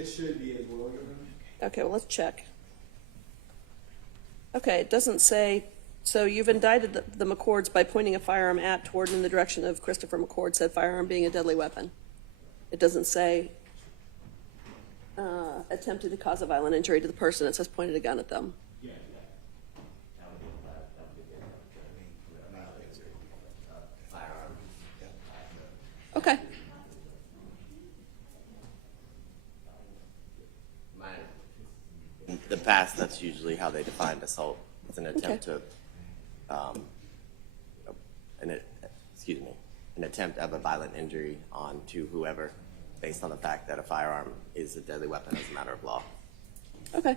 It should be as well, Your Honor. Okay, well, let's check. Okay, it doesn't say, so you've indicted the McCords by pointing a firearm at, toward, and in the direction of Christopher McCord, said firearm being a deadly weapon. It doesn't say attempted to cause a violent injury to the person. It says pointed a gun at them. Yeah. Okay. In the past, that's usually how they defined assault. It's an attempt to, an attempt of a violent injury on to whoever, based on the fact that a firearm is a deadly weapon as a matter of law. Okay.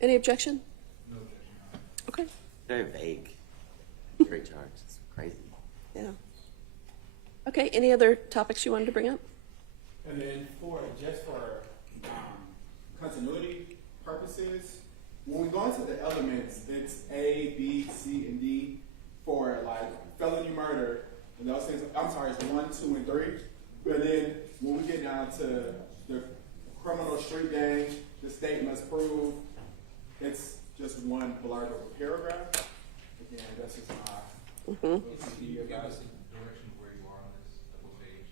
Any objection? No objection. Okay. Very vague. Jury charge. It's crazy. Yeah. Okay, any other topics you wanted to bring up? And then just for continuity purposes, when we go into the elements, it's A, B, C, and D for like felony murder and those things. I'm sorry, it's 1, 2, and 3. But then when we get down to the criminal street gang, the state must prove it's just one blurb of a paragraph. Again, that's just my Give us a direction where you are on this double page.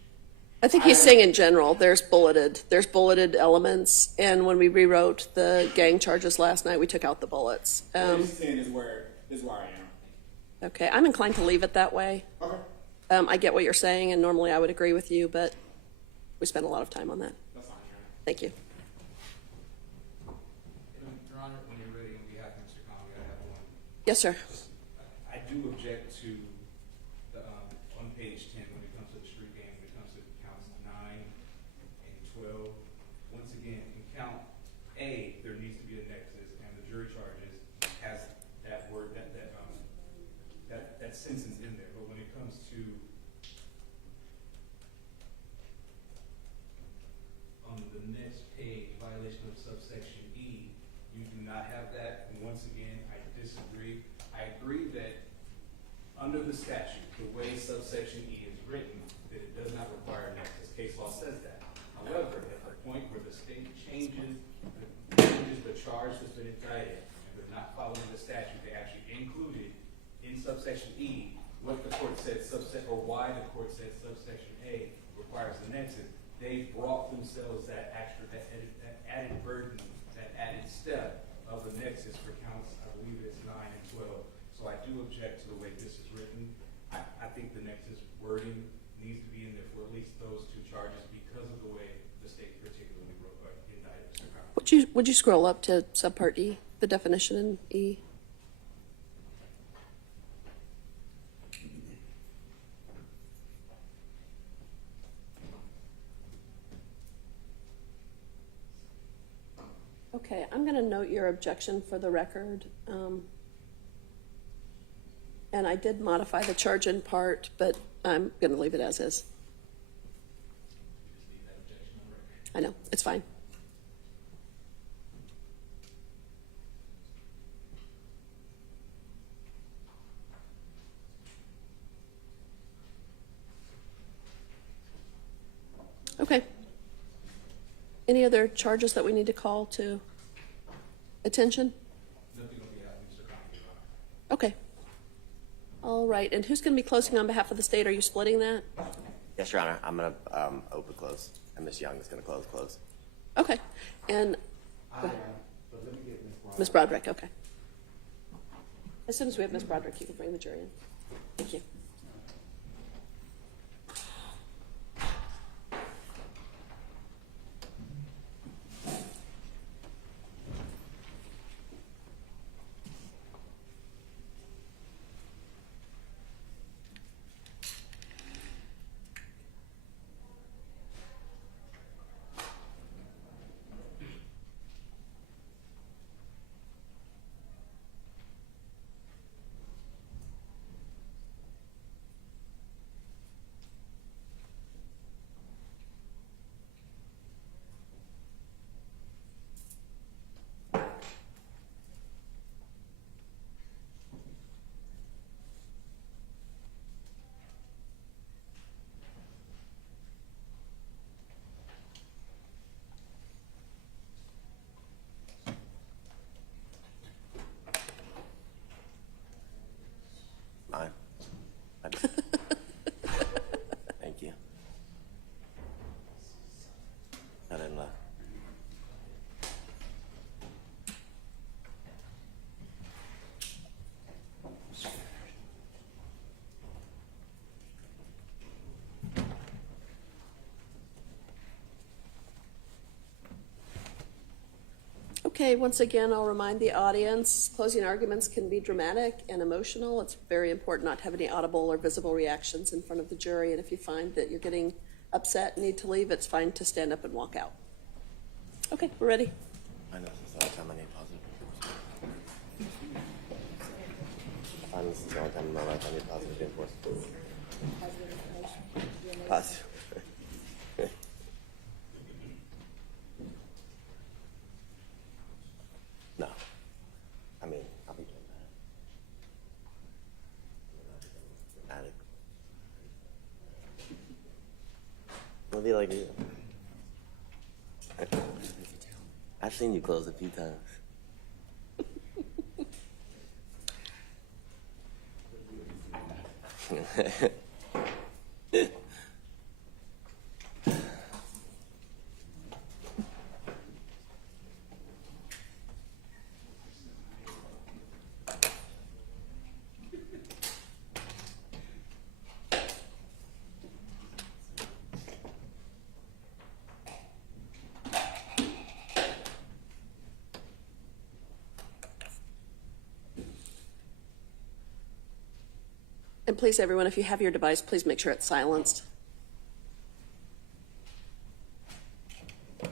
I think he's saying in general, there's bulleted elements, and when we rewrote the gang charges last night, we took out the bullets. page 10 is where I am. Okay, I'm inclined to leave it that way. Okay, I get what you're saying, and normally I would agree with you, but we spent a lot of time on that. that's fine. Thank you. Your Honor, when you're ready, on behalf of Mr. Conley, I have one. Yes, sir. I do object to the, on page 10, when it comes to the street game, when it comes to counts 9 and 12. Once again, in count A, there needs to be a nexus, and the jury charges has that word, that sentence in there. But when it comes to on the next page, violation of subsection E, you do not have that. And once again, I disagree. I agree that under the statute, the way subsection E is written, that it does not require a nexus. Case law says that. However, at the point where the state changes the charge that's been indicted, and they're not following the statute, they actually included in subsection E what the court said or why the court said subsection A requires the nexus. They brought themselves that added burden, that added step of the nexus for counts, I believe it's 9 and 12. So I do object to the way this is written. I think the nexus wording needs to be in there for at least those two charges because of the way the state particularly indicted Mr. Conley. Would you scroll up to subpart E, the definition in E? Okay, I'm going to note your objection for the record. And I did modify the charge in part, but I'm going to leave it as is. Just leave that objection on record. I know, it's fine. Okay. Any other charges that we need to call to attention? Nothing on behalf of Mr. Conley, Your Honor. Okay. All right, and who's going to be closing on behalf of the state? Are you splitting that? Yes, Your Honor. I'm going to open close, and Ms. Young is going to close. Okay, and But let me get Ms. Broderick, okay. As soon as we have Ms. Broderick, you can bring the jury in. Thank you. Okay, once again, I'll remind the audience, closing arguments can be dramatic and emotional. It's very important not to have any audible or visible reactions in front of the jury, and if you find that you're getting upset and need to leave, it's fine to stand up and walk out. Okay, we're ready. I know this is the only time I need positive reinforcement. I find this is the only time in my life I need positive reinforcement. Positive. No. I mean, I'll be doing that. Addict. What do you like to do? I've seen you close a few times. And please, everyone, if you have your device, please make sure it's silenced. Is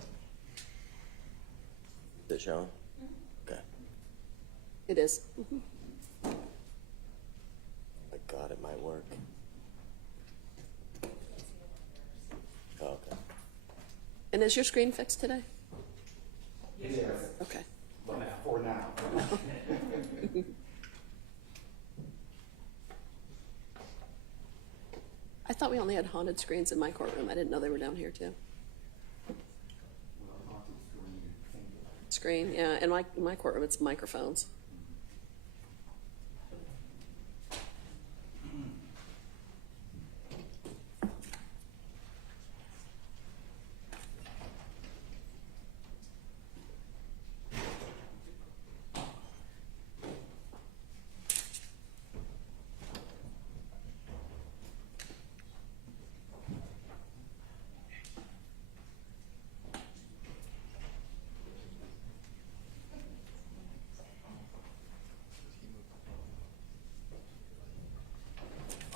it showing? Okay. It is. My God, it might work. Oh, okay. And is your screen fixed today? Yes. Okay. For now. I thought we only had haunted screens in my courtroom. I didn't know they were down here too. Screen, yeah. In my courtroom, it's microphones.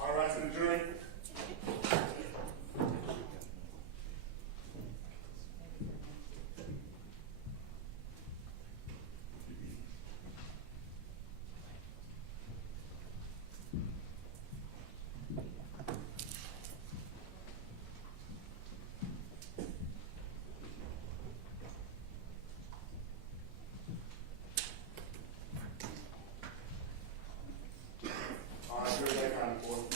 All right, to the jury. All right, jury, that kind of report.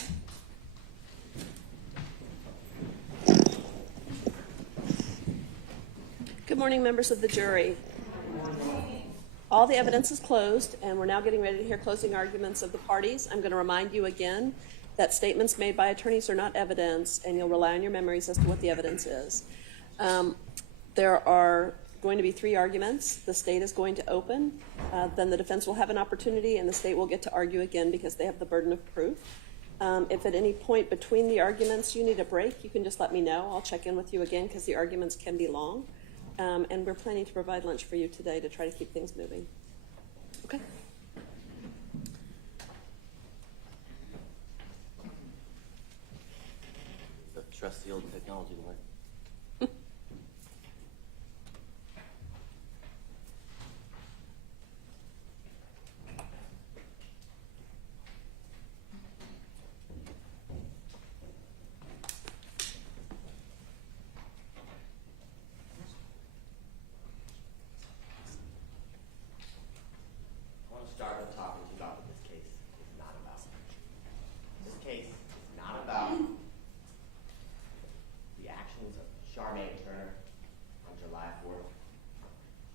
Good morning, members of the jury. All the evidence is closed, and we're now getting ready to hear closing arguments of the parties. I'm going to remind you again that statements made by attorneys are not evidence, and you'll rely on your memories as to what the evidence is. There are going to be 3 arguments. The state is going to open, then the defense will have an opportunity, and the state will get to argue again because they have the burden of proof. If at any point between the arguments you need a break, you can just let me know. I'll check in with you again because the arguments can be long. And we're planning to provide lunch for you today to try to keep things moving. Okay? The trusty old technology work. I want to start with talking to you about what this case is not about. This case is not about the actions of Julian Turner on July 4th,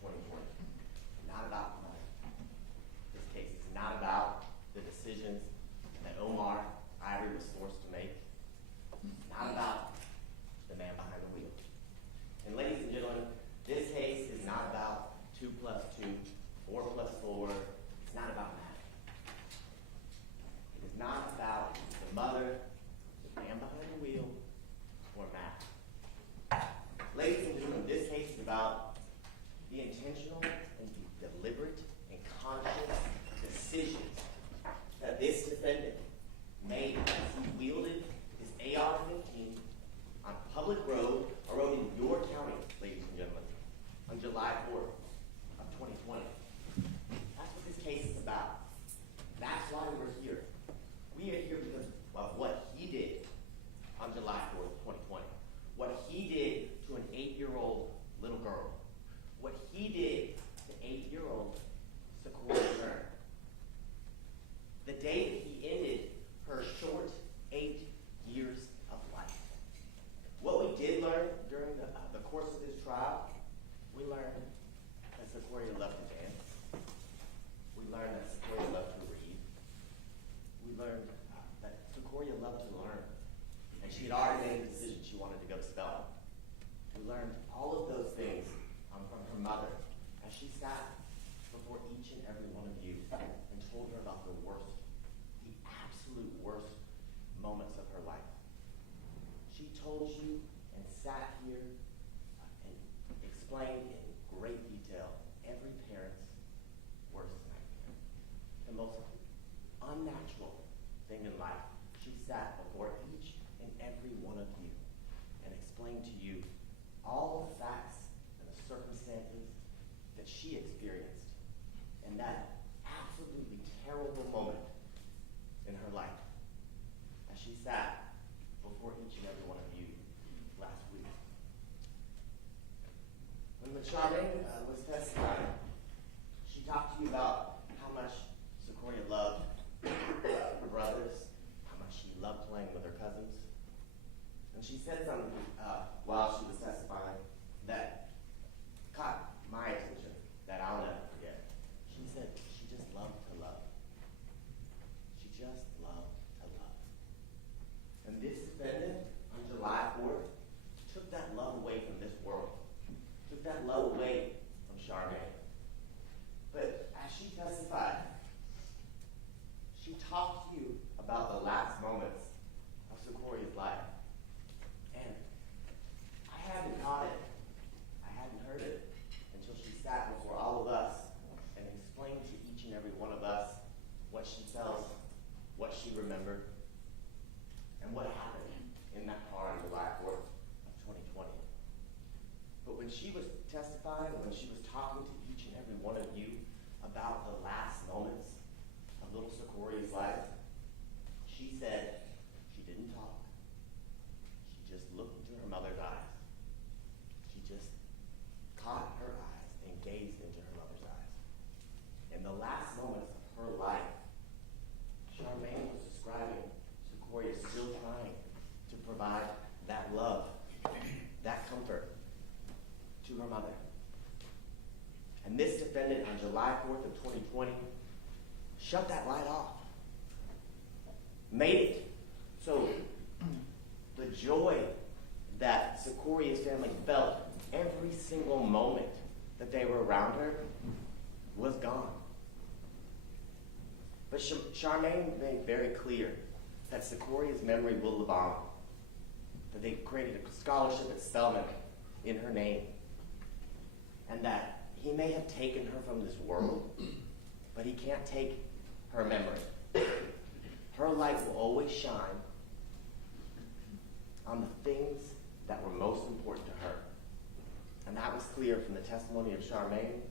2020. Not about money. This case is not about the decisions that Omar Ivory was forced to make. Not about the man behind the wheel. And ladies and gentlemen, this case is not about 2 + 2, 4 + 4. It's not about math. It is not about the mother, the man behind the wheel, or math. Ladies and gentlemen, this case is about the intentional and public road in your county, ladies and gentlemen, on July 4th of 2020. That's what this case is about. That's why we're here. We are here because of what he did on July 4th, 2020. What he did to an 8-year-old little girl. What he did to 8-year-old Secoriea Turner. The day that he ended her short 8 years of life. What we did learn during the course of this trial, we learned that Secoriea loved to dance. We learned that Secoriea loved to read. We learned that Secoriea loved to learn. And she had already made a decision she wanted to go to spelling. We learned all of those things from her mother as she sat before each and every one of you and told her about the worst, the absolute worst moments of her life. She told you and sat here and explained in great detail every parent's worst nightmare. The most unnatural thing in life. She sat before each and every one of you and explained to you all the facts and the circumstances that she experienced in that absolutely terrible moment in her life as she sat before each and every one of you last week. When Charmaine was testifying, she talked to you about how much Secoriea loved her brothers, how much she loved playing with her cousins. And she said something while she was testifying that caught my attention, that I'll never forget. She said she just loved to love. She just loved to love. And this defendant on July 4th took that love away from this world, took that love away from Charmaine. But as she testified, she talked to you about the last moments of Secoria's life. And I hadn't caught it, I hadn't heard it until she sat before all of us and explained to each and every one of us what she felt, what she remembered, and what happened in that car on July 4th of 2020. But when she was testifying, when she was talking to each and every one of you about the last moments of little Secoria's life, she said she didn't talk. She just looked into her mother's eyes. She just caught her eyes and gazed into her mother's eyes. In the last moments of her life, Charmaine was describing Secoriea still trying to provide that love, that comfort to her mother. And this defendant on July 4th of 2020 shut that light off. Made it so the joy that Secoria's family felt every single moment that they were around her was gone. But Charmaine made very clear that Secoria's memory will live on, that they created a scholarship at Spelman in her name, and that he may have taken her from this world, but he can't take her memory. Her light will always shine on the things that were most important to her. And that was clear from the testimony of Charmaine.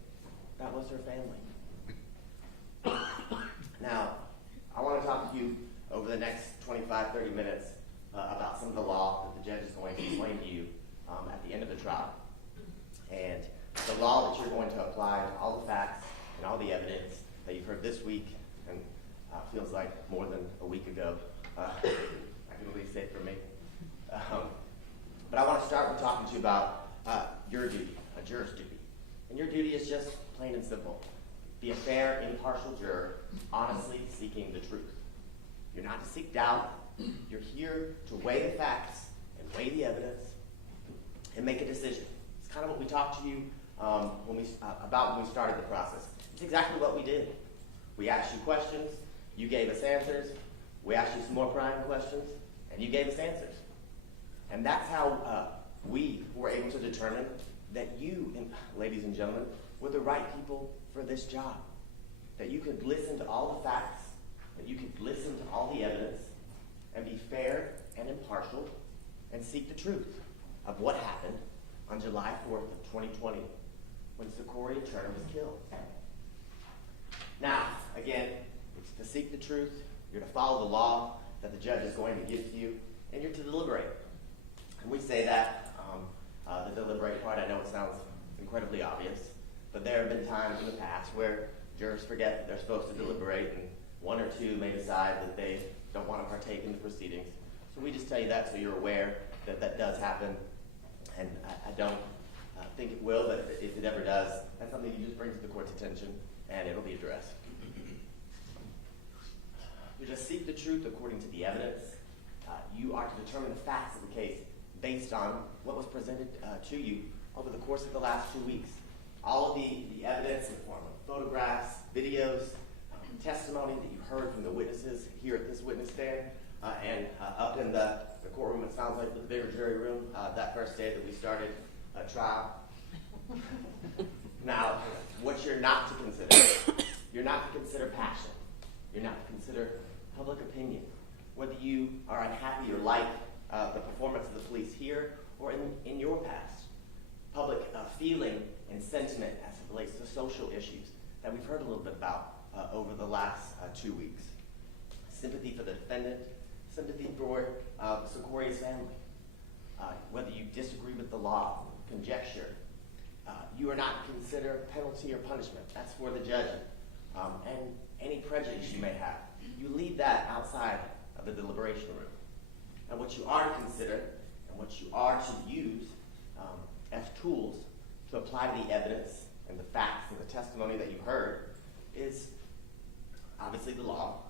That was her family. Now, I want to talk to you over the next 25, 30 minutes about some of the law that the judge is going to explain to you at the end of the trial. And the law that you're going to apply to all the facts and all the evidence that you've heard this week and feels like more than a week ago. I can at least say it for me. But I want to start with talking to you about your duty, a juror's duty. And your duty is just plain and simple. Be a fair, impartial juror, honestly seeking the truth. You're not to seek doubt. You're here to weigh the facts and weigh the evidence and make a decision. It's kind of what we talked to you about when we started the process. It's exactly what we did. We asked you questions, you gave us answers. We asked you some more prying questions, and you gave us answers. And that's how we were able to determine that you, ladies and gentlemen, were the right people for this job. That you could listen to all the facts, that you could listen to all the evidence, and be fair and impartial, and seek the truth. of what happened on July 4th of 2020 when Secoriea Turner was killed. Now, again, it's to seek the truth, you're to follow the law that the judge is going to give to you, and you're to deliberate. And we say that, the deliberate part, I know it sounds incredibly obvious, but there have been times in the past where jurors forget that they're supposed to deliberate, and one or two may decide that they don't want to partake in the proceedings. So we just tell you that so you're aware that that does happen, and I don't think it will, but if it ever does, that's something you just bring to the court's attention, and it'll be addressed. You just seek the truth according to the evidence. You are to determine the facts of the case based on what was presented to you over the course of the last 2 weeks. All of the evidence in the form of photographs, videos, testimony that you heard from the witnesses here at this witness stand, and up in the courtroom, it sounds like, the bigger jury room, that first day that we started trial. Now, what you're not to consider, you're not to consider passion. You're not to consider public opinion. Whether you are unhappy or like the performance of the police here or in your past. Public feeling and sentiment as it relates to social issues that we've heard a little bit about over the last 2 weeks. Sympathy for the defendant, sympathy for Secorea's family. Whether you disagree with the law, conjecture. You are not to consider penalty or punishment. That's for the judge. And any prejudice you may have. You leave that outside of the deliberation room. And what you are to consider and what you are to use as tools to apply to the evidence and the facts and the testimony that you've heard is obviously the law,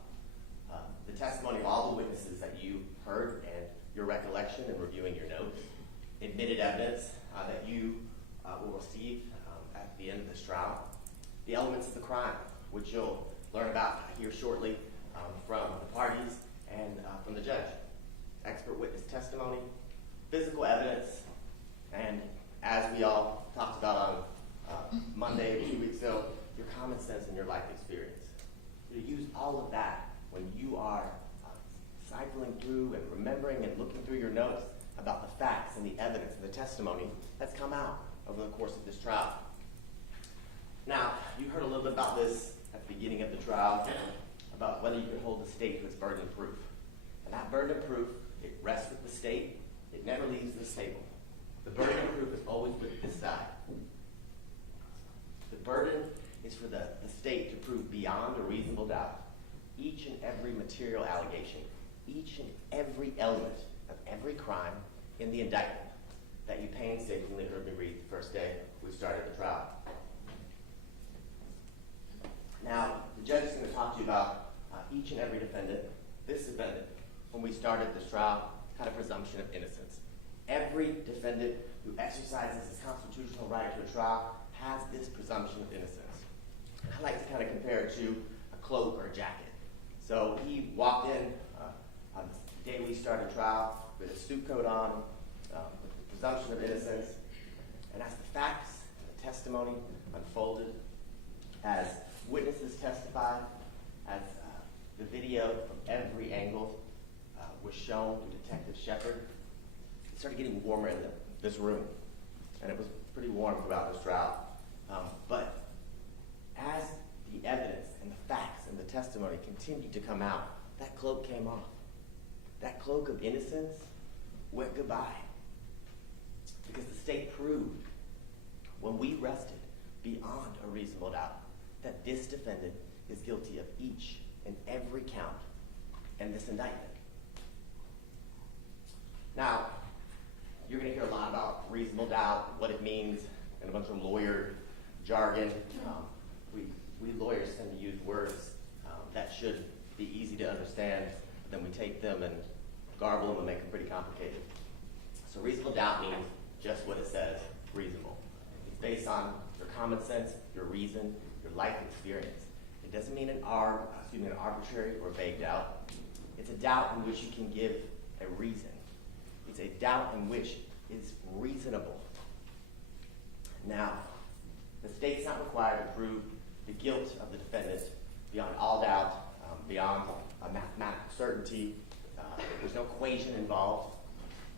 the testimony of all the witnesses that you heard and your recollection and reviewing your notes, admitted evidence that you will receive at the end of this trial, the elements of the crime, which you'll learn about here shortly from the parties and from the judge, expert witness testimony, physical evidence, and as we all talked about on Monday or 2 weeks ago, your common sense and your life experience. You use all of that when you are cycling through and remembering and looking through your notes about the facts and the evidence and the testimony that's come out over the course of this trial. Now, you heard a little bit about this at the beginning of the trial, about whether you could hold the state to its burden of proof. And that burden of proof, it rests with the state. It never leaves the table. The burden of proof is always with this side. The burden is for the state to prove beyond a reasonable doubt each and every material allegation, each and every element of every crime in the indictment that you painstakingly heard me read the first day we started the trial. Now, the judge is going to talk to you about each and every defendant. This defendant, when we started this trial, had a presumption of innocence. Every defendant who exercises his constitutional right to a trial has this presumption of innocence. I like to kind of compare it to a cloak or a jacket. So he walked in on the day we started trial with a suit coat on, with the presumption of innocence, and as the facts and the testimony unfolded, as witnesses testified, as the video from every angle was shown to Detective Shepard, it started getting warmer in this room, and it was pretty warm throughout this trial. But as the evidence and the facts and the testimony continued to come out, that cloak came off. That cloak of innocence went goodbye. Because the state proved, when we rested beyond a reasonable doubt, that this defendant is guilty of each and every count in this indictment. Now, you're going to hear a lot about reasonable doubt, what it means, and a bunch of lawyer jargon. We lawyers tend to use words that should be easy to understand, but then we take them and garble them and make them pretty complicated. So reasonable doubt means just what it says, reasonable. It's based on your common sense, your reason, your life experience. It doesn't mean an arbitrary or vague doubt. It's a doubt in which you can give a reason. It's a doubt in which is reasonable. Now, the state's not required to prove the guilt of the defendant beyond all doubt, beyond a mathematical certainty. There's no equation involved,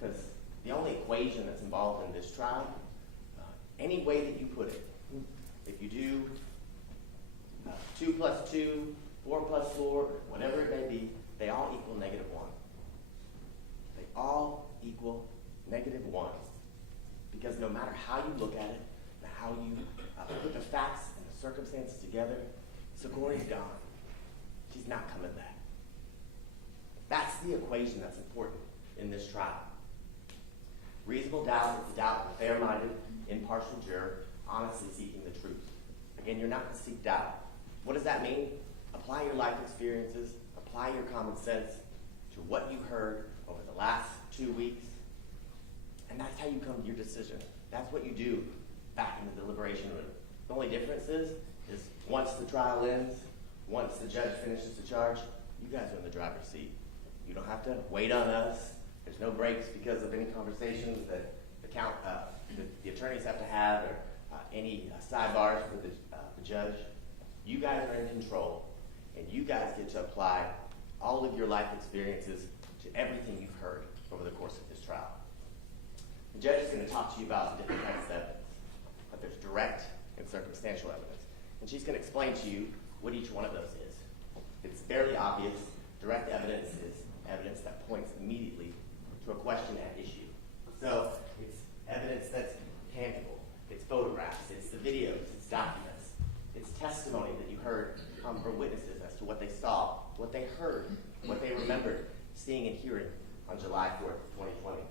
because the only equation equation that's involved in this trial, any way that you put it, if you do 2 plus 2, 4 plus 4, whatever it may be, they all equal -1. They all equal -1. Because no matter how you look at it, and how you put the facts and the circumstances together, Secoria's gone. She's not coming back. That's the equation that's important in this trial. Reasonable doubt is the doubt of a fair-minded, impartial juror honestly seeking the truth. Again, you're not going to seek doubt. What does that mean? Apply your life experiences, apply your common sense to what you heard over the last 2 weeks, and that's how you come to your decision. That's what you do back in the deliberation room. The only difference is once the trial ends, once the judge finishes the charge, you guys are in the driver's seat. You don't have to wait on us. There's no breaks because of any conversations that the attorneys have to have, or any sidebars with the judge. You guys are in control, and you guys get to apply all of your life experiences to everything you've heard over the course of this trial. The judge is going to talk to you about different types of evidence, but there's direct and circumstantial evidence. And she's going to explain to you what each one of those is. It's fairly obvious. Direct evidence is evidence that points immediately to a question at issue. So it's evidence that's tangible. It's photographs. It's the videos. It's documents. It's testimony that you heard from witnesses as to what they saw, what they heard, what they remembered seeing and hearing on July 4th, 2020.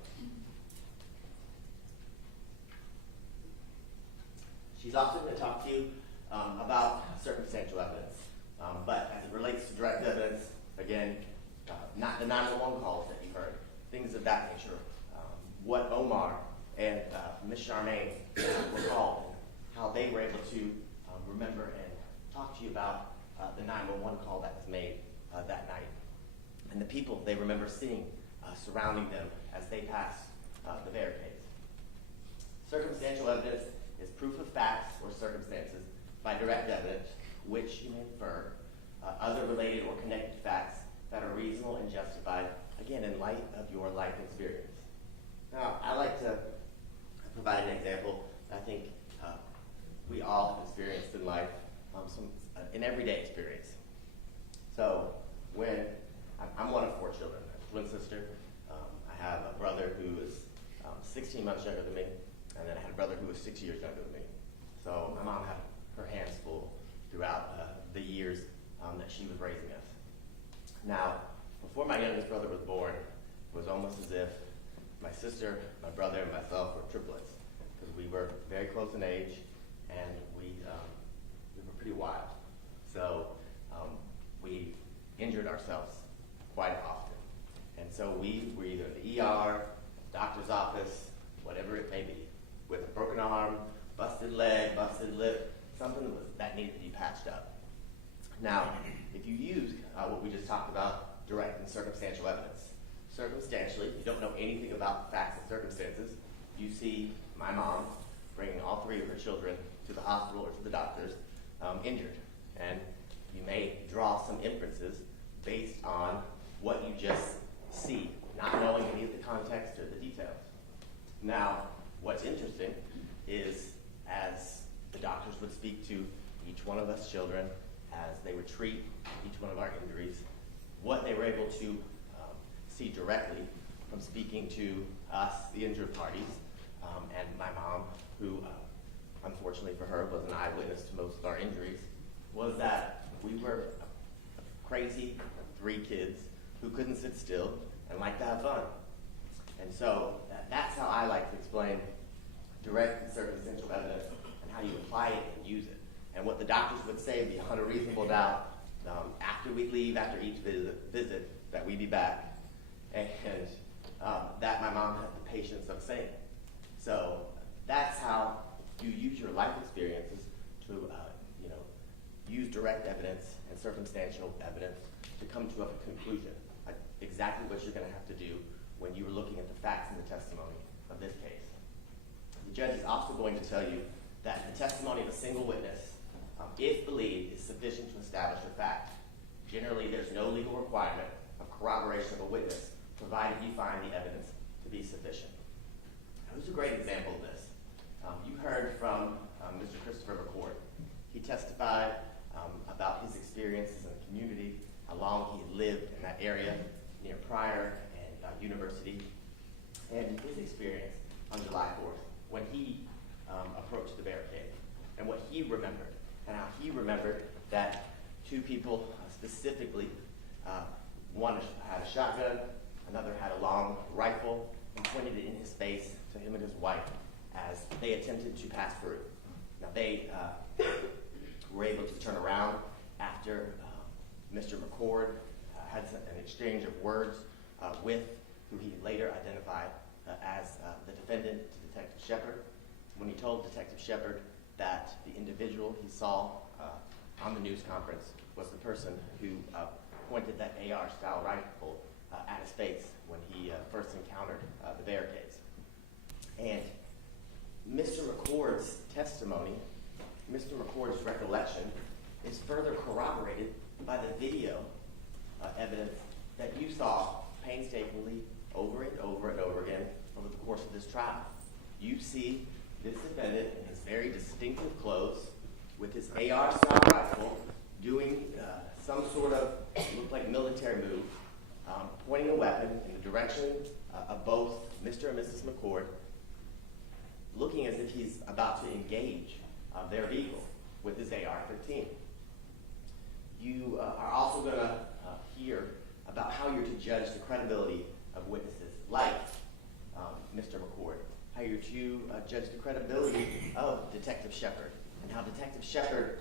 She's also going to talk to you about circumstantial evidence. But as it relates to direct evidence, again, not the 911 calls that you heard, things of that nature. What Omar and Ms. Charmaine were called, and how they were able to remember and talk to you about the 911 call that was made that night. And the people they remember seeing surrounding them as they passed the barricades. Circumstantial evidence is proof of facts or circumstances by direct evidence, which you may infer other related or connected facts that are reasonable and justified, again, in light of your life experience. Now, I like to provide an example I think we all have experienced in life, an everyday experience. So, when I'm one of 4 children, I have a twin sister, I have a brother who is 16 months younger than me, and then I had a brother who was 6 years younger than me. So my mom had her hands full throughout the years that she was raising us. Now, before my youngest brother was born, it was almost as if my sister, my brother, and myself were triplets, because we were very close in age, and we were pretty wild. So we injured ourselves quite often. And so we were either in the ER, doctor's office, whatever it may be, with a broken arm, busted leg, busted lip, something that needed to be patched up. Now, if you use what we just talked about, direct and circumstantial evidence, circumstantially, you don't know anything about the facts and circumstances, you see my mom bringing all 3 of her children to the hospital or to the doctors injured. And you may draw some inferences based on what you just see, not knowing any of the context or the details. Now, what's interesting is as the doctors would speak to each one of us children, as they would treat each one of our injuries, what they were able to see directly from speaking to us, the injured parties, and my mom, who unfortunately for her was an eyewitness to most of our injuries, was that we were crazy 3 kids who couldn't sit still and liked to have fun. And so that's how I like to explain direct and circumstantial evidence and how you apply it and use it. And what the doctors would say beyond a reasonable doubt after we leave, after each visit, that we be back. And that my mom had the patience of saying. So that's how you use your life experiences to use direct evidence and circumstantial evidence to come to a conclusion. Exactly what you're going to have to do when you are looking at the facts and the testimony of this case. The judge is also going to tell you that the testimony of a single witness, if believed, is sufficient to establish a fact. Generally, there's no legal requirement of corroboration of a witness, provided you find the evidence to be sufficient. two people specifically. One had a shotgun, another had a long rifle, and pointed it in his face to him and his wife as they attempted to pass through. Now they were able to turn around after Mr. McCord had an exchange of words with who he later identified as the defendant, to Detective Shepard, when he told Detective Shepard that the individual he saw on the news conference was the person who pointed that AR-style rifle at his face when he first encountered the barricades. And Mr. McCord's testimony, Mr. McCord's recollection, is further corroborated by the video evidence that you saw painstakingly over and over and over again over the course of this trial. You see this defendant in his very distinctive clothes with his AR-style rifle doing some sort of, looked like military move, pointing a weapon in the direction of both Mr. and Mrs. McCord, looking as if he's about to engage their vehicle with his AR-15. You are also going to hear about how you're to judge the credibility of witnesses like Mr. McCord, how you're to judge the credibility of Detective Shepard, and how Detective Shepard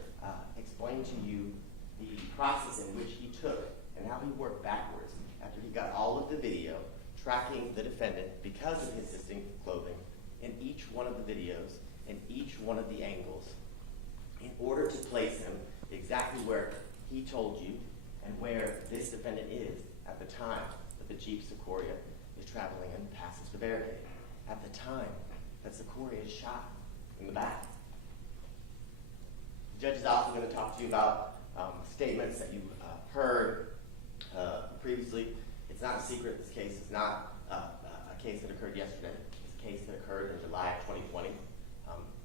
explained to you the process in which he took and how he worked backwards after he got all of the video tracking the defendant because of his distinctive clothing in each one of the videos, in each one of the angles, in order to place him exactly where he told you and where this defendant is at the time that the Jeep Secoriea is traveling and passes the barricade, at the time that Secoriea is shot in the back. The judge is also going to talk to you about statements that you heard previously. It's not a secret. This case is not a case that occurred yesterday. It's a case that occurred in July of 2020.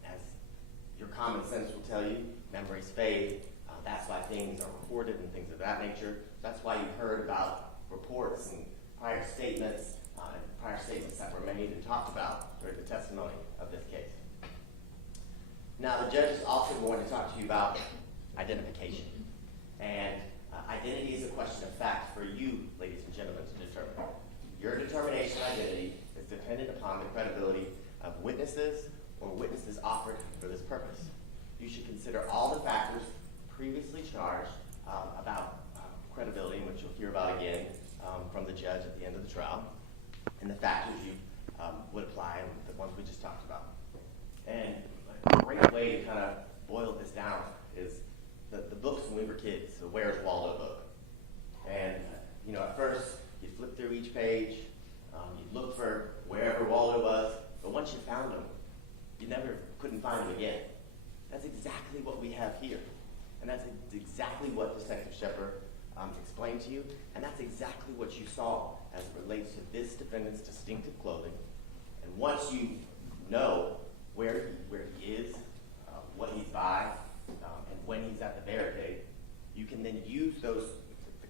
As your common sense will tell you, memories fade. That's why things are recorded and things of that nature. That's why you heard about reports and prior statements that were made and talked about during the testimony of this case. Now, the judge is also going to talk to you about identification. And identity is a question of fact for you, ladies and gentlemen, to determine. Your determination of identity is dependent upon the credibility of witnesses or witnesses offered for this purpose. You should consider all the factors previously charged about credibility, which you'll hear about again from the judge at the end of the trial, and the factors you would apply, and the ones we just talked about. And a great way to kind of boil this down is the books when we were kids, the Where's Waldo book. And, at first, you flip through each page, you look for wherever Waldo was, but once you found him, you never couldn't find him again. That's exactly what we have here. And that's exactly what Detective Shepard explained to you, and that's exactly what you saw as it relates to this defendant's distinctive clothing. And once you know where he is, what he's by, and when he's at the barricade, you can then use the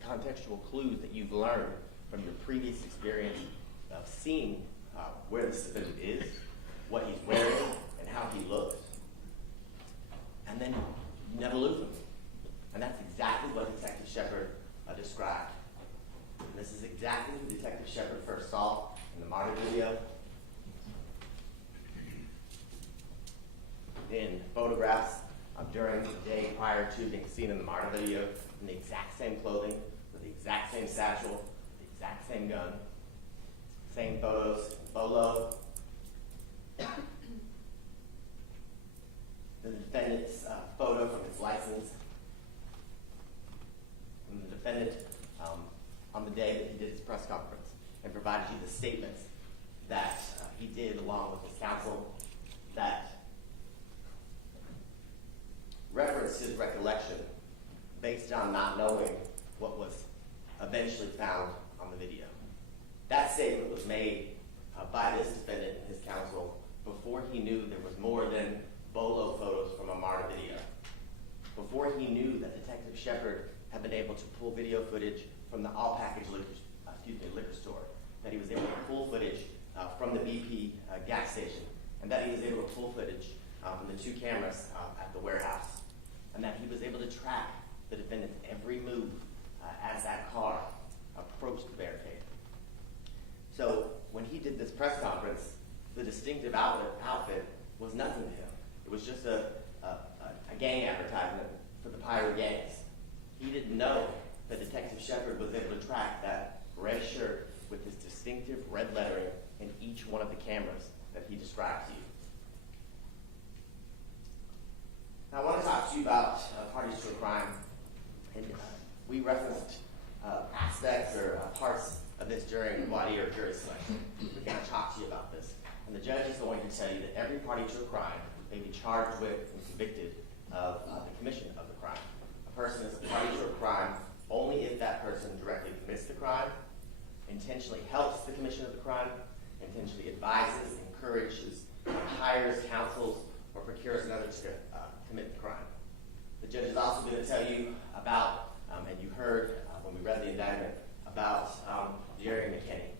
contextual clues that you've learned from your previous experience of seeing where this defendant is, what he's wearing, and how he looks, and then you never lose him. And that's exactly what Detective Shepard described. And this is exactly who Detective Shepard first saw in the Martyr video. In photographs during the day prior to being seen in the Martyr video, in the exact same clothing, with the exact same satchel, the exact same gun, same photos, photo. The defendant's photo from his license, and the defendant on the day that he did his press conference, and provided you the statements that he did along with his counsel that referenced his recollection based on not knowing what was eventually found on the video. That statement was made by this defendant and his counsel before he knew there was more than bolo photos from a Martyr video. Before he knew that Detective Shepard had been able to pull video footage from the all-package liquor store, that he was able to pull footage from the BP gas station, and that he was able to pull footage from the two cameras at the warehouse, and that he was able to track the defendant's every move as that car approached the barricade. So when he did this press conference, the distinctive outfit was nothing to him. It was just a gang advertisement for the pirate gangs. He didn't know that Detective Shepard was able to track that red shirt with this distinctive red lettering in each one of the cameras that he described to you. Now I want to talk to you about parties to a crime. And we referenced aspects or parts of this during voir dire or jury selection. We're going to talk to you about this. And the judge is going to tell you that every party to a crime may be charged with and convicted of the commission of the crime. A person is a party to a crime only if that person directly commits the crime, intentionally helps the commission of the crime, intentionally advises, encourages, hires, counsels, or procures another to commit the crime. The judge is also going to tell you about, and you heard when we read the indictment, about Julian McKinney.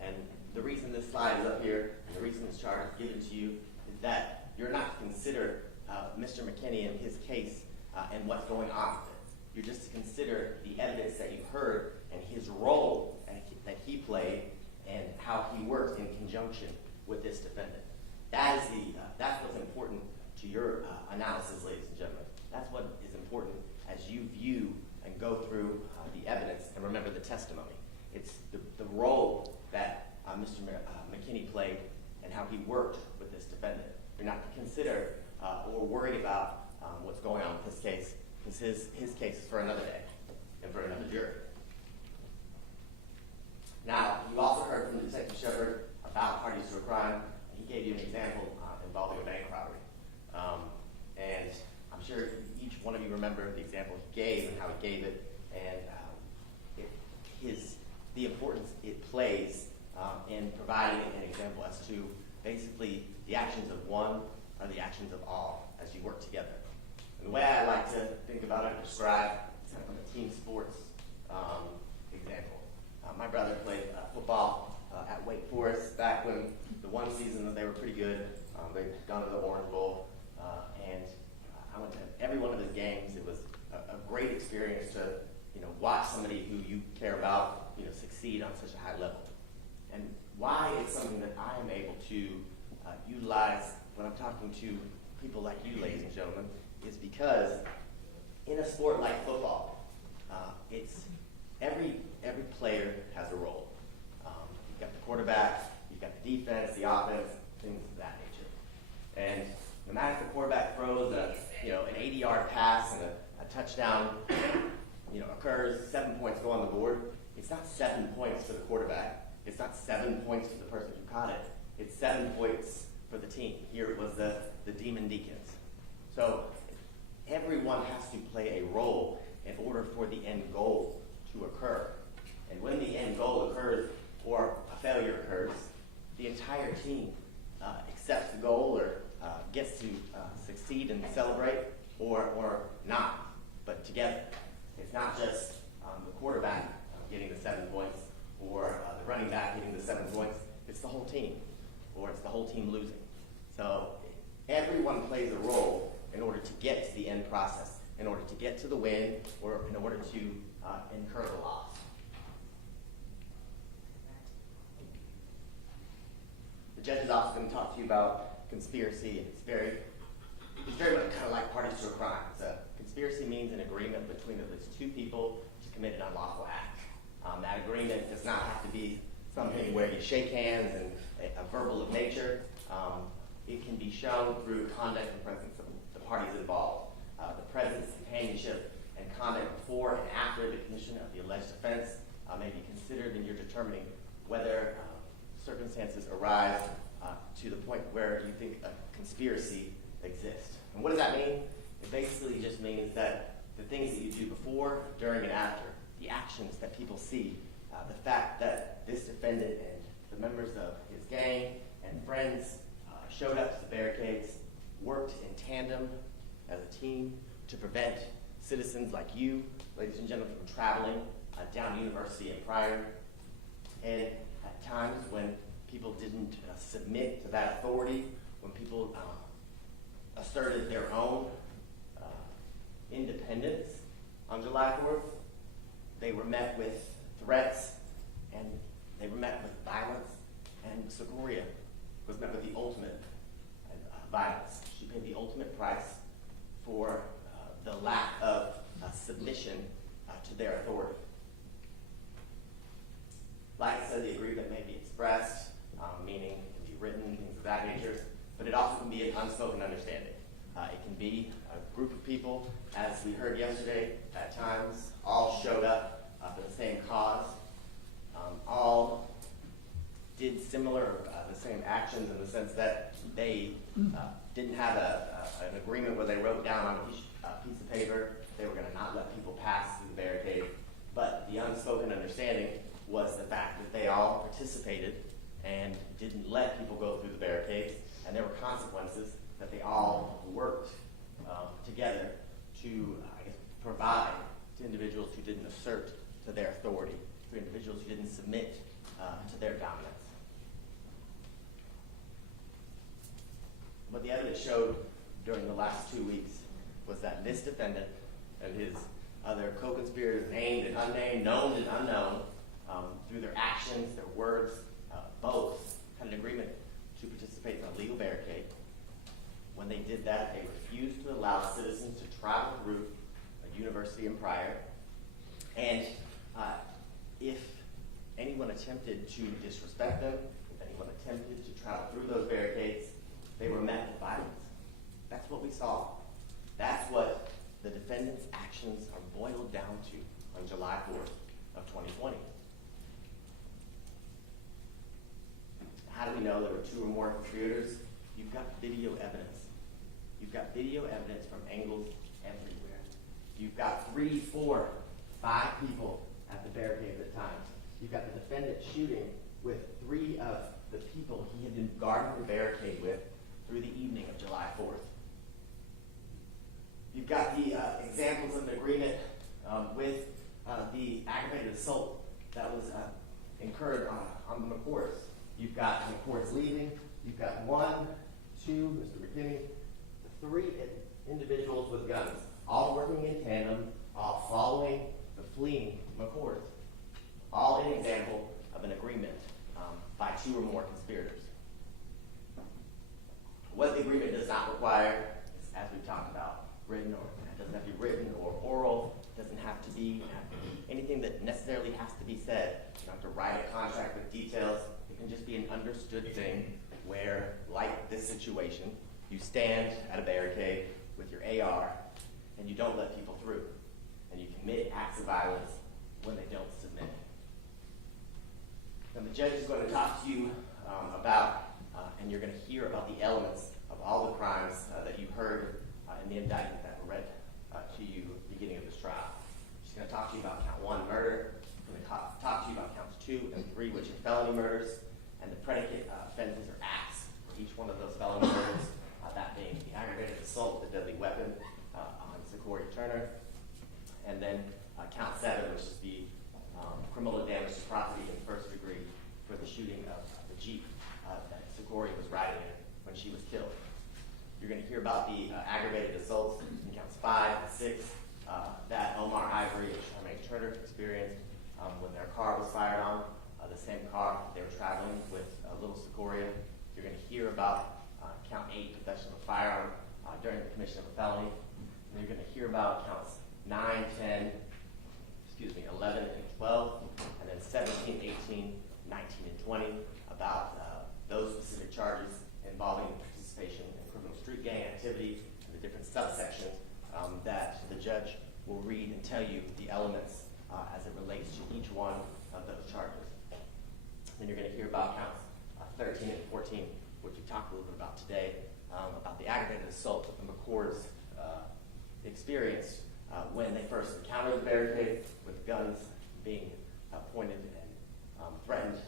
And the reason this slide is up here, and the reason this chart is given to you, is that you're not to consider Mr. McKinney and his case and what's going on with it. You're just to consider the evidence that you heard and his role that he played and how he worked in conjunction with this defendant. That's what's important to your analysis, ladies and gentlemen. That's what is important as you view and go through the evidence and remember the testimony. It's the role that Mr. McKinney played and how he worked with this defendant. You're not to consider or worry about what's going on with his case, because his case is for another day and for another jury. Now, you also heard from Detective Shepard about parties to a crime. He gave you an example involving a bank robbery. And I'm sure each one of you remember the example he gave and how he gave it, and the importance it plays in providing an example as to basically the actions of one are the actions of all as you work together. And the way I like to think about it and describe is kind of a team sports example. My brother played football at Wake Forest back when the one season that they were pretty good. They'd gone to the Orange Bowl, and I went to every one of his games. It was a great experience to watch somebody who you care about succeed on such a high level. And why it's something that I am able to utilize when I'm talking to people like you, ladies and gentlemen, is because in a sport like football, it's every player has a role. You've got the quarterback, you've got the defense, the offense, things of that nature. And no matter if the quarterback throws an 80-yard pass and a touchdown occurs, 7 points go on the board, it's not 7 points for the quarterback. It's not 7 points for the person who caught it. It's 7 points for the team. Here it was the Demon Deacons. So everyone has to play a role in order for the end goal to occur. And when the end goal occurs or a failure occurs, the entire team accepts the goal or gets to succeed and celebrate or not, but together. It's not just the quarterback getting the 7 points or the running back getting the 7 points. It's the whole team, or it's the whole team losing. So everyone plays a role in order to get to the end process, in order to get to the win, or in order to incur the loss. The judge is also going to talk to you about conspiracy, and it's very much kind of like parties to a crime. So conspiracy means an agreement between at least two people to commit an unlawful act. That agreement does not have to be something where you shake hands and a verbal of nature. It can be shown through conduct and presence of the parties involved. The presence, companionship, and conduct before and after the commission of the alleged offense may be considered in your determining whether circumstances arise to the point where you think a conspiracy exists. And what does that mean? It basically just means that the things that you do before, during, and after, the actions that people see, the fact that this defendant and the members of his gang and friends showed up to the barricades, worked in tandem as a team to prevent citizens like you, ladies and gentlemen, from traveling down University and Pryor. And at times when people didn't submit to that authority, when people asserted their own independence, On July 4th, they were met with threats and they were met with violence, and Secoriea was met with the ultimate violence. She paid the ultimate price for the lack of submission to their authority. Like I said, the agreement may be expressed, meaning it can be written, things of that nature, but it also can be an unspoken understanding. It can be a group of people, as we heard yesterday, at times, all showed up for the same cause, all did similar, the same actions in the sense that they didn't have an agreement where they wrote down on a piece of paper they were going to not let people pass through the barricade, but the unspoken understanding was the fact that they all participated and didn't let people go through the barricades, and there were consequences that they all worked together to, provide to individuals who didn't assert to their authority, to individuals who didn't submit to their dominance. What the evidence showed during the last 2 weeks was that this defendant and his other co-conspirators, named and unnamed, known and unknown, through their actions, their words, both had an agreement to participate in a legal barricade. When they did that, they refused to allow citizens to travel through a university in Pryor. And if anyone attempted to disrespect them, if anyone attempted to travel through those barricades, they were met with violence. That's what we saw. That's what the defendant's actions are boiled down to on July 4th of 2020. How do we know there were 2 or more conspirators? You've got video evidence. You've got video evidence from angles everywhere. You've got 3, 4, 5 people at the barricade at times. You've got the defendant shooting with 3 of the people he had been guarding the barricade with through the evening of July 4th. You've got the examples of an agreement with the aggravated assault that was incurred on the McCourts. You've got the McCourts leaving. You've got 1, 2, Mr. McKinney, 3 individuals with guns, all working in tandem, all following the fleeing McCourts. All an example of an agreement by 2 or more conspirators. What the agreement does not require is, as we've talked about, written, or it doesn't have to be written or oral. It doesn't have to be anything that necessarily has to be said. You don't have to write a contract with details. It can just be an understood thing where, like this situation, you stand at a barricade with your AR and you don't let people through. And you commit acts of violence when they don't submit. And the judge is going to talk to you about, and you're going to hear about the elements of all the crimes that you heard in the indictment that were read to you at the beginning of this trial. She's going to talk to you about count 1, murder. She's going to talk to you about counts 2 and 3, which are felony murders, and the predicate offenses or acts for each one of those felony murders, that being the aggravated assault with a deadly weapon on Secoriea Turner, and then count 7, which is the criminal damage to property in first degree for the shooting of the Jeep that Secoriea was riding in when she was killed. You're going to hear about the aggravated assaults in counts 5 and 6 that Omar Ivory and Charmaine Turner experienced when their car was fired on, the same car they were traveling with little Secoriea. You're going to hear about count 8, possession of a firearm during the commission of a felony. And you're going to hear about counts 9, 10, 11 and 12, and then 17, 18, 19, and 20 about those specific charges involving participation in criminal street gang activity and the different subsections that the judge will read and tell you the elements as it relates to each one of those charges. Then you're going to hear about counts 13 and 14, which we talked a little bit about today, about the aggravated assault that the McCourts experienced when they first encountered the barricade with guns being pointed and threatened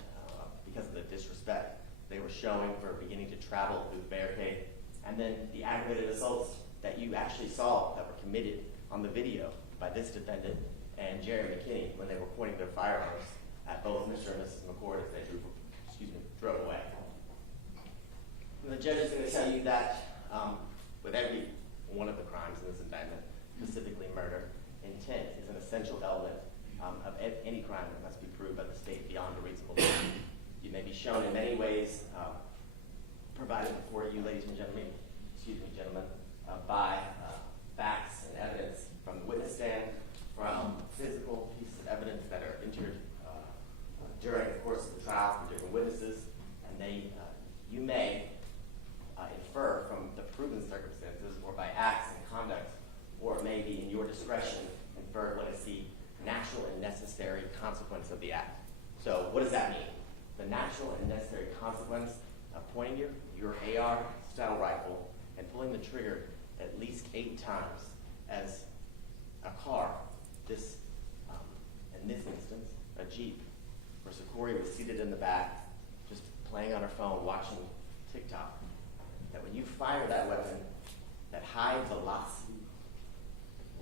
because of the disrespect they were showing for beginning to travel through the barricade, and then the aggravated assaults that you actually saw that were committed on the video by this defendant and Jerry McKinney when they were pointing their firearms at both Mr. and Mrs. McCourt as they drove away. And the judge is going to tell you that with every one of the crimes in this indictment, specifically murder, intent essential element of any crime that must be proved by the state beyond a reasonable doubt. You may be shown in many ways provided before you, ladies and gentlemen, by facts and evidence from the witness stand, from physical pieces of evidence that are entered during the course of the trial from different witnesses, and you may infer from the proven circumstances or by acts and conduct, or it may be in your discretion infer what is the natural and necessary consequence of the act. So what does that mean? The natural and necessary consequence of pointing your AR-style rifle and pulling the trigger at least 8 times as a car, in this instance, a Jeep, where Secoriea was seated in the back, just playing on her phone, watching TikTok, that when you fire that weapon, that high velocity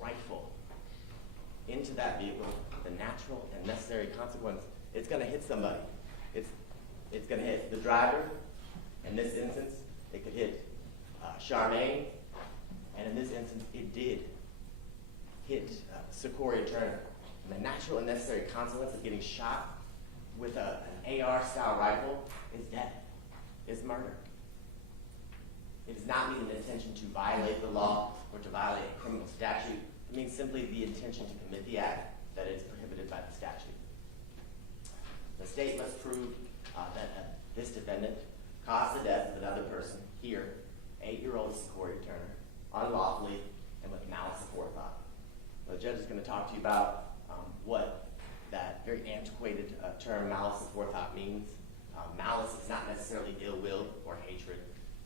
rifle into that vehicle, the natural and necessary consequence, it's going to hit somebody. It's going to hit the driver. In this instance, it could hit Charmaine, and in this instance, it did hit Secoriea Turner. And the natural and necessary consequence of getting shot with an AR-style rifle is death, is murder. It does not mean an intention to violate the law or to violate a criminal statute. It means simply the intention to commit the act that is prohibited by the statute. The state must prove that this defendant caused the death of another person, here, 8-year-old Secoriea Turner, unlawfully and with malice aforethought. The judge is going to talk to you about what that very antiquated term malice aforethought means. Malice is not necessarily ill will or hatred.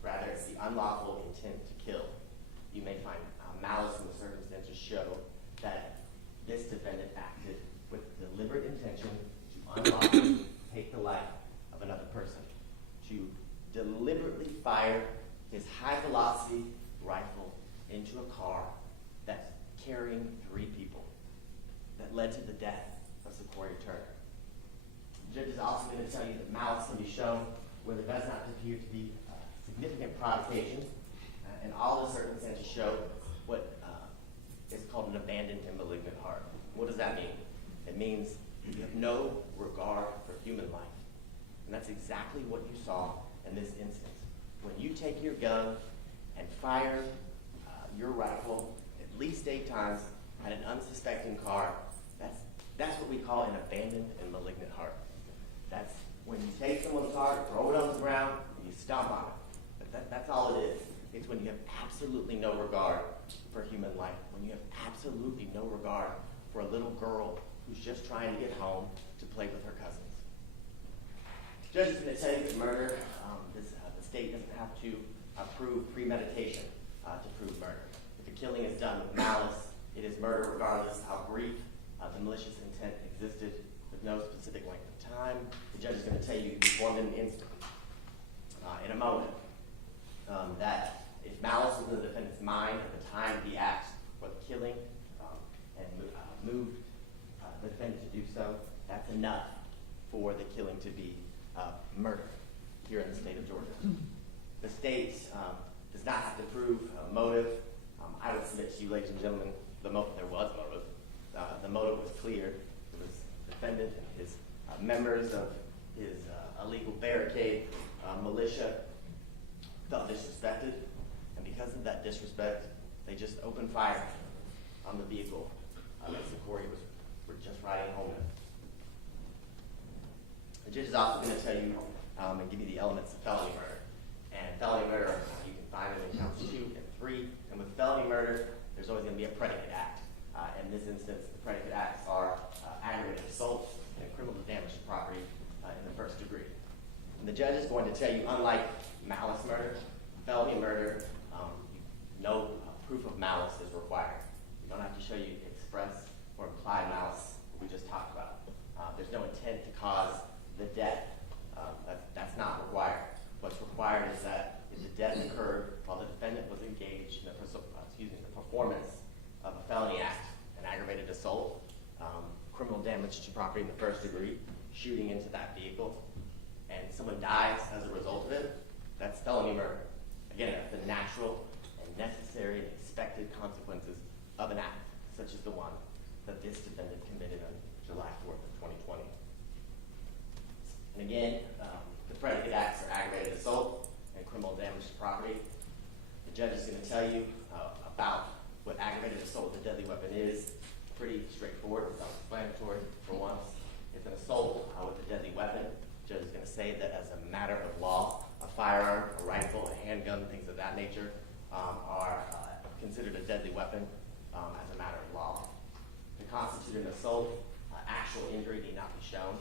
Rather, it's the unlawful intent to kill. You may find malice in the circumstances show that this defendant acted with deliberate intention to unlawfully take the life of another person, to deliberately fire his high-velocity rifle into a car that's carrying 3 people, that led to the death of Secoriea Turner. The judge is also going to tell you that malice can be shown where there does not appear to be significant provocation, and all the circumstances show what is called an abandoned and malignant heart. What does that mean? It means you have no regard for human life. And that's exactly what you saw in this instance. When you take your gun and fire your rifle at least 8 times at an unsuspecting car, that's what we call an abandoned and malignant heart. That's when you take someone's car, throw it on the ground, and you stomp on it. But that's all it is. It's when you have absolutely no regard for human life, when you have absolutely no regard for a little girl who's just trying to get home to play with her cousins. The judge is going to tell you that murder, the state doesn't have to prove premeditation to prove murder. If the killing is done with malice, it is murder regardless of how brief the malicious intent existed, with no specific length of time. The judge is going to tell you to form in an instant, in a moment, that if malice was in the defendant's mind at the time of the act or the killing and moved the defendant to do so, that's enough for the killing to be murder here in the state of Georgia. The state does not have to prove motive. I would submit to you, ladies and gentlemen, there was motive. The motive was clear. It was the defendant and his members of his illegal barricade militia felt disrespected, and because of that disrespect, they just opened fire on the vehicle that Secoriea were just riding home in. The judge is also going to tell you and give you the elements of felony murder. And felony murder, you can find it in counts 2 and 3. And with felony murder, there's always going to be a predicate act. In this instance, the predicate acts are aggravated assault and criminal damage to property in the first degree. And the judge is going to tell you, unlike malice murder, felony murder, no proof of malice is required. You don't have to show you express or implied malice, we just talked about. There's no intent to cause the death. That's not required. What's required is that if the death occurred while the defendant was engaged in the performance of a felony act, an aggravated assault, criminal damage to property in the first degree, shooting into that vehicle, and someone dies as a result of it, that's felony murder. Again, that's the natural and necessary and expected consequences of an act, such as the one that this defendant committed on July 4th of 2020. And again, the predicate acts are aggravated assault and criminal damage to property. The judge is going to tell you about what aggravated assault with a deadly weapon is. Pretty straightforward, self-explanatory for once. It's an assault with a deadly weapon. The judge is going to say that as a matter of law, a firearm, a rifle, a handgun, things of that nature are considered a deadly weapon as a matter of law. To constitute an assault, actual injury need not be shown.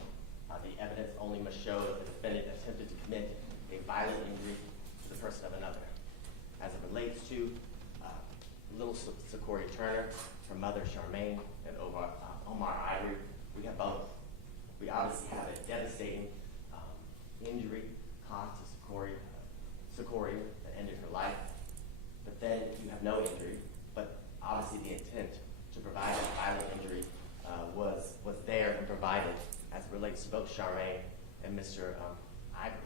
The evidence only must show that the defendant attempted to commit a violent injury to the person of another. As it relates to little Secoriea Turner, her mother Charmaine, and Omar Ivory, we have both. We obviously have a devastating injury caused to Secoriea that ended her life. But then you have no injury, but obviously the intent to provide a violent injury was there and provided as it relates to both Charmaine and Mr. Ivory.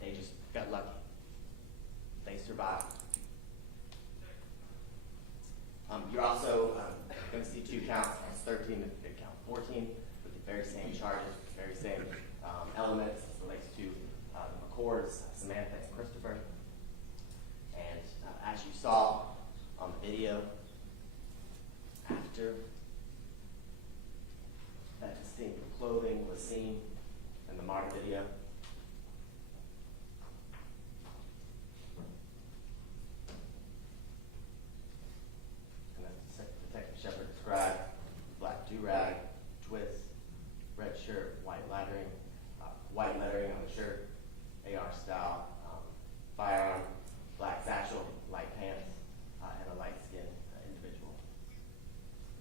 They just got lucky. They survived. You're also going to see two counts, counts 13 and count 14, with the very same charges, very same elements as it relates to the McCords, Samantha, and Christopher. And as you saw on the video, after that distinct clothing was seen in the Martin video, and as Detective Shepard described, black do-rag, twist, red shirt, white lettering on the shirt, AR style, firearm, black satchel, light pants, and a light-skinned individual.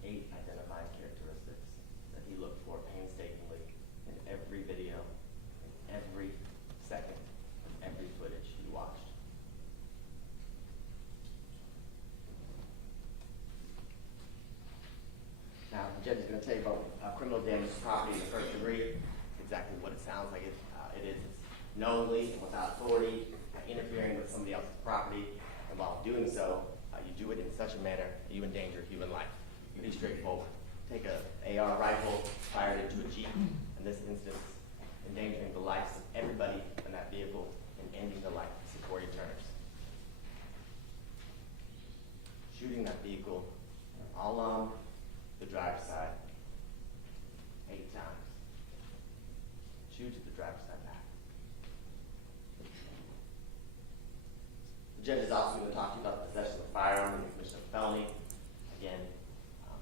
8 identifying characteristics that he looked for painstakingly in every video, in every second of every footage he watched. Now, the judge is going to tell you about criminal damage to property in the first degree. It's exactly what it sounds like it is. It's knowingly and without authority, interfering with somebody else's property, and while doing so, you do it in such a manner that you endanger human life. Pretty straightforward. Take a AR rifle, fire it into a Jeep, in this instance, endangering the lives of everybody in that vehicle and ending the life of Secoriea Turner's. Shooting that vehicle all on the driver's side 8 times. Shoot to the driver's side back. The judge is also going to talk to you about the possession of a firearm and the commission of a felony. Again,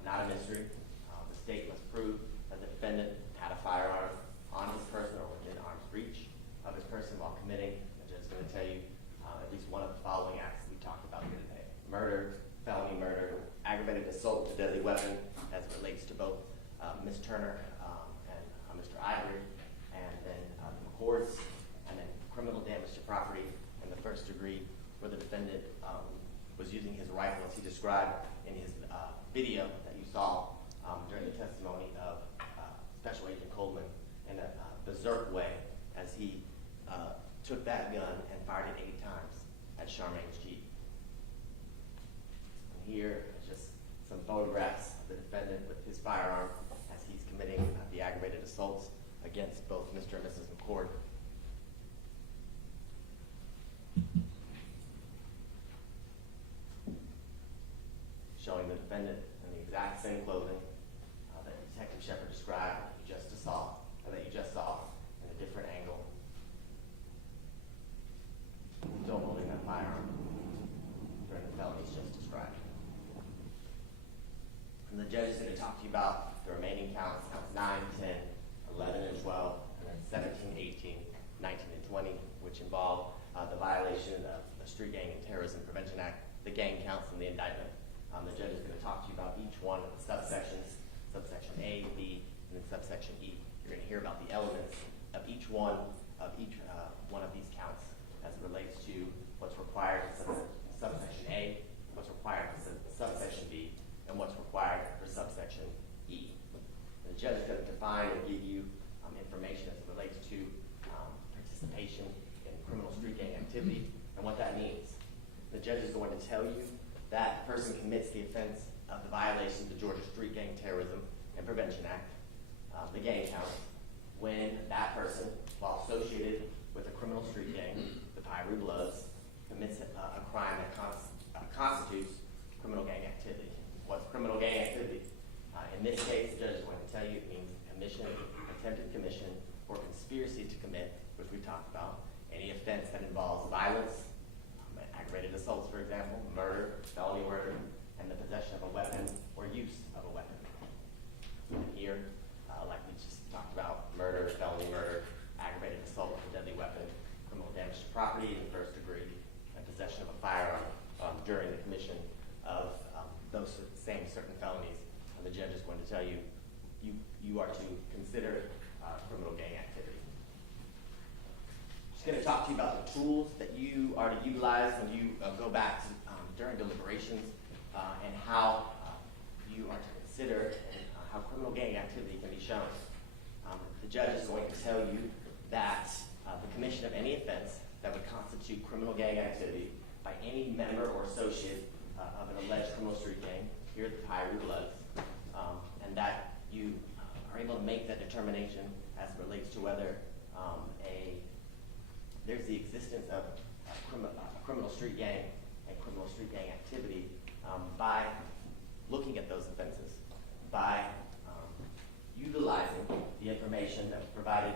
not a mystery. The state must prove that the defendant had a firearm on his person or within arm's reach of his person while committing. The judge is going to tell you at least one of the following acts we talked about here today: murder, felony murder, aggravated assault with a deadly weapon, as it relates to both Ms. Turner and Mr. Ivory, and then the McCords, and then criminal damage to property in the first degree, where the defendant was using his rifle as he described in his video that you saw during the testimony of Special Agent Coleman in a berserk way as he took that gun and fired it 8 times at Charmaine's Jeep. And here are just some photographs of the defendant with his firearm as he's committing the aggravated assaults against both Mr. and Mrs. McCord. Showing the defendant in the exact same clothing that Detective Shepard described that you just saw in a different angle. Still holding that firearm during the felonies just described. And the judge is going to talk to you about the remaining counts, counts 9, 10, 11, and 12, and then 17, 18, 19, and 20, which involve the violation of the Street Gang and Terrorism Prevention Act, the gang counts, and the indictment. The judge is going to talk to you about each one of the subsections, subsection A, B, and then subsection E. You're going to hear about the elements of each one of these counts as it relates to what's required for subsection A, what's required for subsection B, and what's required for subsection E. The judge is going to define and give you information as it relates to participation in criminal street gang activity and what that means. The judge is going to tell you that the person commits the offense of the violation of the Georgia Street Gang Terrorism and Prevention Act, the gang counts, when that person, while associated with a criminal street gang, the Pyru Bloods, commits a crime that constitutes criminal gang activity. What's criminal gang activity? In this case, the judge is going to tell you it means commission, attempted commission, or conspiracy to commit, which we've talked about, any offense that involves violence, aggravated assaults, for example, murder, felony murder, and the possession of a weapon or use of a weapon. And here, like we just talked about, murder, felony murder, aggravated assault with a deadly weapon, criminal damage to property in the first degree, and possession of a firearm during the commission of those same certain felonies. And the judge is going to tell you, you are to consider criminal gang activity. Just going to talk to you about the tools that you are to utilize when you go back to, during deliberations and how you are to consider how criminal gang activity can be shown. The judge is going to tell you that the commission of any offense that would constitute criminal gang activity by any member or associate of an alleged criminal street gang, here at the Pyru Bloods, and that you are able to make that determination as it relates to whether there's the existence of a criminal street gang and criminal street gang activity by looking at those offenses, by utilizing the information that was provided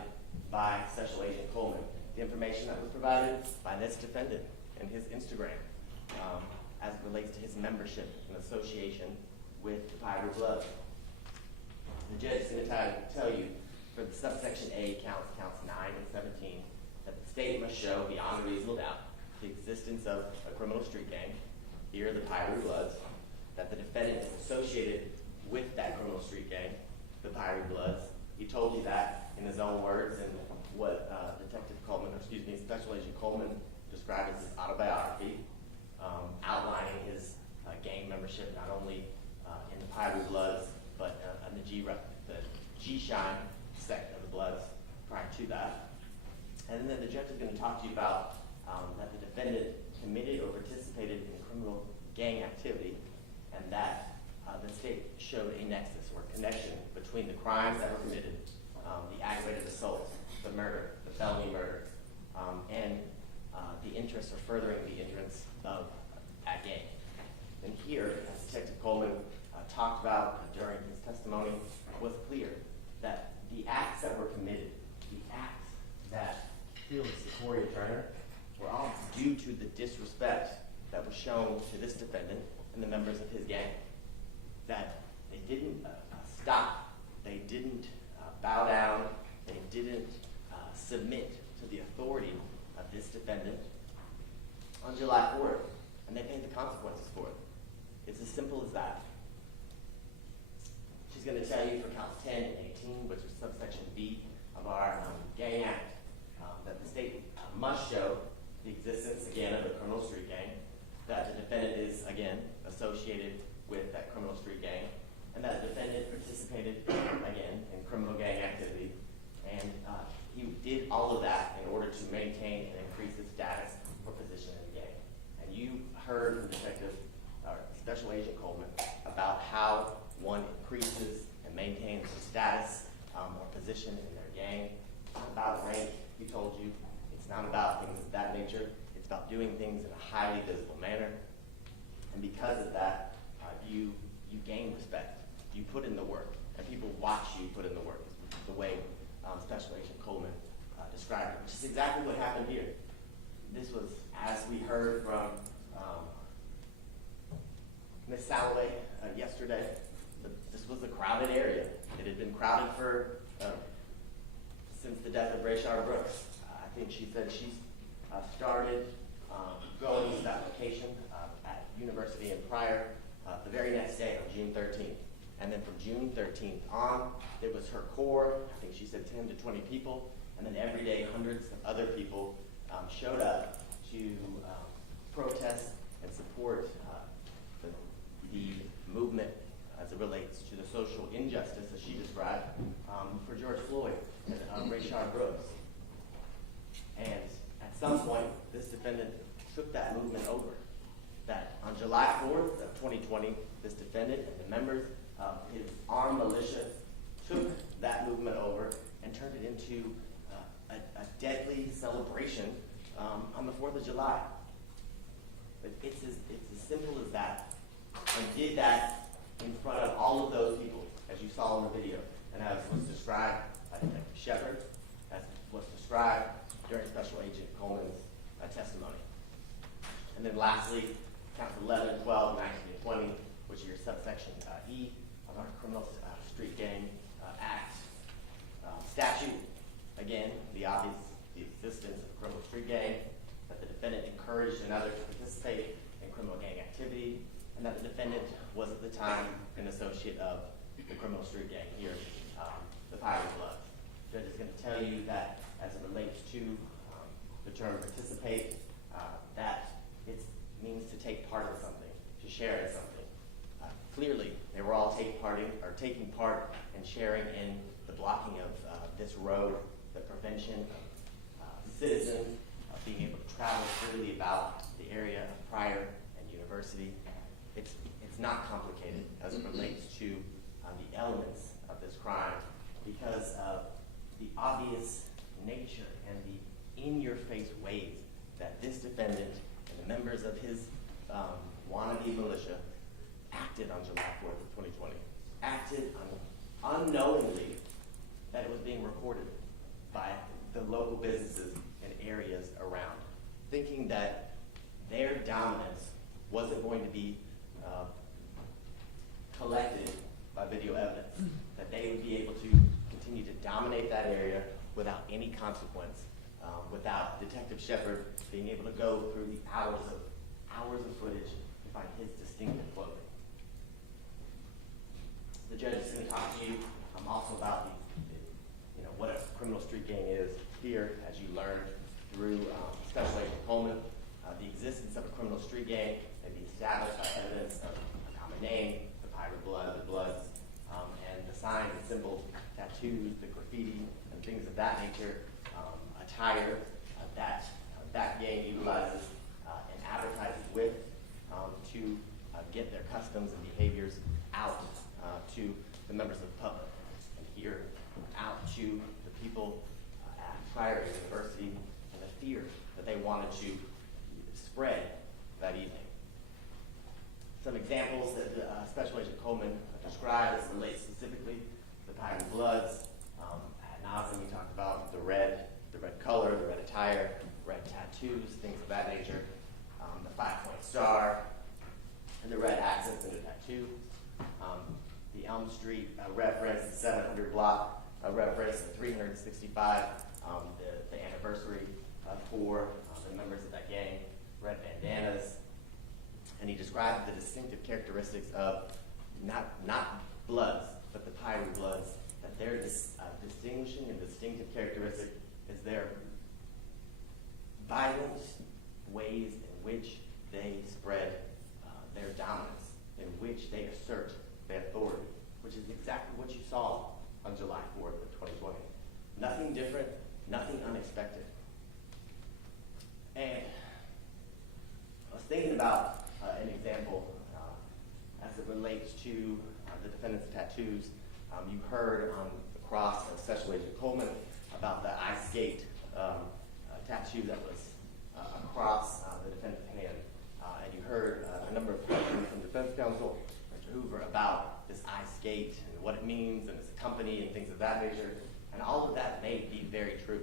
by Special Agent Coleman, the information that was provided by this defendant and his Instagram, as it relates to his membership and association with the Pyru Bloods. The judge is going to tell you for the subsection A counts 9 and 17, that the state must show beyond a reasonable doubt the existence of a criminal street gang, here the Pyru Bloods, that the defendant is associated with that criminal street gang, the Pyru Bloods. He told you that in his own words, and what Special Agent Coleman described as his autobiography, outlining his gang membership not only in the Pyru Bloods, but in the G-Shine sect of the Bloods prior to that. And then the judge is going to talk to you about that the defendant committed or participated in criminal gang activity, and that the state showed a nexus or connection between the crimes that were committed, the aggravated assault, the murder, the felony murder, and the interest or furthering the interests of that gang. And here, as Detective Coleman talked about during his testimony, was clear that the acts that were committed, the acts that killed Secoriea Turner, were all due to the disrespect that was shown to this defendant and the members of his gang. That they didn't stop, they didn't bow down, they didn't submit to the authority of this defendant on July 4th, and they paid the consequences for it. It's as simple as that. She's going to tell you for counts 10 and 18, which is subsection B of our gang act, that the state must show the existence, again, of a criminal street gang, that the defendant is, again, associated with that criminal street gang, and that the defendant participated, again, in criminal gang activity, and he did all of that in order to maintain and increase his status or position in the gang. And you heard from Special Agent Coleman about how one increases and maintains their status or position in their gang. It's not about rank, he told you. It's not about things of that nature. It's about doing things in a highly visible manner. And because of that, you gain respect. You put in the work, and people watch you put in the work, the way Special Agent Coleman described it, which is exactly what happened here. This was, as we heard from Ms. Salloway yesterday, this was a crowded area. It had been crowded since the death of Rayshard Brooks. I think she said she started going to that location at university and prior the very next day on June 13th. And then from June 13th on, it was her core. I think she said 10 to 20 people. And then every day, hundreds of other people showed up to protest and support the movement as it relates to the social injustice, as she described, for George Floyd and Rayshard Brooks. And at some point, this defendant took that movement over. That on July 4th of 2020, this defendant and the members of his armed militia took that movement over and turned it into a deadly celebration on the 4th of July. But it's as simple as that. And did that in front of all of those people, as you saw in the video, and as was described by Detective Shepard, as was described during Special Agent Coleman's testimony. And then lastly, counts 11, 12, 19, and 20, which are your subsection E of our Criminal Street Gang Act statute. Again, the existence of a criminal street gang, that the defendant encouraged another to participate in criminal gang activity, and that the defendant was at the time an associate of the criminal street gang here, the Pirate Blood. The judge is going to tell you that as it relates to the term participate, that it means to take part in something, to share in something. Clearly, they were all taking part and sharing in the blocking of this road, the prevention of citizens of being able to travel freely about the area of Pryor and University. It's not complicated as it relates to the elements of this crime because of the obvious nature and the in-your-face ways that this defendant and the members of his wannabe militia acted on July 4th of 2020. Acted unknowingly that it was being reported by the local businesses and areas around, thinking that their dominance wasn't going to be collected by video evidence, that they would be able to continue to dominate that area without any consequence, without Detective Shepard being able to go through the hours of footage to find his distinctive clothing. The judge is going to talk to you also about what a criminal street gang is here, as you learned through Special Agent Coleman. The existence of a criminal street gang may be established by evidence of a common name, the Pirate Blood, the Bloods, and the signs and symbols, tattoos, the graffiti, and things of that nature, attire that gang utilizes and advertises with to get their customs and behaviors out to the members of the public, and here out to the people at Pryor University, and the fear that they wanted to spread that evening. Some examples that Special Agent Coleman described as relates specifically to the Pirate Bloods. At nauseam, we talked about the red color, the red attire, red tattoos, things of that nature, the 5-point star, and the red accents in the tattoo. The Elm Street reference, the 700 block reference, the 365, the anniversary for the members of that gang, red bandanas. And he described the distinctive characteristics of not Bloods, but the Pirate Bloods, that their distinguishing and distinctive characteristic is their violent ways in which they spread their dominance, in which they assert their authority, which is exactly what you saw on July 4th of 2020. Nothing different, nothing unexpected. And I was thinking about an example as it relates to the defendant's tattoos. You heard on the cross of Special Agent Coleman about the ice skate tattoo that was across the defendant's hand. And you heard a number of questions from defense counsel, Mr. Hoover, about this ice skate and what it means and its company and things of that nature. And all of that may be very true.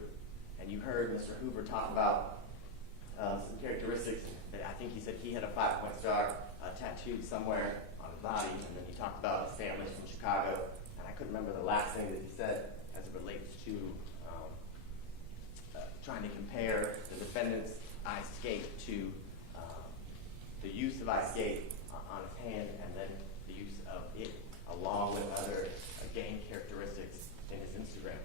And you heard Mr. Hoover talk about some characteristics. I think he said he had a 5-point star tattooed somewhere on his body, and then he talked about his family from Chicago. And I couldn't remember the last thing that he said as it relates to trying to compare the defendant's ice skate to the use of ice skate on his hand, and then the use of it along with other gang characteristics in his Instagram.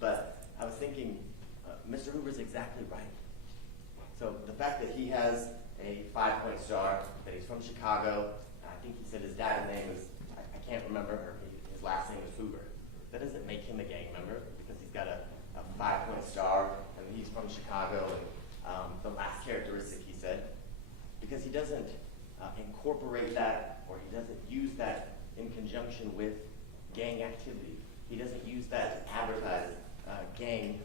But I was thinking, Mr. Hoover's exactly right. So the fact that he has a 5-point star, that he's from Chicago, I think he said his dad's name is, I can't remember, or his last name is Hoover. That doesn't make him a gang member because he's got a 5-point star and he's from Chicago. And the last characteristic he said, because he doesn't incorporate that, or he doesn't use that in conjunction with gang activity. He doesn't use that to advertise gang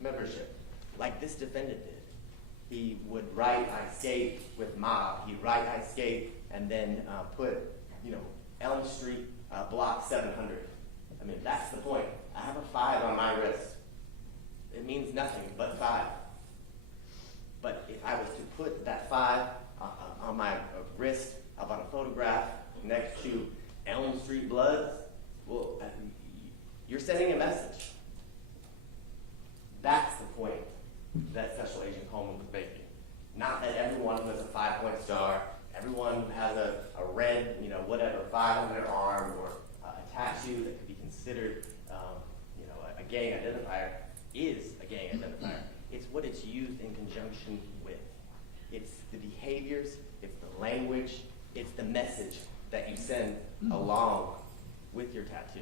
membership, like this defendant did. He would write "I skate" with mob. He'd write "I skate" and then put, Elm Street, block 700. I mean, that's the point. I have a 5 on my wrist. It means nothing but 5. But if I was to put that 5 on my wrist on a photograph next to Elm Street Bloods, well, you're sending a message. That's the point that Special Agent Coleman was making. Not that everyone who has a 5-point star, everyone who has a red, 5 on their arm, or a tattoo that could be considered, a gang identifier, is a gang identifier. It's what it's used in conjunction with. It's the behaviors, it's the language, it's the message that you send along with your tattoo,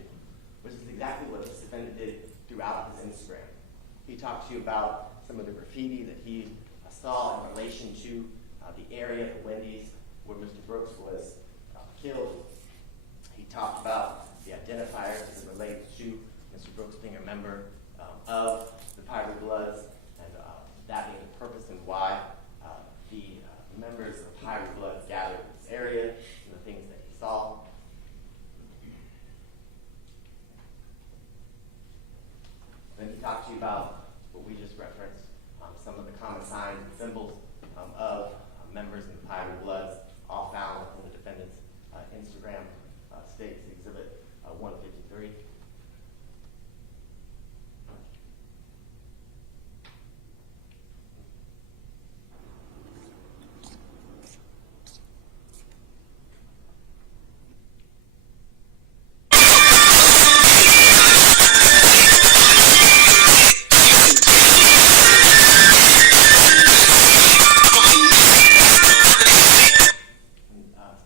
which is exactly what this defendant did throughout his Instagram. He talked to you about some of the graffiti that he saw in relation to the area of Wendy's where Mr. Brooks was killed. He talked about the identifiers as it relates to Mr. Brooks being a member of the Pirate Bloods, and that being the purpose and why the members of Pirate Bloods gathered in this area, and the things that he saw. Then he talked to you about what we just referenced, some of the common signs and symbols of members in the Pirate Bloods, all found in the defendant's Instagram States Exhibit 153.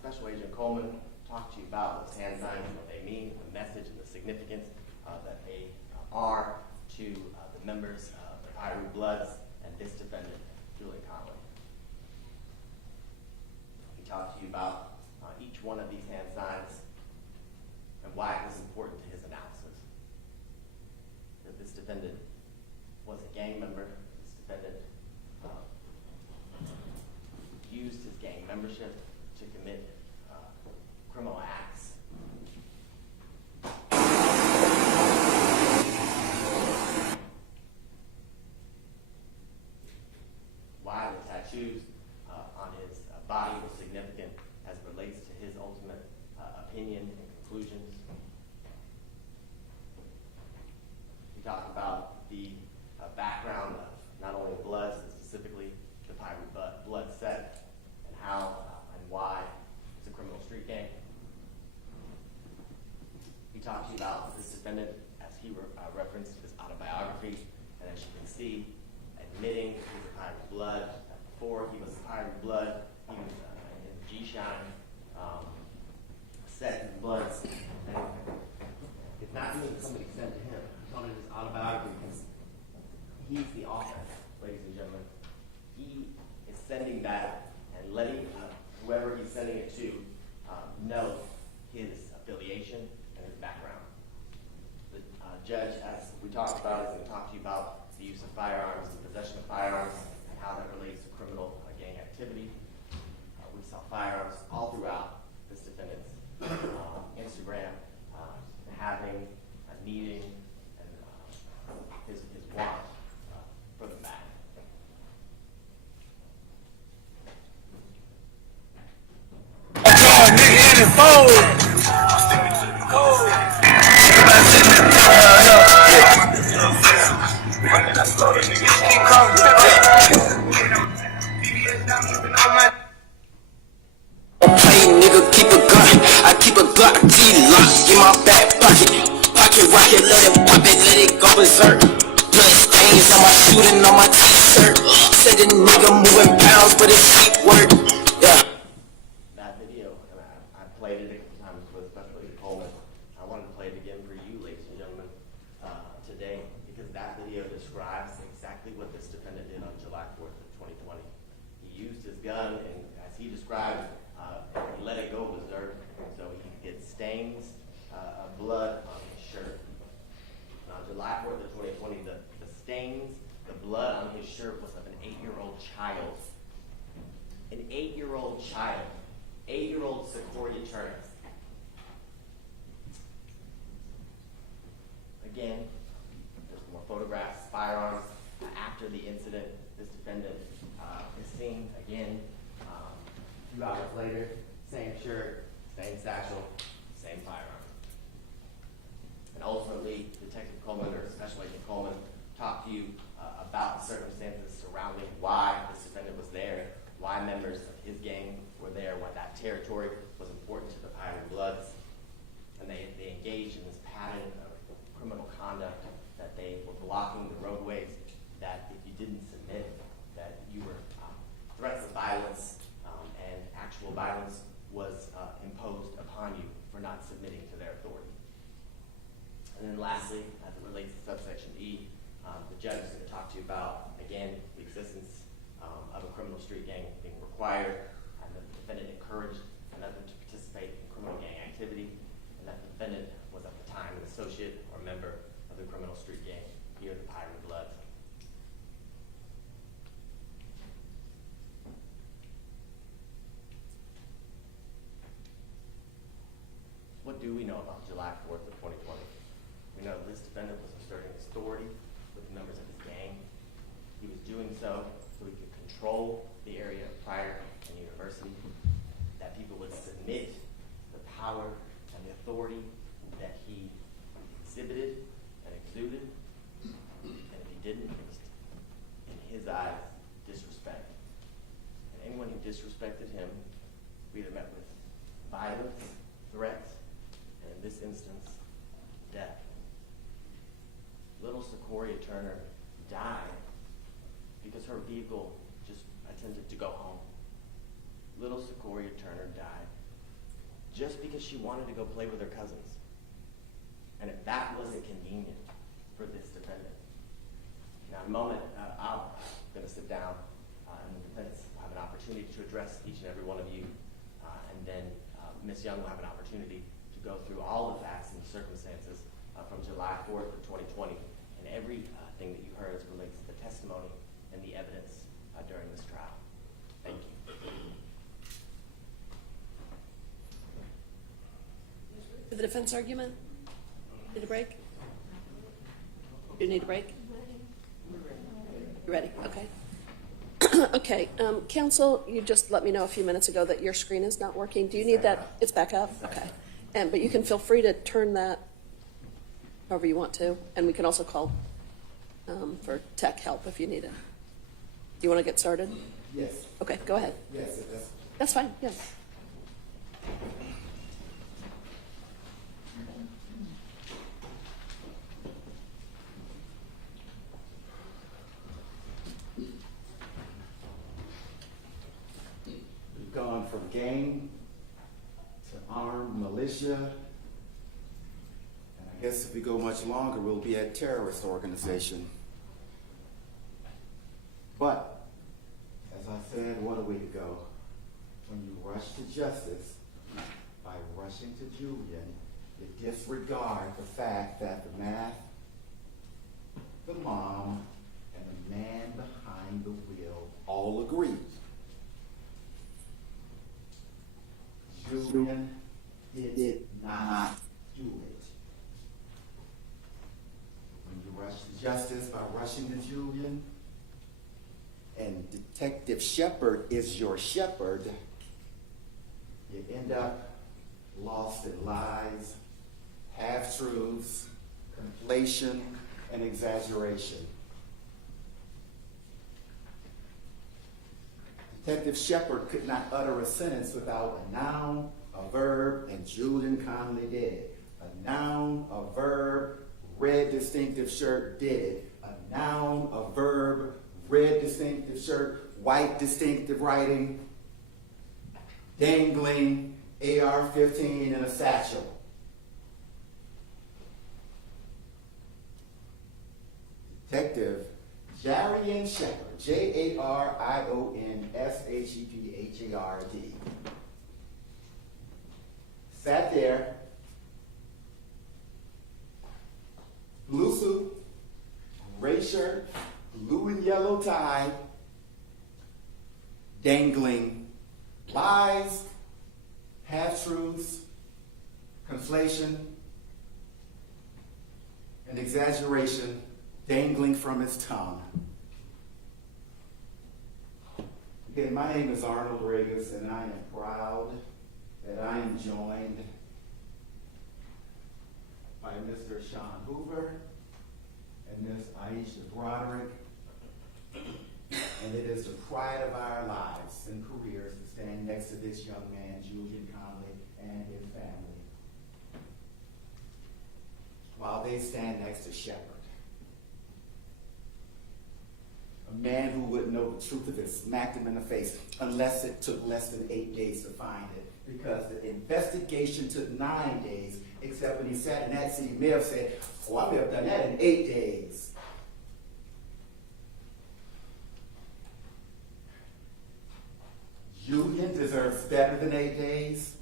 Special Agent Coleman talked to you about those hand signs and what they mean, the message and the significance that they are to the members of the Pirate Bloods and this defendant, Julian Conley. He talked to you about each one of these hand signs and why it was important to his analysis. That this defendant was a gang member, this defendant used his gang membership to commit criminal acts. Why the tattoos on his body were significant as it relates to his ultimate opinion and conclusions. We talked about the background of not only the Bloods, but specifically the Pirate Blood sect, and how and why it's a criminal street gang. He talked to you about this defendant, as he referenced his autobiography, and as you can see, admitting that he was a Pirate Blood. Before he was a Pirate Blood, he was in G-Shine, set his bloods. And it's not something somebody said to him. He told him his autobiography because he's the author, ladies and gentlemen. He is sending that and letting whoever he's sending it to know his affiliation and his background. The judge, as we talked about, is going to talk to you about the use of firearms and possession of firearms and how that relates to criminal gang activity. We saw firearms all throughout this defendant's Instagram, having, needing, and his want for the back. Nigga, keep a gun. I keep a Glock G-lock in my back pocket. Pocket rocket, let it pop it, let it go berserk. Blood stains on my shooting on my t-shirt. Said the nigga moving pounds, but it's cheap work. Yeah. That video, and I played it a couple times with Special Agent Coleman. I wanted to play it again for you, ladies and gentlemen, today, because that video describes exactly what this defendant did on July 4th of 2020. He used his gun, and as he described, blood on his shirt. And on July 4th of 2020, the stains, the blood on his shirt was of an 8-year-old child. An 8-year-old child. 8-year-old Secoriea Turner. Again, there's more photographs, firearms. After the incident, this defendant is seen again a few hours later. Same shirt, same satchel, same firearm. And ultimately, Detective Coleman, or Special Agent Coleman, talked to you about the circumstances surrounding why this defendant was there, why members of his gang were there, why that territory was important to the Pirate Bloods. And they engaged in this pattern of criminal conduct, that they were blocking the roadways, that if you didn't submit, that you were threats of violence and actual violence was imposed upon you for not submitting to their authority. And then lastly, as it relates to subsection E, the judge is going to talk to you about, again, the existence of a criminal street gang being required, and that the defendant encouraged another to participate in criminal gang activity, and that the defendant was at the time an associate or member of the criminal street gang, here the Pirate Bloods. What do we know about July 4th of 2020? We know that this defendant was asserting authority with members of his gang. He was doing so he could control the area of Pryor and University, that people would submit the power and the authority that he exhibited and exuded, and if he didn't, it was, in his eyes, disrespect. And anyone who disrespected him, we either met with violence, threats, and in this instance, death. Little Secoriea Turner died because her vehicle just attempted to go home. Little Secoriea Turner died just because she wanted to go play with her cousins. And if that wasn't convenient for this defendant. Now in a moment, I'm going to sit down and the defense will have an opportunity to address each and every one of you. And then Ms. Young will have an opportunity to go through all the facts and circumstances from July 4th of 2020 and everything that you heard as relates to the testimony and the evidence during this trial. Thank you. For the defense argument? Need a break? You need a break? You ready? Okay. Okay, counsel, you just let me know a few minutes ago that your screen is not working. Do you need that? It's back up? Okay. But you can feel free to turn that however you want to, and we can also call for tech help if you need it. Do you want to get started? Yes. Okay, go ahead. Yes. That's fine, yes. We've gone from gang to armed militia, and I guess if we go much longer, we'll be a terrorist organization. But, as I said, what a way to go. When you rush to justice by rushing to Julian, you disregard the fact that the math, the mom, and the man behind the wheel all agree. Julian did not do it. When you rush to justice by rushing to Julian, and Detective Shepard is your shepherd, you end up lost in lies, half-truths, conflation, and exaggeration. Detective Shepard could not utter a sentence without a noun, a verb, and Julian Conley did it. A noun, a verb, red distinctive shirt did it. A noun, a verb, red distinctive shirt, white distinctive writing, dangling AR-15 in a satchel. Detective Julian Shepard, Jarion Shepard, sat there shirt, blue and yellow tie, dangling lies, half-truths, conflation, and exaggeration dangling from his tongue. Again, my name is Arnold Regas, and I am proud that I am joined by Mr. Sean Hoover and Ms. Aisha Broderick. And it is the pride of our lives and careers to stand next to this young man, Julian Conley, and his family, while they stand next to Shepard, a man who wouldn't know the truth if it smacked him in the face, unless it took less than 8 days to find it, because the investigation took 9 days, except when he sat in that seat, he may have said, oh, I may have done that in 8 days. Julian deserves better than 8 days.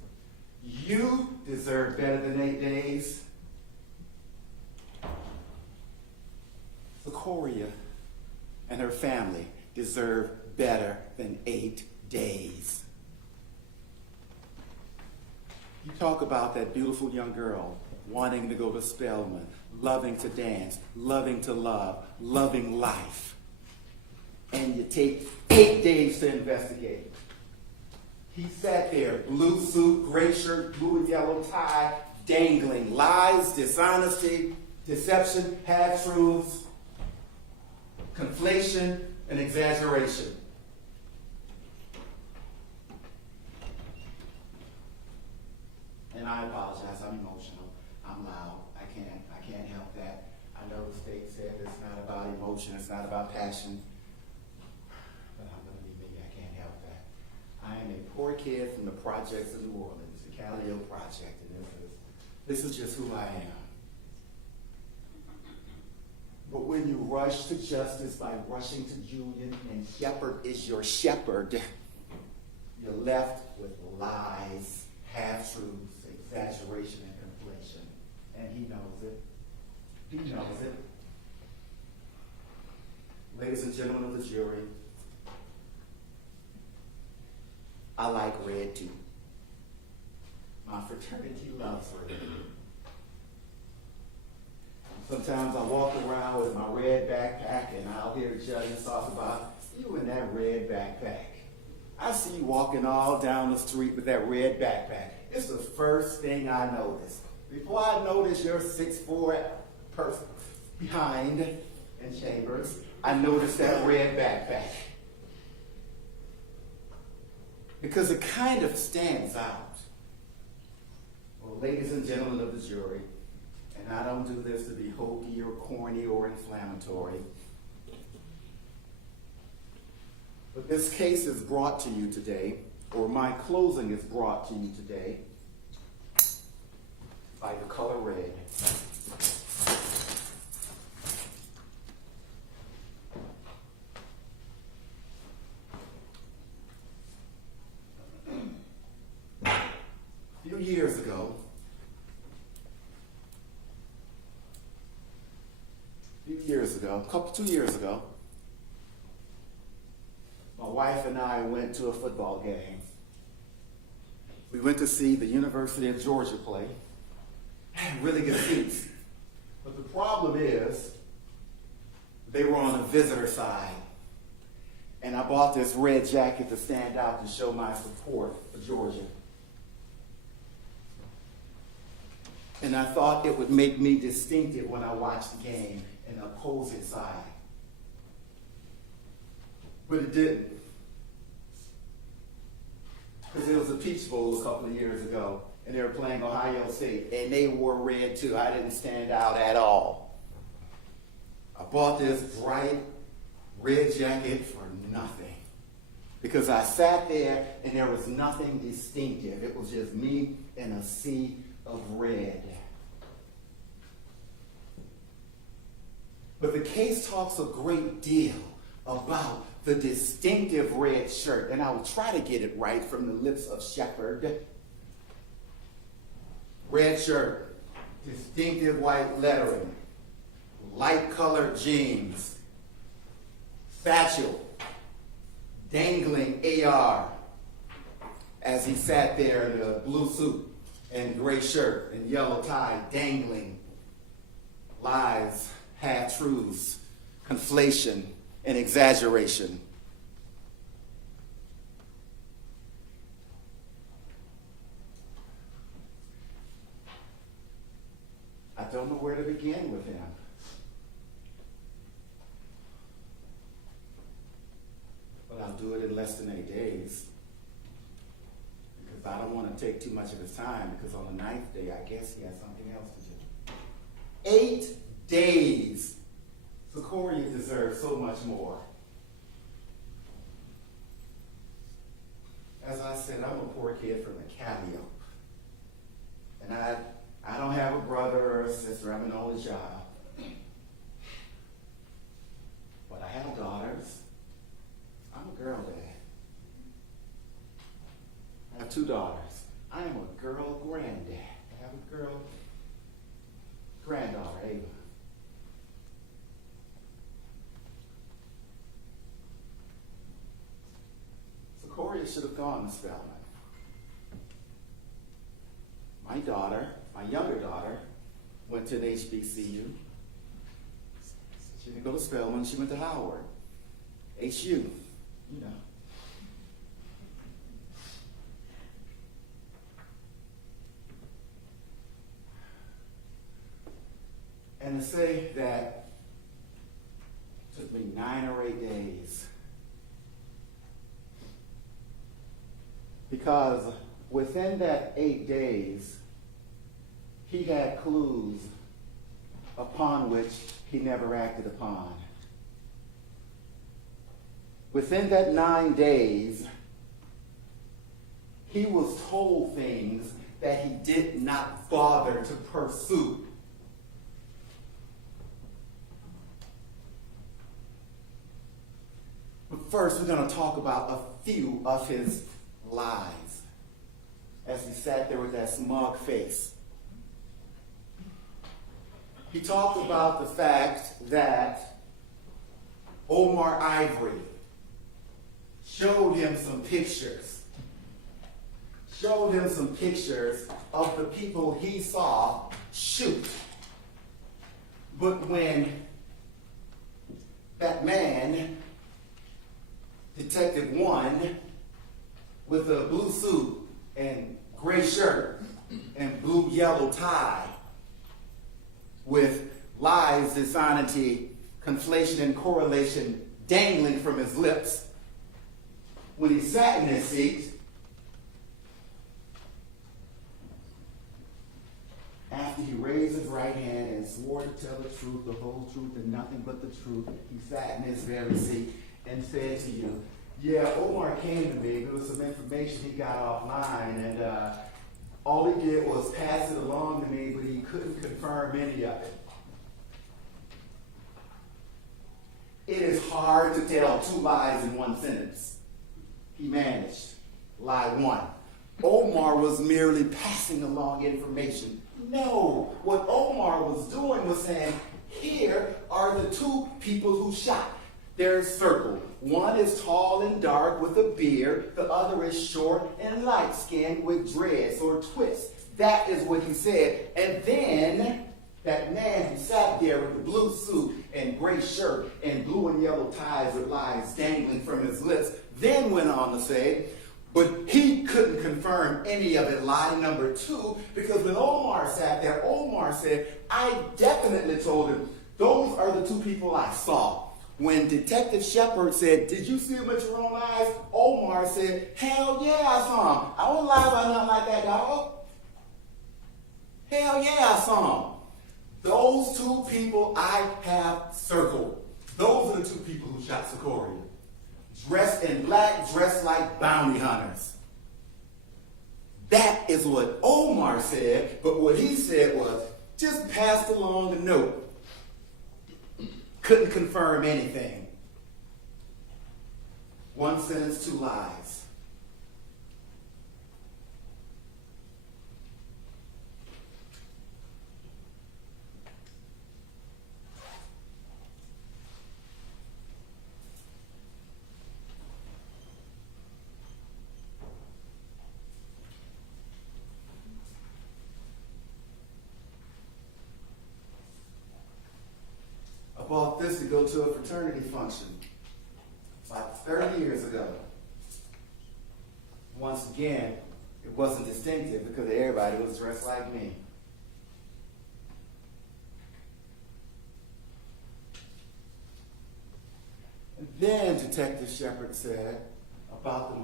You deserve better than 8 days. Secoriea and her family deserve better than 8 days. You talk about that beautiful young girl wanting to go to Spelman, loving to dance, loving to love, loving life. And you take 8 days to investigate. He sat there, blue suit, gray shirt, blue and yellow tie, dangling lies, dishonesty, deception, half-truths, conflation, and exaggeration. And I apologize, I'm emotional, I'm loud, I can't help that. I know the state said it's not about emotion, it's not about passion, but I'm gonna be me, I can't help that. I am a poor kid from the projects of New Orleans, the Callio Project, and this is just who I am. But when you rush to justice by rushing to Julian and Shepard is your shepherd, you're left with lies, half-truths, exaggeration, and conflation. And he knows it. He knows it. Ladies and gentlemen of the jury, I like red too. My fraternity loves red. Sometimes I walk around with my red backpack and I'll hear judges talk about you and that red backpack. I see you walking all down the street with that red backpack. It's the first thing I notice. Before I notice your 6'4" person behind in chambers, I notice that red backpack. Because it kind of stands out. Well, ladies and gentlemen of the jury, and I don't do this to be hokey or corny or inflammatory, but this case is brought to you today, or my closing is brought to you today, by the color red. A few years ago, 2 years ago, my wife and I went to a football game. We went to see the University of Georgia play. Had really good seats. But the problem is, they were on the visitor side. And I bought this red jacket to stand out to show my support for Georgia. And I thought it would make me distinctive when I watched the game in the opposing side. But it didn't. Because it was a Peach Bowl a couple of years ago, and they were playing Ohio State, and they wore red too. I didn't stand out at all. I bought this bright red jacket for nothing. Because I sat there, and there was nothing distinctive. It was just me in a sea of red. But the case talks a great deal about the distinctive red shirt, and I will try to get it right from the lips of Shepard. Red shirt, distinctive white lettering, light colored jeans, satchel, dangling AR as he sat there in a blue suit and gray shirt and yellow tie, dangling lies, half-truths, conflation, and exaggeration. I don't know where to begin with him. But I'll do it in less than 8 days. Because I don't want to take too much of his time, because on the 9th day, I guess he has something else to do. 8 days. Secoriea deserves so much more. As I said, I'm a poor kid from a catio. And I don't have a brother or a sister. I'm an only child. But I have daughters. I'm a girl dad. I have 2 daughters. I am a girl granddad. I have a girl granddaughter, Ava. Secoriea should have gone to Spelman. My daughter, my younger daughter, went to an HBCU. She didn't go to Spelman, she went to Howard. HU, you know. And to say that it took me 9 or 8 days, because within that 8 days, he had clues upon which he never acted upon. Within that 9 days, he was told things that he did not bother to pursue. But first, we're going to talk about a few of his lies as he sat there with that smug face. He talked about the fact that Omar Ivory showed him some pictures of the people he saw shoot. But when that man, Detective 1, with a blue suit and gray shirt and blue yellow tie, with lies, dishonesty, conflation, and correlation dangling from his lips, when he sat in his seat, after he raised his right hand and swore to tell the truth, the whole truth, and nothing but the truth, he sat in his very seat and said to you, yeah, Omar came to me. There was some information he got offline, and all he did was pass it along to me, but he couldn't confirm any of it. It is hard to tell 2 lies in 1 sentence. He managed. Lie 1. Omar was merely passing along information. No, what Omar was doing was saying, here are the 2 people who shot. They're circled. One is tall and dark with a beard. The other is short and light-skinned with dreads or twists. That is what he said. And then that man who sat there with the blue suit and gray shirt and blue and yellow ties with lies dangling from his lips then went on to say, but he couldn't confirm any of it. Lie number 2, because when Omar sat there, Omar said, I definitely told him, those are the 2 people I saw. When Detective Shepard said, did you see him with your own eyes? Omar said, hell yeah, I saw him. I won't lie about nothing like that, dog. Hell yeah, I saw him. Those 2 people I have circled. Those are the 2 people who shot Secoriea. Dressed in black, dressed like bounty hunters. That is what Omar said, but what he said was, just passed along the note. Couldn't confirm anything. 1 sentence, 2 lies. to a fraternity function about 30 years ago. Once again, it wasn't distinctive because everybody was dressed like me. And then Detective Shepard said about the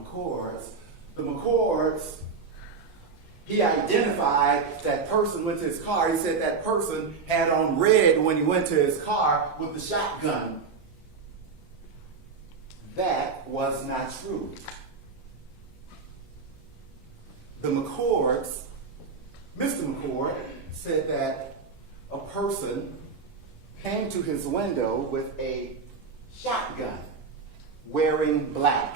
McCords, he identified that person went to his car. He said that person had on red when he went to his car with the shotgun. That was not true. The McCords, Mr. McCord, said that a person came to his window with a shotgun wearing black.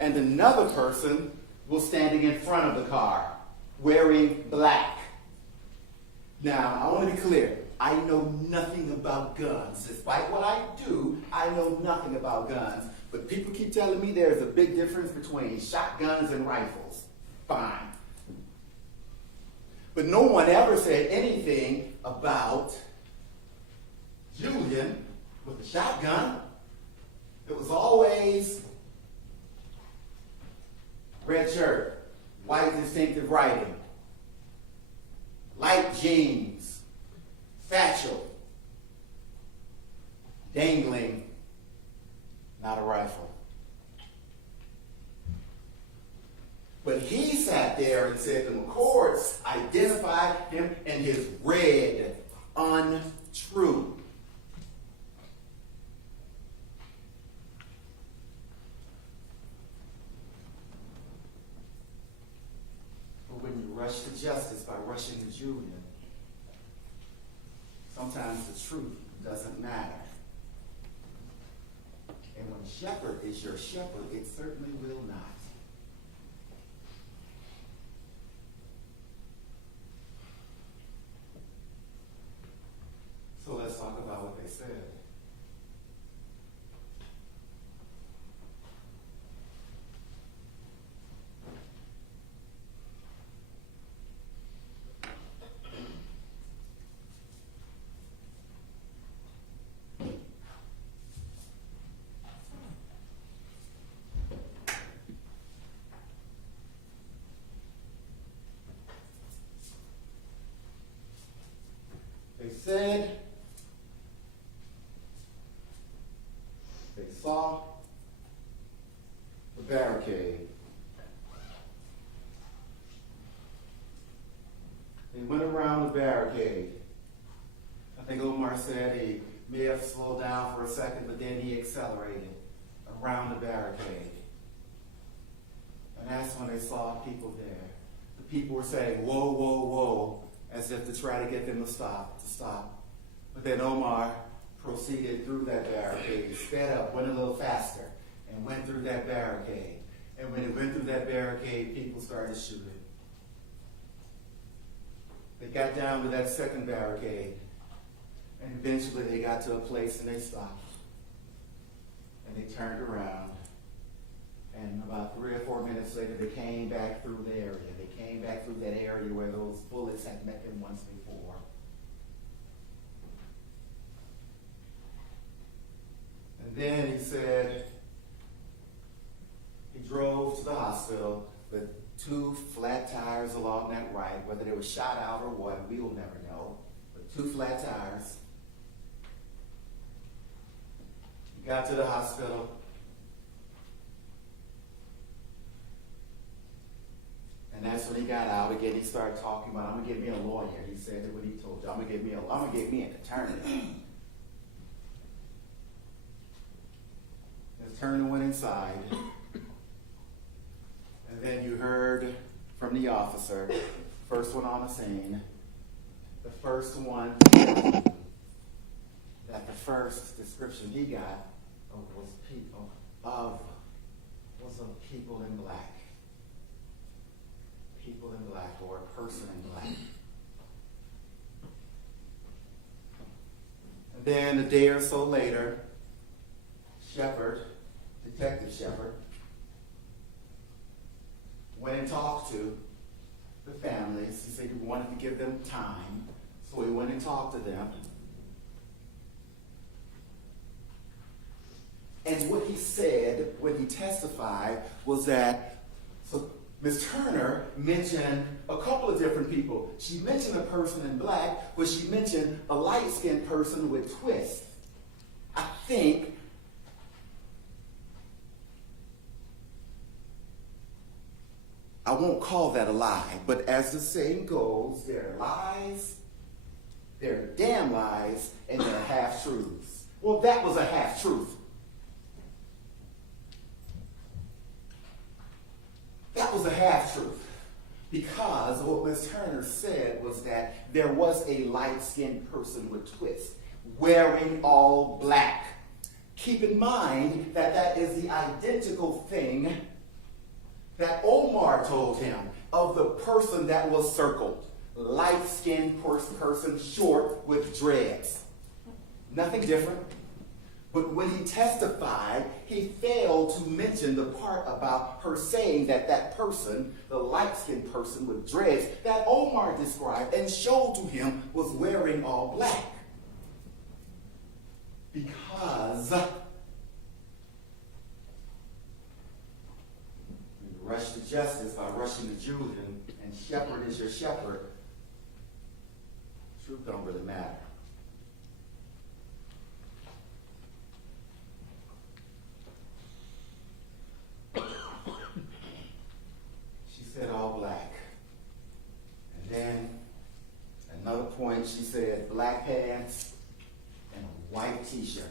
And another person was standing in front of the car wearing black. Now, I want to be clear. I know nothing about guns. Despite what I do, I know nothing about guns. But people keep telling me there's a big difference between shotguns and rifles. Fine. But no one ever said anything about Julian with a shotgun. It was always red shirt, white distinctive writing, light jeans, satchel, dangling, not a rifle. But he sat there and said the McCords identified him in his red. Untrue. But when you rush to justice by rushing to Julian, sometimes the truth doesn't matter. And when Shepard is your shepherd, it certainly will not. So let's talk about what they said. They said they saw the barricade. They went around the barricade. I think Omar said he may have slowed down for a second, but then he accelerated around the barricade. And that's when they saw people there. The people were saying, whoa, whoa, whoa, as if to try to get them to stop. But then Omar proceeded through that barricade, sped up, went a little faster, and went through that barricade. And when he went through that barricade, people started shooting. They got down to that second barricade, and eventually they got to a place and they stopped. And they turned around, and about 3 or 4 minutes later, they came back through the area. They came back through that area where those bullets had met them once before. And then he said he drove to the hospital with 2 flat tires along that right. Whether they were shot out or what, we will never know. But 2 flat tires. He got to the hospital. And that's when he got out. Again, he started talking about, I'm going to get me a lawyer. He said that when he told you, I'm going to get me an attorney. His attorney went inside. And then you heard from the officer, first one on the scene, the first one, that the first description he got was of people in black. People in black, or a person in black. And then a day or so later, Detective Shepard, went and talked to the families. He said he wanted to give them time, so he went and talked to them. And what he said when he testified was that Ms. Turner mentioned a couple of different people. She mentioned a person in black, but she mentioned a light-skinned person with twists. I think I won't call that a lie, but as the saying goes, there are lies, there are damn lies, and there are half-truths. Well, that was a half-truth. That was a half-truth, because what Ms. Turner said was that there was a light-skinned person with twists, wearing all black. Keep in mind that that is the identical thing that Omar told him of the person that was circled. Light-skinned person, short with dreads. Nothing different. But when he testified, he failed to mention the part about her saying that that person, the light-skinned person with dreads, that Omar described and showed to him was wearing all black. Because you rush to justice by rushing to Julian, and shepherd is your shepherd, truth don't really matter. She said all black. And then another point, she said black pants and a white t-shirt.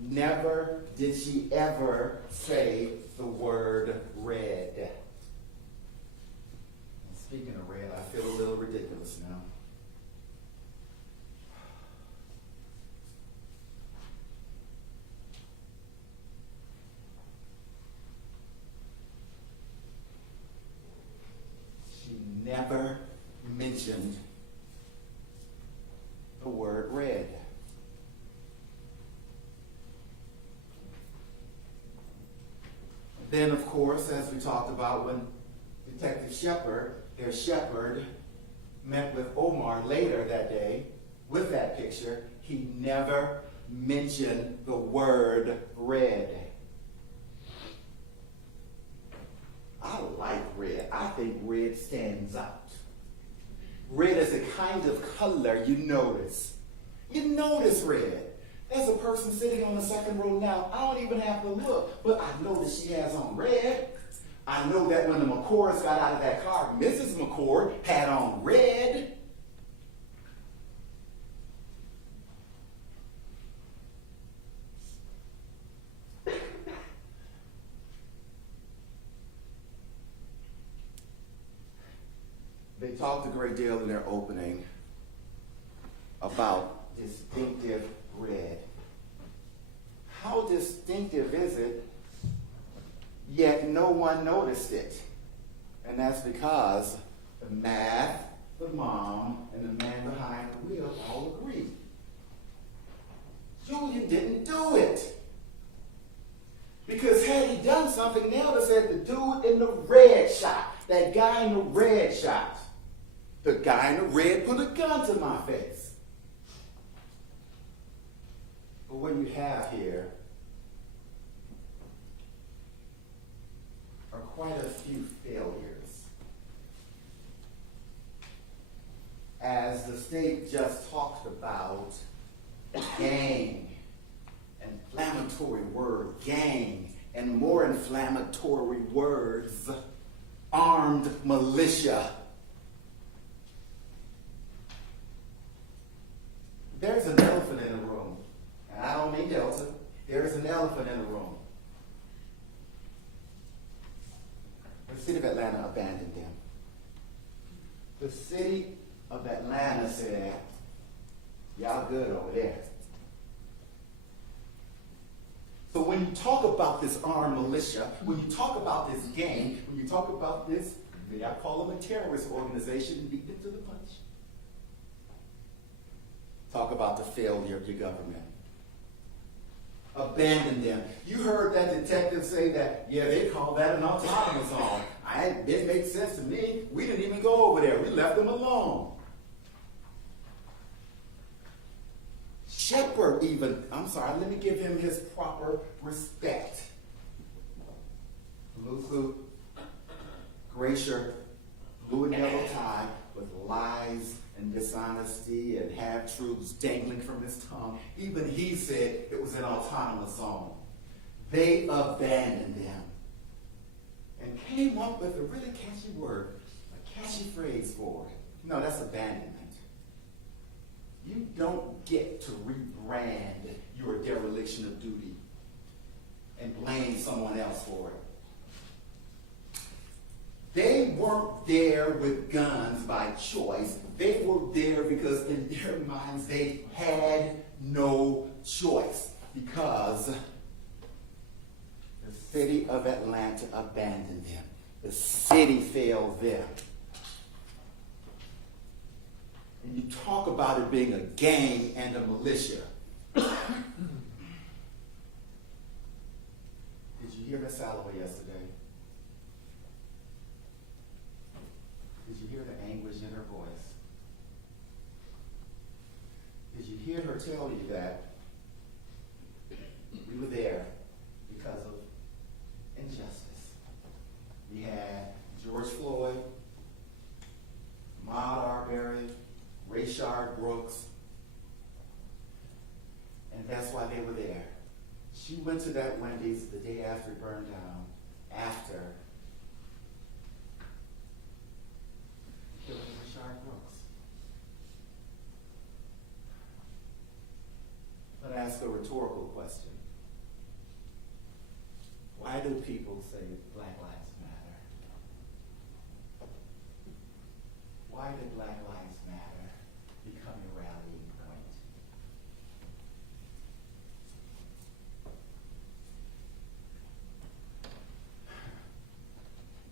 Never did she ever say the word red. And speaking of red, I feel a little ridiculous now. She never mentioned the word red. Then, of course, as we talked about, when Detective Shepard, their shepherd, met with Omar later that day with that picture, he never mentioned the word red. I like red. I think red stands out. Red is a kind of color you notice. You notice red. There's a person sitting on the second row now. I don't even have to look, but I know that she has on red. I know that when the McCords got out of that car, Mrs. McCord had on red. They talked a great deal in their opening about distinctive red. How distinctive is it, yet no one noticed it? And that's because the math, the mom, and the man behind the wheel all agree. Julian didn't do it. Because had he done something, they would have said the dude in the red shot, that guy in the red shot. The guy in the red put a gun to my face. But what you have here are quite a few failures. As the state just talked about, gang, inflammatory word, gang, and more inflammatory words, armed militia. There's an elephant in the room. And I don't mean Delta. There's an elephant in the room. The city of Atlanta abandoned them. The city of Atlanta said, y'all good over there. So when you talk about this armed militia, when you talk about this gang, when you talk about this, may I call them a terrorist organization, and beat them to the punch. Talk about the failure of your government. Abandon them. You heard that detective say that, yeah, they call that an autonomous zone. It makes sense to me. We didn't even go over there. We left them alone. shepherd even, I'm sorry, let me give him his proper respect. Blue suit, gray shirt, blue and yellow tie, with lies and dishonesty and half-truths dangling from his tongue. Even he said it was an autonomous zone. They abandoned him and came up with a really catchy word, a catchy phrase for it. No, that's abandonment. You don't get to rebrand your dereliction of duty and blame someone else for it. They weren't there with guns by choice. They were there because in their minds they had no choice, because the city of Atlanta abandoned them. The city failed them. And you talk about it being a gang and a militia. Did you hear Miss Alloway yesterday? Did you hear the anguish in her voice? Did you hear her tell you that we were there because of injustice? We had George Floyd, Ahmaud Arbery, Rayshard Brooks, and that's why they were there. She went to that Wendy's the day after it burned down, after killing Rayshard Brooks. Let me ask a rhetorical question. Why do people say Black Lives Matter? Why did Black Lives Matter become a rallying point?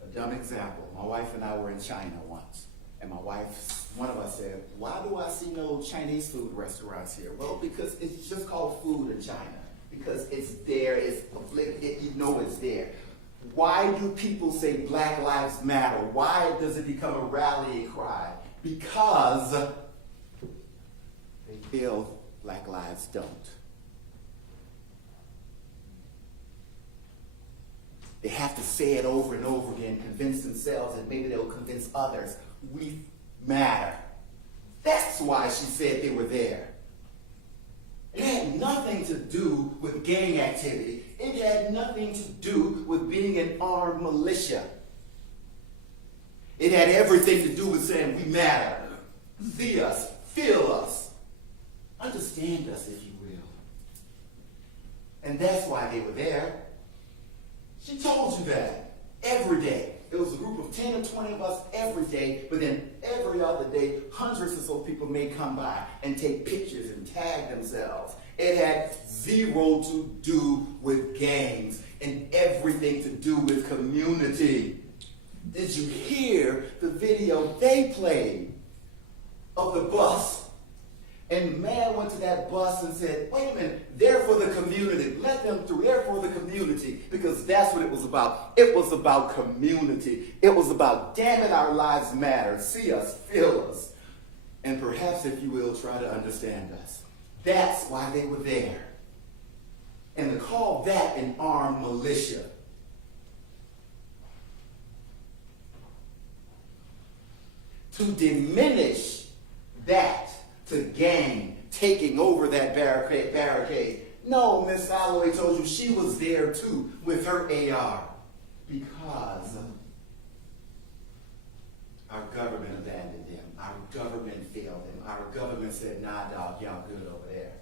A dumb example. My wife and I were in China once, and one of us said, "Why do I see no Chinese food restaurants here?" Well, because it's just called food in China. Because it's there, you know it's there. Why do people say Black Lives Matter? Why does it become a rallying cry? Because they feel Black lives don't. They have to say it over and over again, convince themselves, and maybe they'll convince others. We matter. That's why she said they were there. It had nothing to do with gang activity. It had nothing to do with being an armed militia. It had everything to do with saying we matter. See us, feel us, understand us, if you will. And that's why they were there. She told you that every day. It was a group of 10 or 20 of us every day, but then every other day, hundreds or so people may come by and take pictures and tag themselves. It had zero to do with gangs and everything to do with community. Did you hear the video they played of the bus? And man went to that bus and said, "Wait a minute, they're for the community. Let them through. They're for the community." Because that's what it was about. It was about community. It was about, damn it, our lives matter. See us, feel us. And perhaps, if you will, try to understand us. That's why they were there. And to call that an armed militia, to diminish that to gang taking over that barricade. No, Miss Alloway told you she was there too with her AR, because our government abandoned them. Our government failed them. Our government said, "Nah, dog, y'all good over there."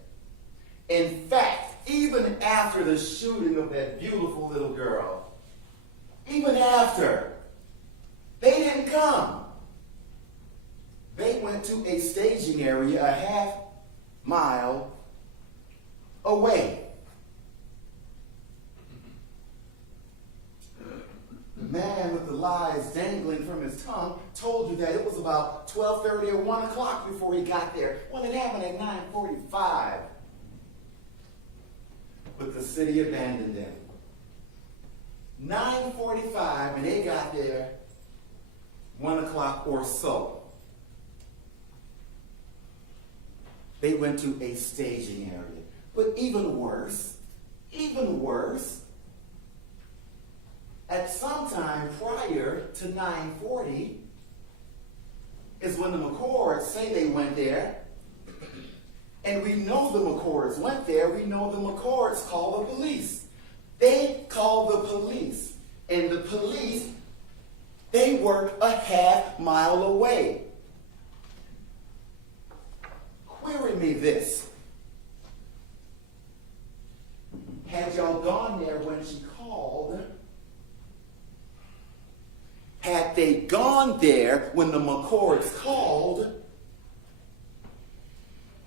In fact, even after the shooting of that beautiful little girl, even after, they didn't come. They went to a staging area a half mile away. The man with the lies dangling from his tongue told you that it was about 12:30 or 1 o'clock before he got there. Well, it happened at 9:45. But the city abandoned them. 9:45, and they got there 1 o'clock or so. They went to a staging area. But even worse, at some time prior to 9:40 is when the McCords say they went there. And we know the McCords went there. We know the McCords called the police. They called the police. And the police, they worked a half-mile away. Query me this. Had y'all gone there when she called? Had they gone there when the McCords called?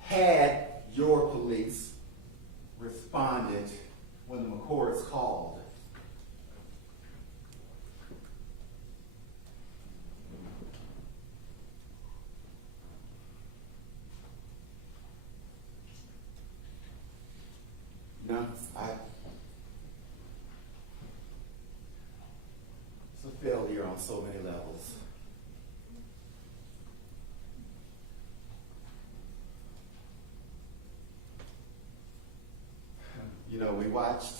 Had your police responded when the McCords called? No, it's a failure on so many levels. You know, we watched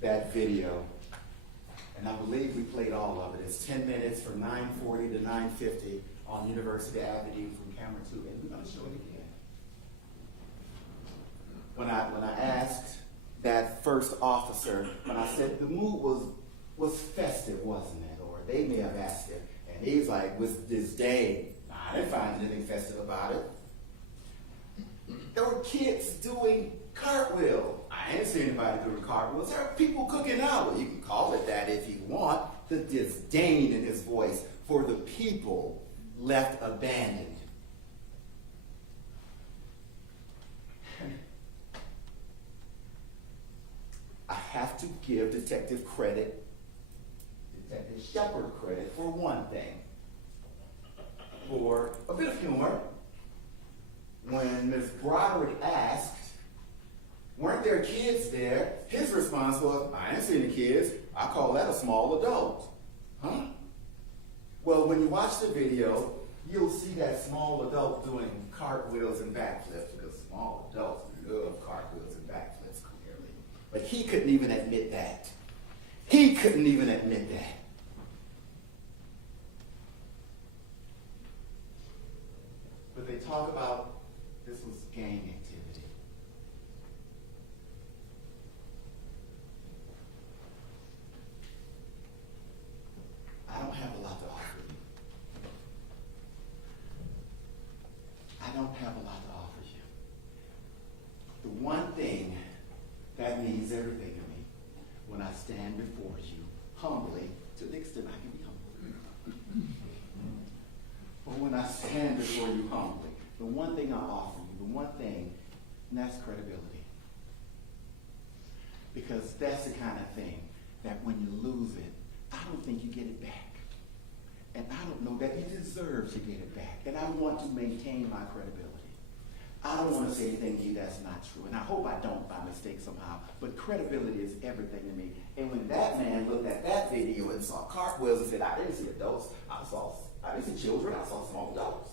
that video, and I believe we played all of it. It's 10 minutes from 9:40 to 9:50 on University Avenue from camera 2, and we're going to show it again. When I asked that first officer, when I said the mood was festive, wasn't it? Or they may have asked it, and he's like, with disdain, I didn't find anything festive about it. There were kids doing cartwheels. I didn't see anybody doing cartwheels. There are people cooking out. Well, you can call it that if you want. The disdain in his voice for the people left abandoned. I have to give Detective Shepard credit for one thing. For a bit of humor. When Ms. Broderick asked, weren't there kids there? His response was, I ain't seen the kids. I call that a small adult. Huh? Well, when you watch the video, you'll see that small adult doing cartwheels and backflips, because small adults love cartwheels and backflips, clearly. But he couldn't even admit that. He couldn't even admit that. But they talk about this was gang activity. I don't have a lot to offer you. I don't have a lot to offer you. The one thing that means everything to me when I stand before you humbly, to the extent I can be humble. But when I stand before you humbly, the one thing I offer you, the one thing, and that's credibility. Because that's the kind of thing that when you lose it, I don't think you get it back. And I don't know that you deserve to get it back. And I want to maintain my credibility. I don't want to say anything to you that's not true. And I hope I don't by mistake somehow. But credibility is everything to me. And when that man looked at that video and saw cartwheels and said, I didn't see adults, I didn't see children, I saw small adults.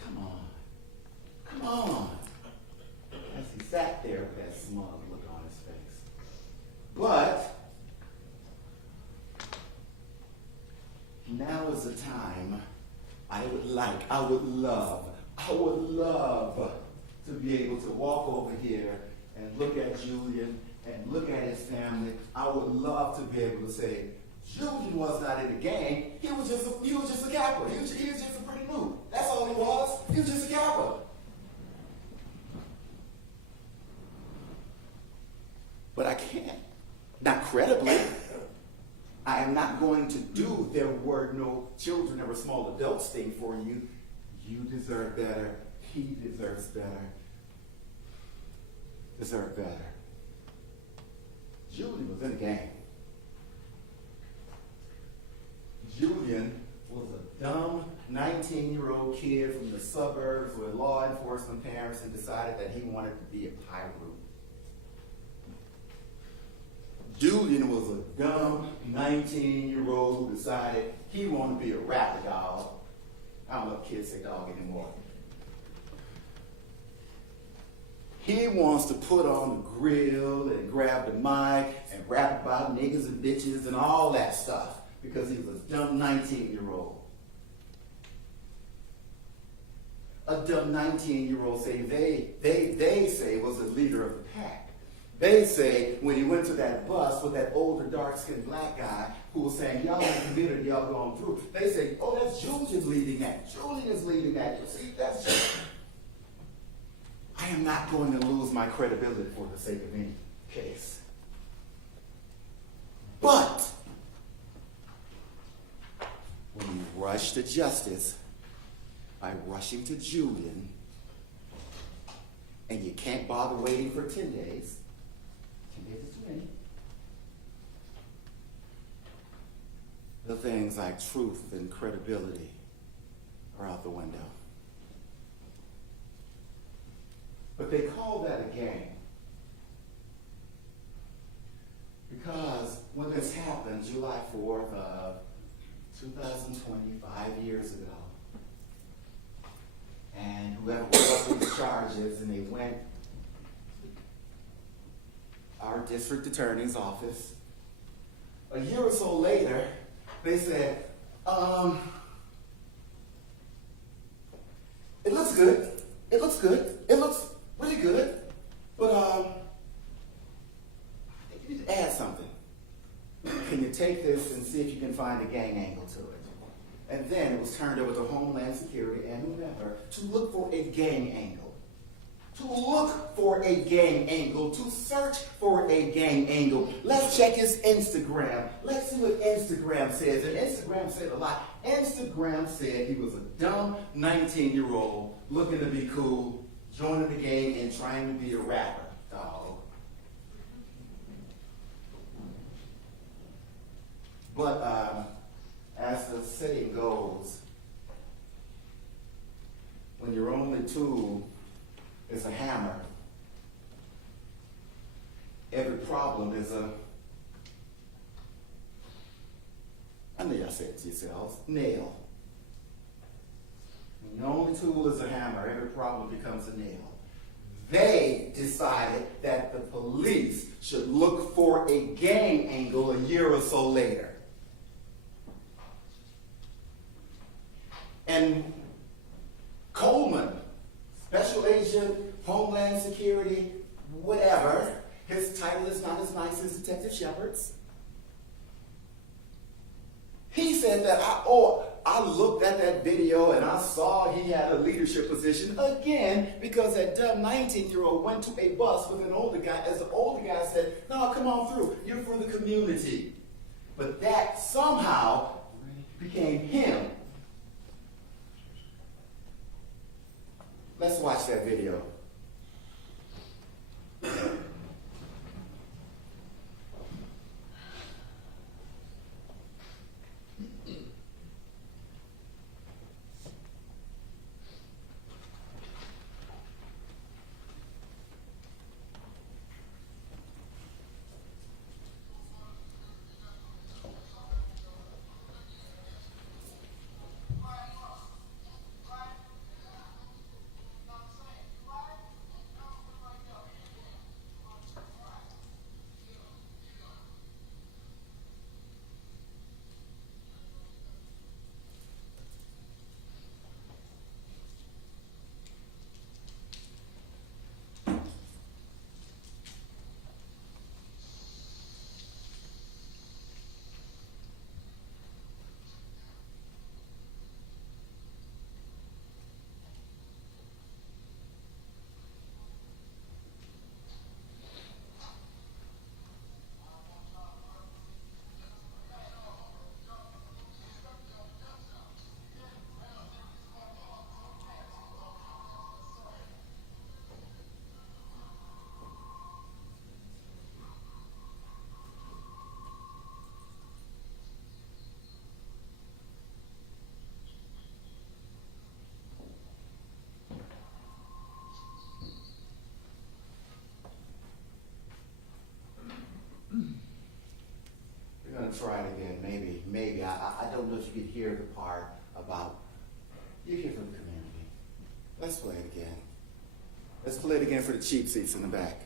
Come on. As he sat there with that smug look on his face. But now is the time I would love to be able to walk over here and look at Julian and look at his family. I would love to be able to say, Julian was not in the gang. He was just a capper. He was just a pretty noob. That's all he was. He was just a capper. But I can't. Not credibly. I am not going to do there were no children, there were small adults thing for you. You deserve better. He deserves better. Deserve better. Julian was in the gang. Julian was a dumb 19-year-old kid from the suburbs with law enforcement parents and decided that he wanted to be a pirate. Julian was a dumb 19-year-old who decided he wanted to be a rapper dog. I don't know if kids say dog anymore. He wants to put on the grill and grab the mic and rap about niggas and bitches and all that stuff because he was a dumb 19-year-old. A dumb 19-year-old say they say was the leader of the pack. They say when he went to that bus with that older dark-skinned black guy who was saying, y'all in the community, y'all going through. They say, oh, that's Julian's leading that. Julian is leading that. You see, that's just... I am not going to lose my credibility for the sake of any case. But when you rush to justice by rushing to Julian, and you can't bother waiting for 10 days, 10 days is too many, the things like truth and credibility are out the window. But they call that a gang. Because when this happened, July 4th of 2020, 5 years ago, and whoever put up these charges, and they went our district attorney's office, a year or so later, they said, it looks good, it looks good, it looks really good, but you need to add something. Can you take this and see if you can find a gang angle to it? And then it was turned over to Homeland Security and whoever to look for a gang angle. To look for a gang angle, to search for a gang angle. Let's check his Instagram. Let's see what Instagram says. And Instagram said a lot. Instagram said he was a dumb 19-year-old looking to be cool, joining the gang and trying to be a rapper, dog. But as the saying goes, when your only tool is a hammer, every problem is a, I know y'all said it to yourselves, nail. When your only tool is a hammer, every problem becomes a nail. They decided that the police should look for a gang angle a year or so later. And Coleman, Special Agent, Homeland Security, whatever, his title is not as nice as Detective Shepard's. He said that I looked at that video and I saw he had a leadership position again because that dumb 19-year-old went to a bus with an older guy as the older guy said, no, come on through, you're for the community. But that somehow became him. Let's watch that video. try it again. Maybe. I don't know if you could hear the part about you're here for the community. Let's play it again. Let's play it again for the cheap seats in the back.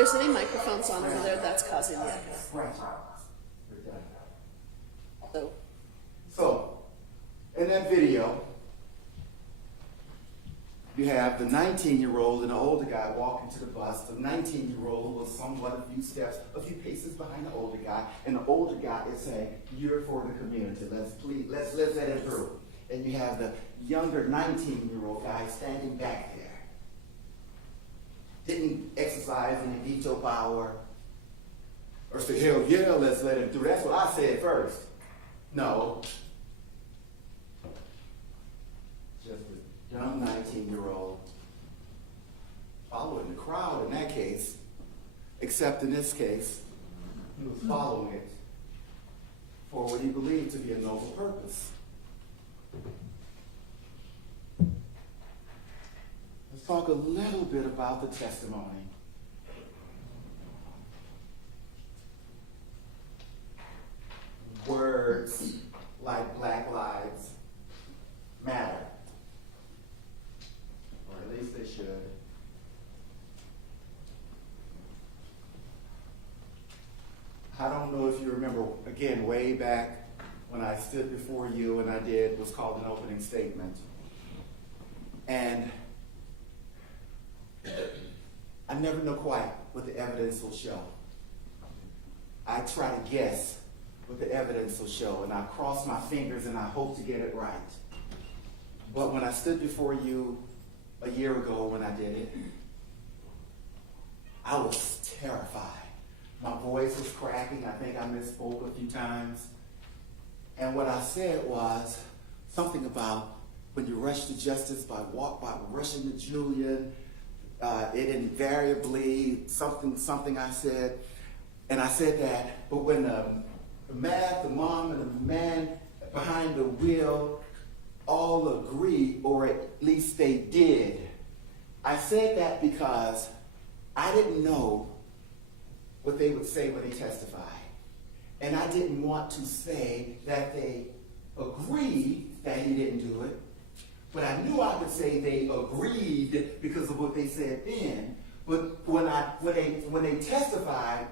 If there's any microphones on over there, that's causing the echo. Scratch. We're done. So, In that video, you have the 19-year-old and the older guy walking to the bus. The 19-year-old was somewhat a few paces behind the older guy, and the older guy is saying, "You're for the community. Let's let it through." And you have the younger 19-year-old guy standing back there. Didn't exercise any veto power or say, "Hell yeah, let's let him through." That's what I said first. No. Just a young 19-year-old following the crowd in that case, except in this case, he was following it for what he believed to be a noble purpose. Let's talk a little bit about the testimony. Words like Black Lives Matter, or at least they should. I don't know if you remember, again, way back when I stood before you and I did what's called an opening statement. And I never know quite what the evidence will show. I try to guess what the evidence will show, and I cross my fingers and I hope to get it right. But when I stood before you a year ago when I did it, I was terrified. My voice was cracking. I think I misspoke a few times. And what I said was something about when you rush to justice by rushing to Julian, it invariably, something I said. And I said that, but when the mom and the man behind the wheel all agreed, or at least they did. I said that because I didn't know what they would say when they testified. And I didn't want to say that they agreed that he didn't do it, but I knew I could say they agreed because of what they said then. But when they testified,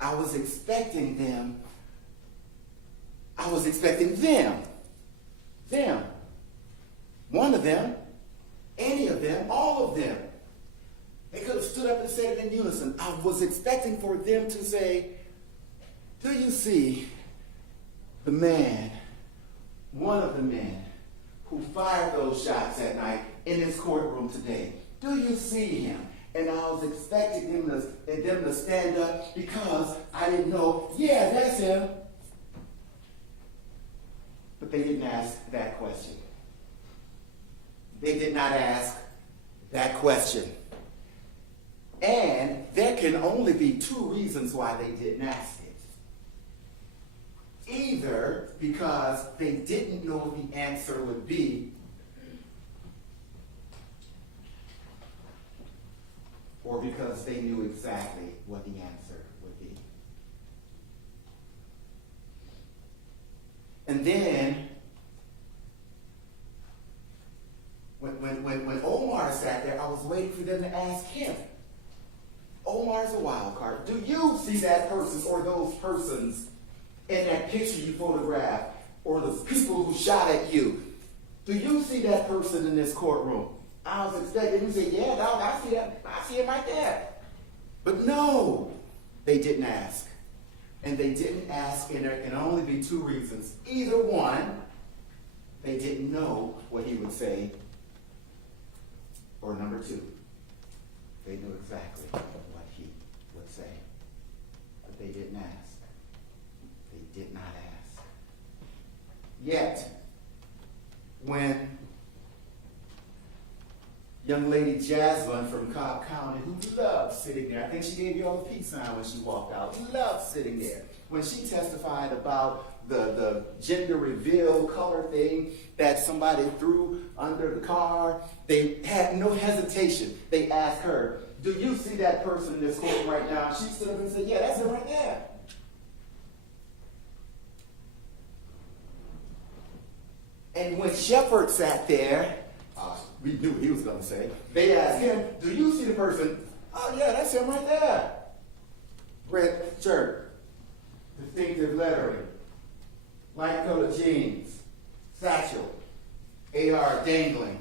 I was expecting them, one of them, any of them, all of them. They could have stood up and said it in unison. I was expecting for them to say, "Do you see the man, one of the men who fired those shots that night in this courtroom today? Do you see him?" And I was expecting them to stand up because I didn't know, yeah, that's him. But they didn't ask that question. They did not ask that question. And there can only be two reasons why they didn't ask it. Either because they didn't know what the answer would be, or because they knew exactly what the answer would be. And then, when Omar sat there, I was waiting for them to ask him. Omar's a wild card. Do you see that person or those persons in that picture you photographed, or the people who shot at you? Do you see that person in this courtroom? I was expecting him to say, yeah, dog, I see that. I see him right there. But no, they didn't ask. And they didn't ask, and there can only be two reasons. Either one, they didn't know what he would say, or number two, they knew exactly what he would say. But they didn't ask. They did not ask. Yet, when young lady Jasmine from Cobb County, who loved sitting there, I think she gave you all the peace sign when she walked out, loved sitting there. When she testified about the gender reveal color thing that somebody threw under the car, they had no hesitation. They asked her, do you see that person in this court right now? She stood up and said, yeah, that's it right there. And when Shepard sat there, we knew what he was going to say. They asked him, do you see the person? Oh, yeah, that's him right there. Red shirt, distinctive lettering, light colored jeans, satchel, AR dangling.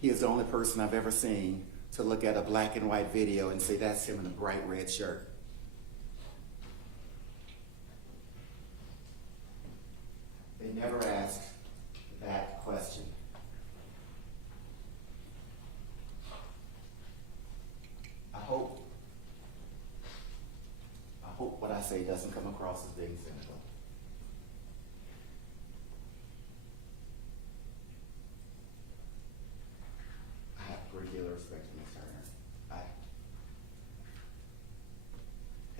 He is the only person I've ever seen to look at a black and white video and say, that's him in a bright red shirt. They never asked that question. I hope what I say doesn't come across as being cynical. I have a great deal of respect for Ms. Turner.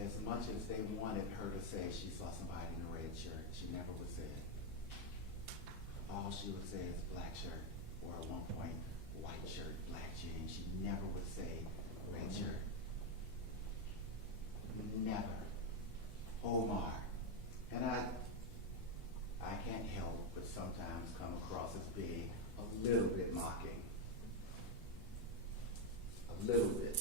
As much as they wanted her to say she saw somebody in a red shirt, she never would say it. All she would say is black shirt, or at one point, white shirt, black jeans. She never would say red shirt. Never. Omar. And I can't help but sometimes come across as being a little bit mocking. A little bit.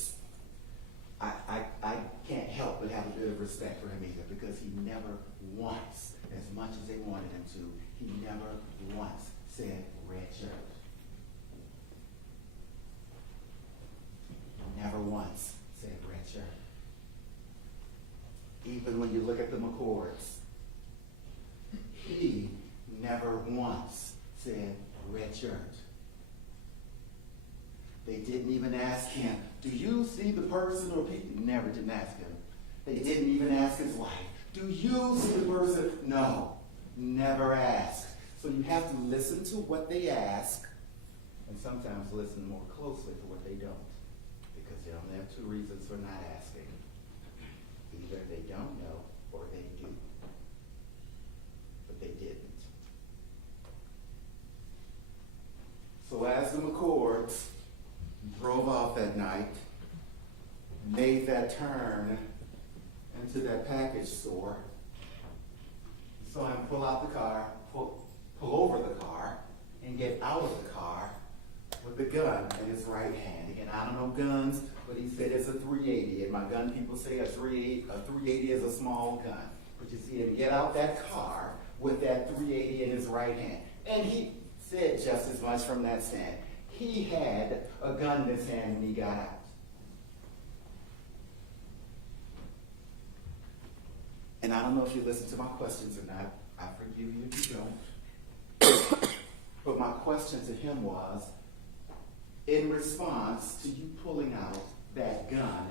I can't help but have a bit of respect for him either, because he never once, as much as they wanted him to, he never once said red shirt. Never once said red shirt. Even when you look at the McCords, he never once said red shirt. They didn't even ask him, do you see the person or people? Never didn't ask him. They didn't even ask his wife, do you see the person? No, never asked. So you have to listen to what they ask, and sometimes listen more closely to what they don't, because they only have two reasons for not asking. Either they don't know or they do. But they didn't. So as the McCords drove off that night, made that turn into that package store, you saw him pull out the car, pull over the car, and get out of the car with the gun in his right hand. Again, I don't know guns, but he said it's a .380, and my gun people say a .380 is a small gun. But you see him get out that car with that .380 in his right hand. And he said just as much from that stand. He had a gun in his hand when he got out. And I don't know if you listen to my questions or not. I forgive you if you don't. But my question to him was, in response to you pulling out that gun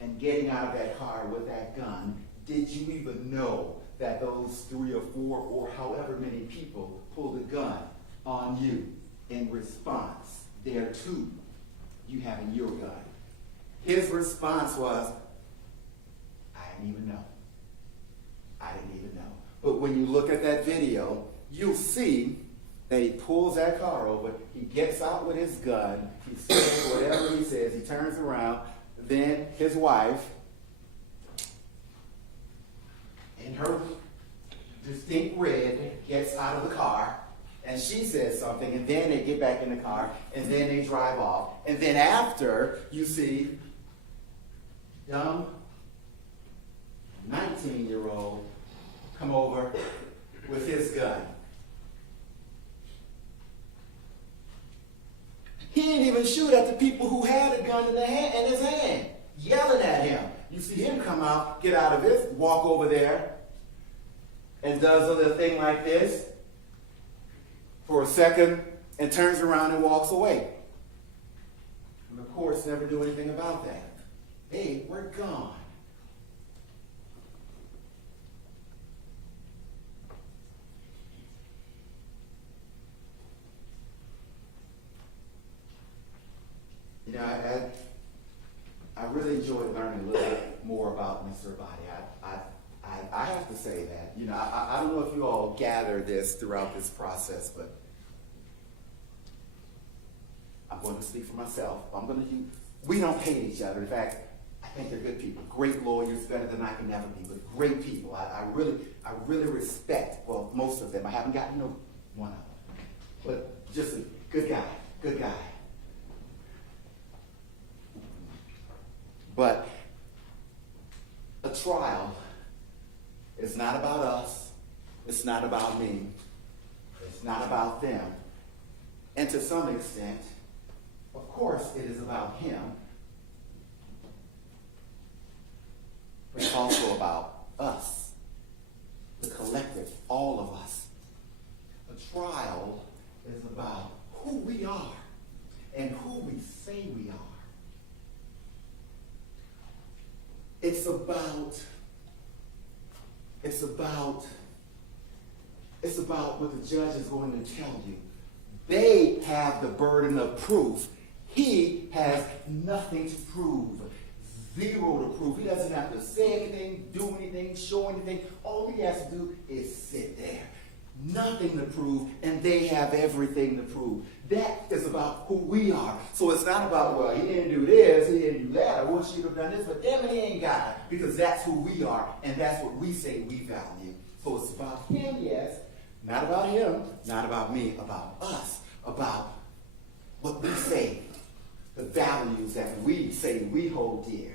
and getting out of that car with that gun, did you even know that those 3 or 4 or however many people pulled a gun on you in response thereto you having your gun? His response was, I didn't even know. I didn't even know. But when you look at that video, you'll see that he pulls that car over, he gets out with his gun, he says whatever he says, he turns around, then his wife, in her distinct red, gets out of the car, and she says something, and then they get back in the car, and then they drive off. And then after, you see young 19-year-old come over with his gun. He didn't even shoot at the people who had a gun in his hand, yelling at him. You see him come out, get out of his, walk over there, and does a little thing like this for a second, and turns around and walks away. And the courts never do anything about that. Hey, we're gone. You know, I really enjoyed learning a little bit more about Mr. Abadi. I have to say that. You know, I don't know if you all gather this throughout this process, but I'm going to speak for myself. We don't hate each other. In fact, I think they're good people. Great lawyers, better than I can ever be, but great people. I really respect, well, most of them. I haven't gotten to know one of them. But just a good guy, good guy. But a trial is not about us. It's not about me. It's not about them. And to some extent, of course, it is about him. But it's also about us, the collective, all of us. A trial is about who we are and who we say we are. It's about what the judge is going to tell you. They have the burden of proof. He has nothing to prove. Zero to prove. He doesn't have to say anything, do anything, show anything. All he has to do is sit there. Nothing to prove, and they have everything to prove. That is about who we are. So it's not about, well, he didn't do this, he didn't do that, I wish he'd have done this, but damn it, he ain't got it. Because that's who we are, and that's what we say we value. So it's about him, yes. Not about him, not about me, about us. About what we say, the values that we say we hold dear.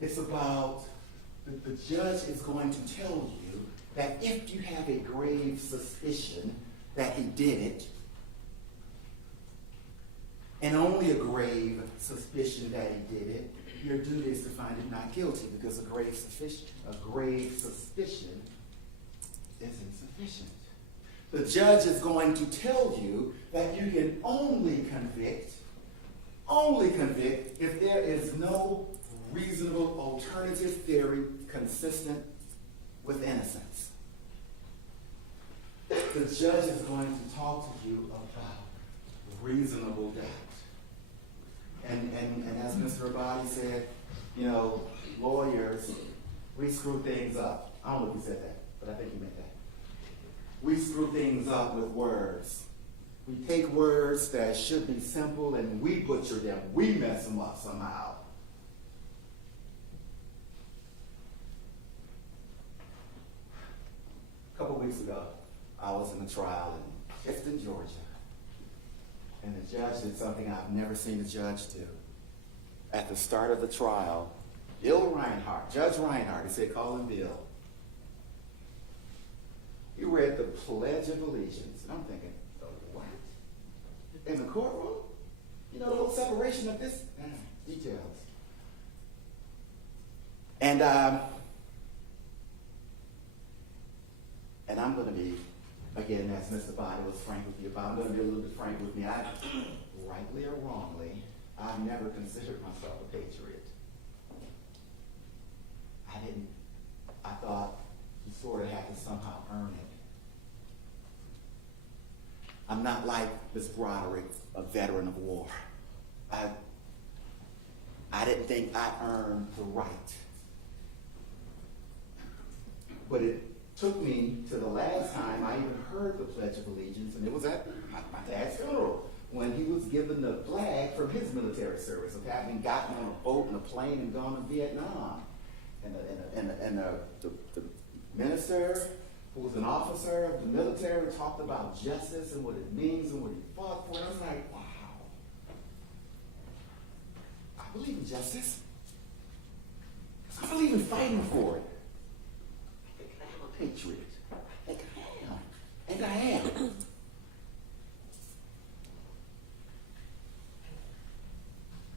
It's about the judge is going to tell you that if you have a grave suspicion that he did it, and only a grave suspicion that he did it, your duty is to find him not guilty, because a grave suspicion is insufficient. The judge is going to tell you that you can only convict if there is no reasonable alternative theory consistent with innocence. The judge is going to talk to you about reasonable doubt. And as Mr. Abadi said, you know, lawyers, we screw things up. I don't know if he said that, but I think he meant that. We screw things up with words. We take words that should be simple and we butcher them. We mess them up somehow. A couple weeks ago, I was in a trial in Clifton, Georgia. And the judge did something I've never seen a judge do. At the start of the trial, Judge Reinhardt, he said, call him Bill. He read the Pledge of Allegiance. And I'm thinking, the what? In the courtroom? You know, the whole separation of this? Details. And I'm going to be, again, as Mr. Body was frank with you about, I'm going to be a little bit frank with me. Rightly or wrongly, I've never considered myself a patriot. I thought you sort of had to somehow earn it. I'm not like Miss Broderick, a veteran of war. I didn't think I earned the right. But it took me to the last time I even heard the Pledge of Allegiance, and it was at my dad's funeral, when he was given the flag from his military service of having gotten on a boat and a plane and gone to Vietnam. And the minister, who was an officer of the military, talked about justice and what it means and what he fought for. And I was like, wow, I believe in justice. I believe in fighting for it. I think I am a patriot. I think I am. And I am.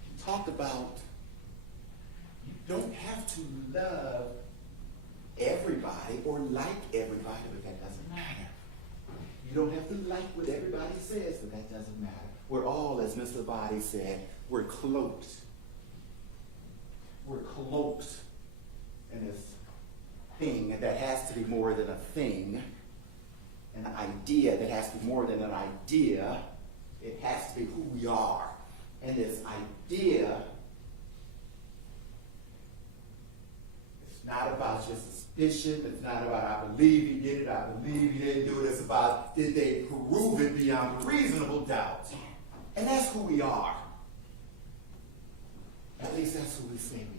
He talked about you don't have to love everybody or like everybody, but that doesn't matter. You don't have to like what everybody says, but that doesn't matter. We're all, as Mr. Body said, we're cloaked. We're cloaked in this thing that has to be more than a thing, an idea that has to be more than an idea. It has to be who we are. And this idea, it's not about your suspicion. It's not about I believe he did it, I believe he didn't do it. It's about did they prove it beyond reasonable doubt. And that's who we are. At least that's who we say we are.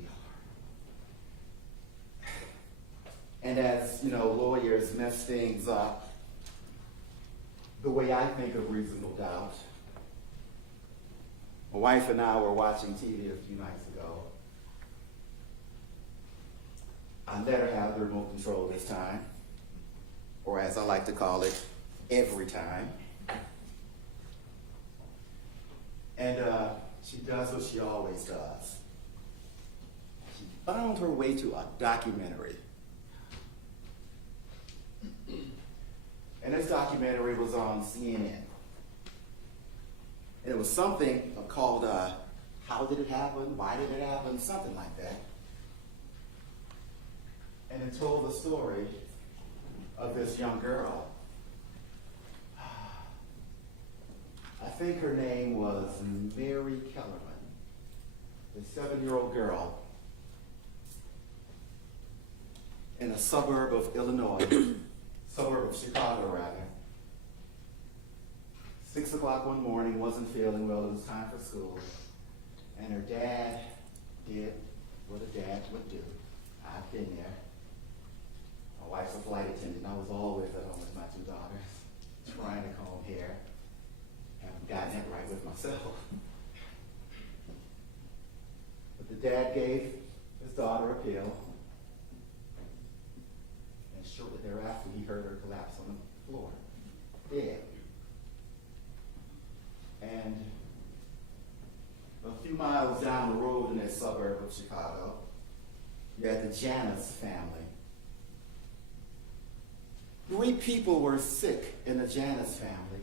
And as, lawyers mess things up, the way I think of reasonable doubt, my wife and I were watching TV a few nights ago. I let her have the remote control this time, or as I like to call it, every time. And she does what she always does. She found her way to a documentary. And this documentary was on CNN. And it was something called, How Did It Happen? Why Did It Happen? Something like that. And it told the story of this young girl. I think her name was Mary Kellerman, a 7-year-old girl in a suburb of Illinois, suburb of Chicago, rather. 6 o'clock one morning, wasn't feeling well, it was time for school, and her dad did what a dad would do. I've been there. My wife's a flight attendant. I was always at home with my 2 daughters, trying to comb hair. Haven't gotten it right with myself. But the dad gave his daughter a pill, and shortly thereafter he heard her collapse on the floor, dead. And a few miles down the road in that suburb of Chicago, you had the Janus family. 3 people were sick in the Janus family.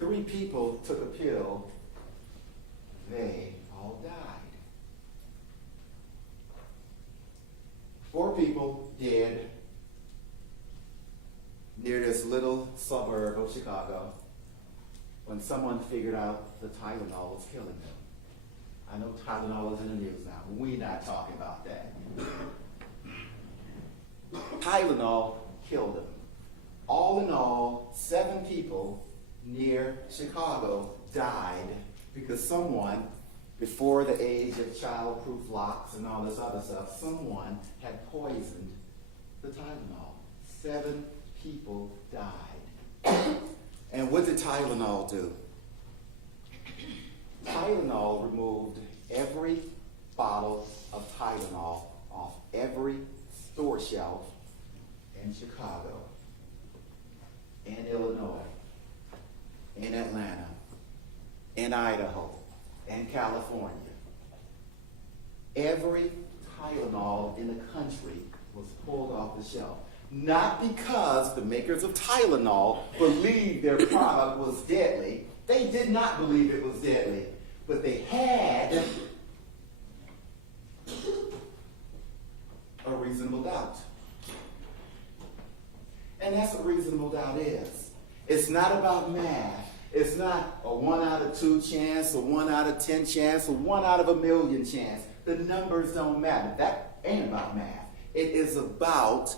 3 people took a pill. They all died. 4 people dead near this little suburb of Chicago when someone figured out the Tylenol was killing them. I know Tylenol is in the news now, but we're not talking about that. Tylenol killed them. All in all, 7 people near Chicago died because someone, before the age of childproof locks and all this other stuff, someone had poisoned the Tylenol. 7 people died. And what did Tylenol do? Tylenol removed every bottle of Tylenol off every store shelf in Chicago, in Illinois, in Atlanta, in Idaho, in California. Every Tylenol in the country was pulled off the shelf. Not because the makers of Tylenol believed their product was deadly. They did not believe it was deadly. But they had a reasonable doubt. And that's what reasonable doubt is. It's not about math. It's not a 1 out of 2 chance, or 1 out of 10 chance, or 1 out of a million chance. The numbers don't matter. That ain't about math. It is about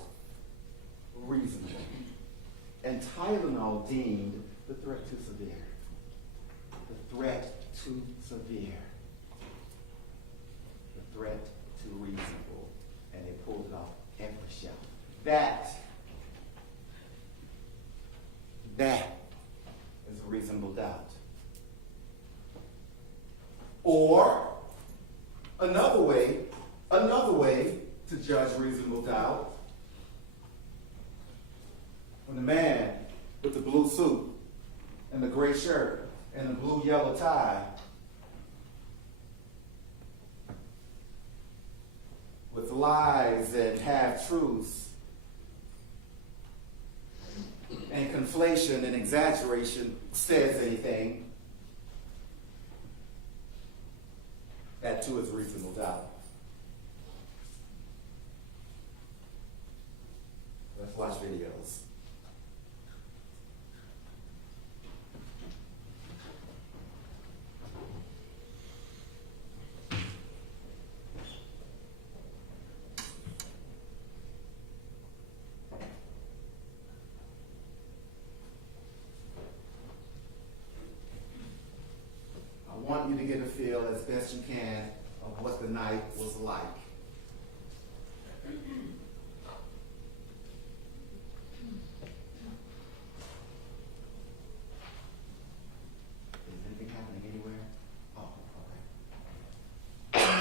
reasonable. And Tylenol deemed the threat too severe. The threat too severe. The threat too reasonable. And they pulled it off every shelf. That is a reasonable doubt. Or another way to judge reasonable doubt, when the man with the blue suit and the gray shirt and the blue yellow tie with lies and half-truths and conflation and exaggeration says anything, that too is reasonable doubt. Let's watch videos. I want you to get a feel as best you can of what the night was like. Is anything happening anywhere? Oh, okay.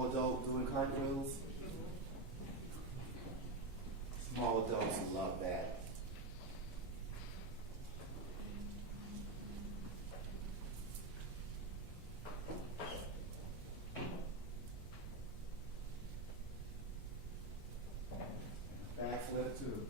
small adult doing cartwheels? Small adults love that. Backflip too.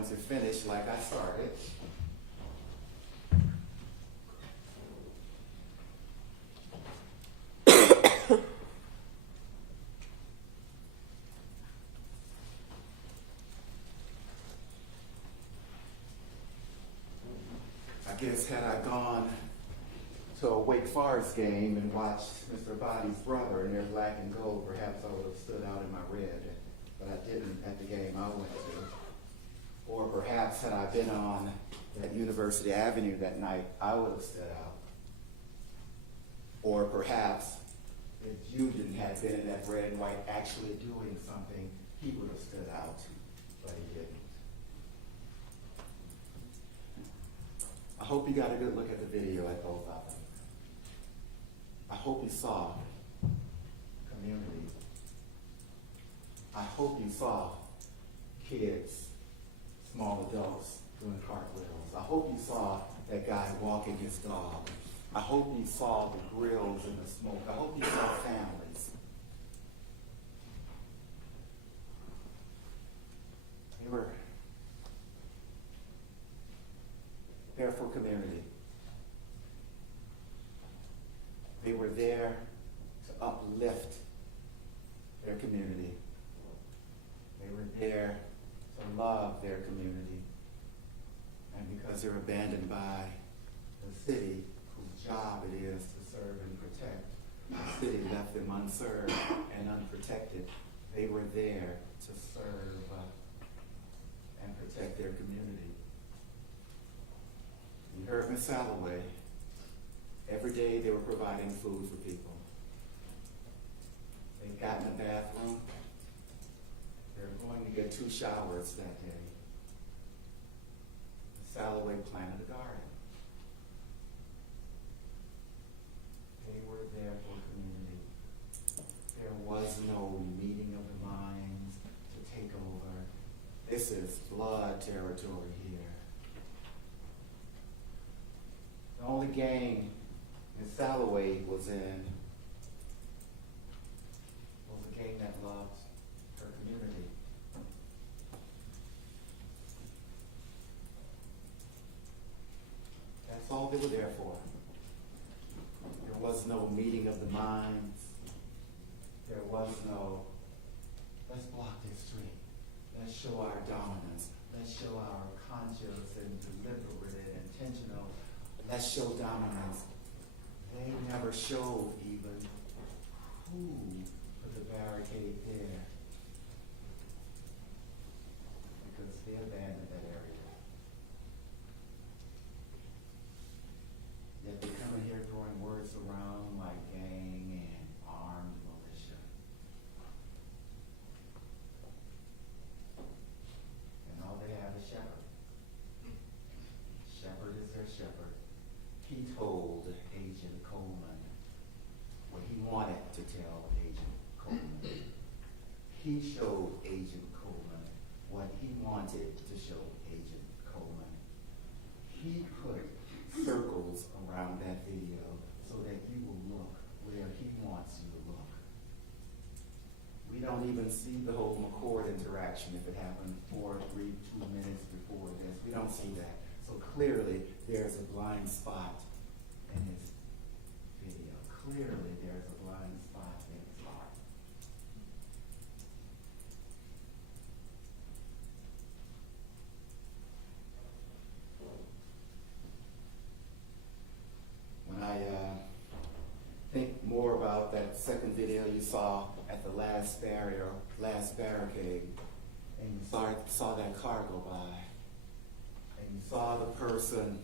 going to finish like I started. I guess had I gone to a Wake Forest game and watched Mr. Body's brother in their black and gold, perhaps I would have stood out in my red, but I didn't at the game I went to. Or perhaps had I been on that University Avenue that night, I would have stood out. Or perhaps if Julian had been in that red and white actually doing something, he would have stood out, but he didn't. I hope you got a good look at the video at both of them. I hope you saw community. I hope you saw kids, small adults doing cartwheels. I hope you saw that guy walking his dog. I hope you saw the grills and the smoke. I hope you saw families. They were there for community. They were there to uplift their community. They were there to love their community. And because they're abandoned by the city whose job it is to serve and protect, the city left them unserved and unprotected. They were there to serve and protect their community. You heard Ms. Salloway. Every day they were providing food for people. They got in the bathroom. They were going to get 2 showers that day. Ms. Salloway planted a garden. They were there for community. There was no meeting of the minds to take over. This is blood territory here. The only gang Ms. Salloway was in was a gang that loved her community. That's all they were there for. There was no meeting of the minds. There was no, let's block this street. Let's show our dominance. Let's show our conscious and deliberate and intentional. Let's show dominance. They never showed even who put the barricade there, because they abandoned that area. Yet they come in here throwing words around like gang and armed militia. And all they have is shepherd. Shepherd is their shepherd. He told Agent Coleman what he wanted to tell Agent Coleman. He showed Agent Coleman what he wanted to show Agent Coleman. He put circles around that video so that you will look where he wants you to look. We don't even see the whole McCord interaction if it happened 2 minutes before this. We don't see that. So clearly, there's a blind spot in his video. Clearly, there's a blind spot in his heart. When I think more about that second video you saw at the last barricade, and you saw that car go by, and you saw the person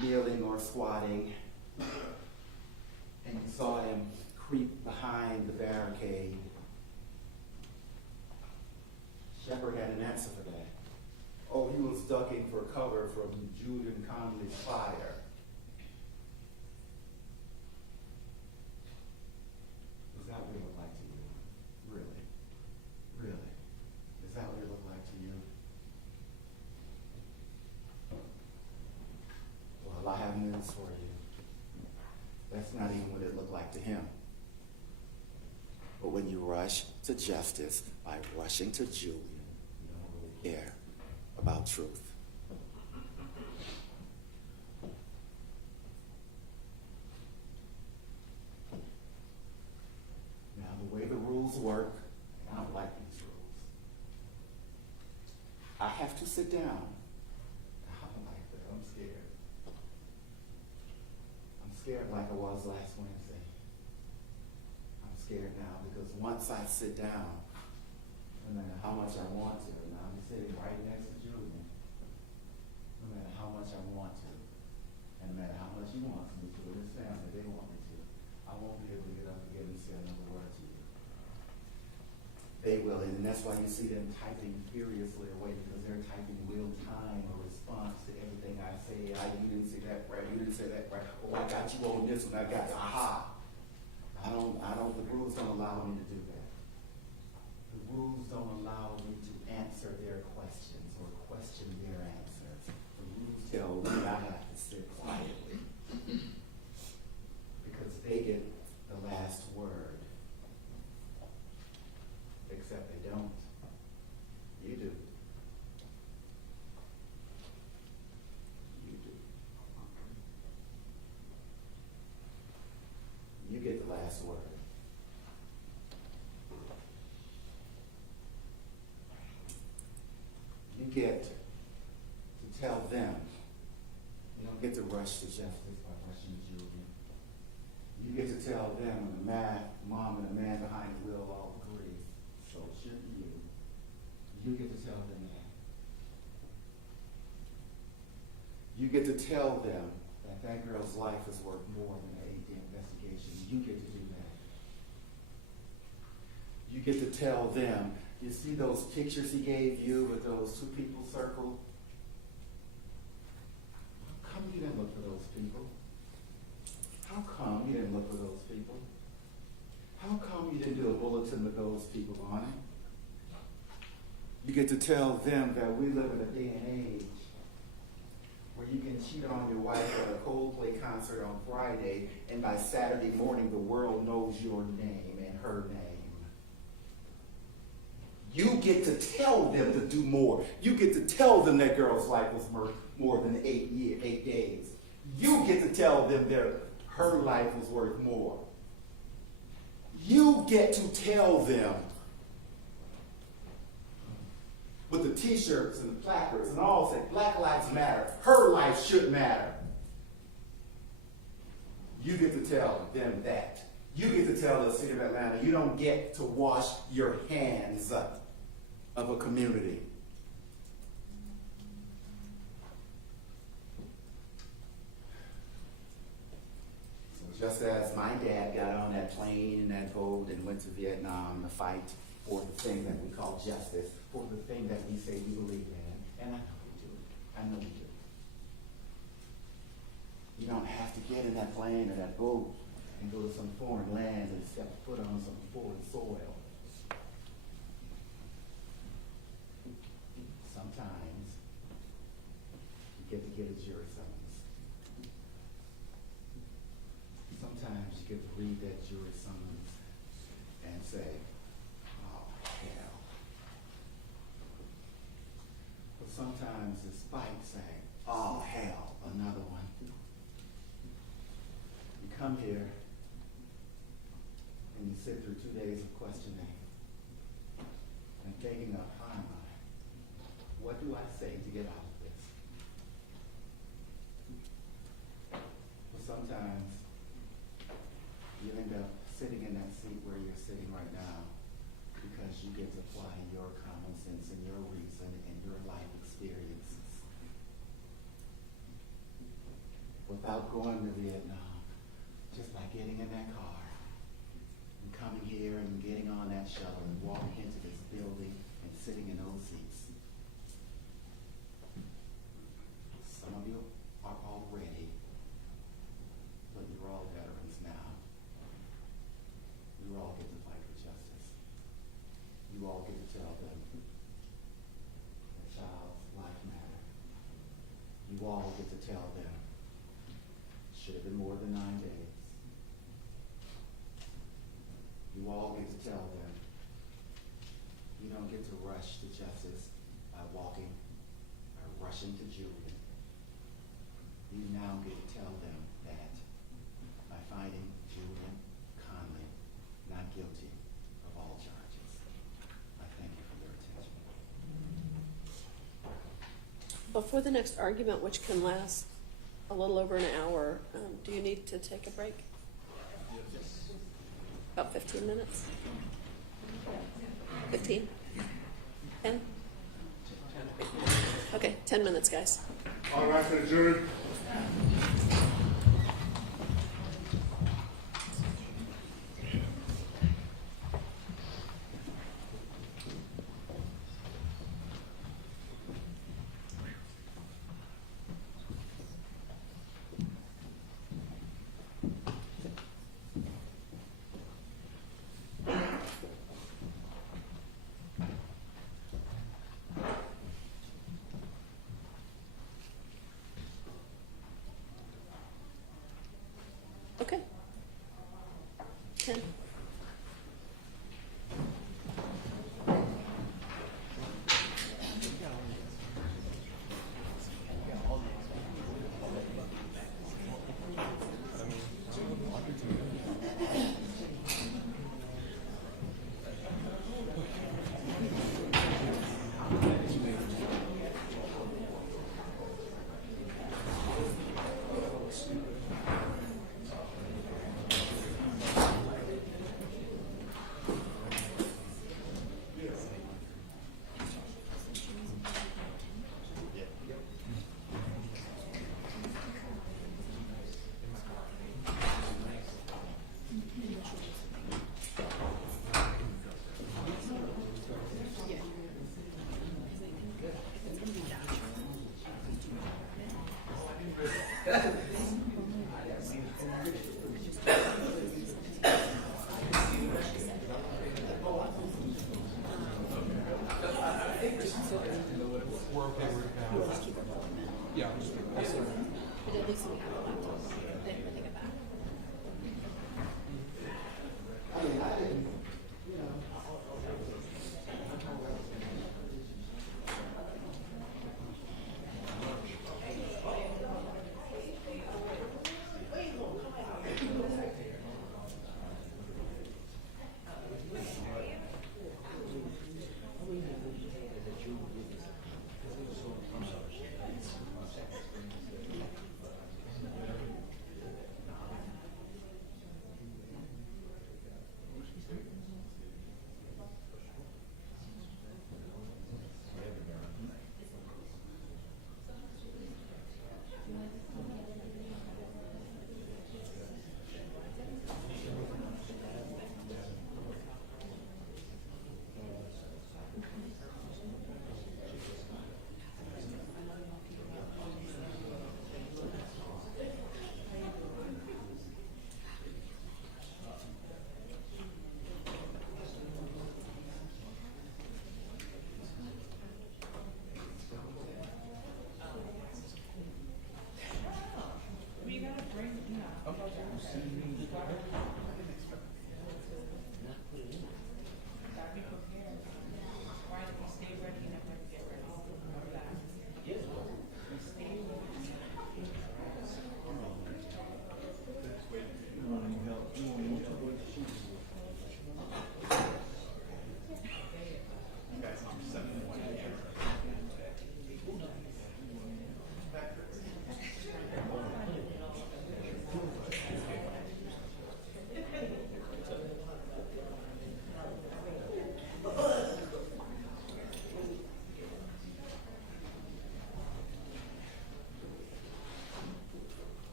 kneeling or squatting, and you saw him creep behind the barricade. Shepard had an answer for that. Oh, he was ducking for cover from Julian Conley's fire. Does that what it look like to you? Really? Really? Is that what it looked like to you? Well, I have news for you. That's not even what it looked like to him. But when you rush to justice by rushing to Julian, you don't really care. about truth. Now, the way the rules work, I don't like these rules. I have to sit down. I don't like that. I'm scared. I'm scared like I was last Wednesday. I'm scared now because once I sit down, no matter how much I want to, and I'm sitting right next to Julian, no matter how much I want to, and no matter how much he wants me to, and his family, they want me to, I won't be able to get up again and say another word to you. They will, and that's why you see them typing furiously away, because they're typing real time a response to everything I say. You didn't say that right, you didn't say that right. Oh, I got you on this one, I got you, aha. The rules don't allow me to do that. The rules don't allow me to answer their questions or question their answers. The rules tell me I have to sit quietly because they get the last word. Except they don't. You do. You do. You get the last word. You get to tell them. You don't get to rush to justice by rushing to Julian. You get to tell them when the mom and the man behind the wheel all agree. So should you. You get to tell them that. You get to tell them that that girl's life is worth more than an 8-day investigation. You get to do that. You get to tell them, you see those pictures he gave you with those two people circled? How come you didn't look for those people? How come you didn't look for those people? How come you didn't do a bulletin with those people on it? You get to tell them that we live in a day and age where you can cheat on your wife at a Coldplay concert on Friday, and by Saturday morning the world knows your name and her name. You get to tell them to do more. You get to tell them that girl's life was more than 8 days. You get to tell them her life was worth more. You get to tell them with the t-shirts and the placards and all say, Black Lives Matter, her life should matter. You get to tell them that. You get to tell the city of Atlanta, you don't get to wash your hands of a community. So just as my dad got on that plane and that boat and went to Vietnam to fight for the thing that we call justice, for the thing that we say we believe in, and I know we do. I know we do. You don't have to get in that plane or that boat and go to some foreign land and step foot on some foreign soil. Sometimes you get to get a jury summons. Sometimes you get to read that jury summons and say, oh, hell. But sometimes despite saying, oh, hell, another one, you come here and you sit through 2 days of questioning and taking up time on it. What do I say to get out of this? Well, sometimes you end up sitting in that seat where you're sitting right now because you get to apply your common sense and your reason and your life experiences. Without going to Vietnam, just by getting in that car and coming here and getting on that shuttle and walking into this building and sitting in those seats. Some of you are already, but you're all veterans now. You all get to fight for justice. You all get to tell them that child's life matters. You all get to tell them it should have been more than 9 days. You all get to tell them you don't get to rush to justice by walking rushing to Julian, you now get to tell them that by finding Julian Conley not guilty of all charges. I thank you for your attention. Before the next argument, which can last a little over an hour, do you need to take a break? About 15 minutes? 15? 10? Okay, 10 minutes, guys. All right, for the jury. Okay. 10.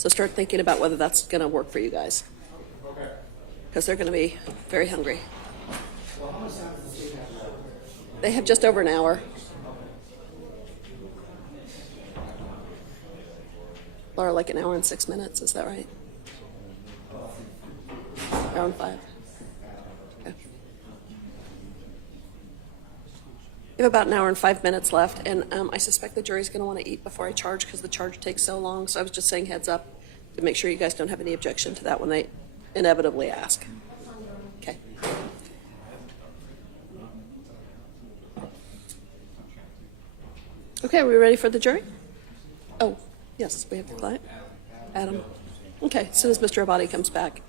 So start thinking about whether that's going to work for you guys. Okay. Because they're going to be very hungry. They have just over an hour. Laura, like an hour and 6 minutes, is that right? Hour and 5. Okay. We have about an hour and 5 minutes left, and I suspect the jury's going to want to eat before I charge because the charge takes so long. So I was just saying heads up to make sure you guys don't have any objection to that when they inevitably ask. Okay. Okay, are we ready for the jury? Oh, yes, we have the client. Adam. Okay, as soon as Mr. Abadi comes back.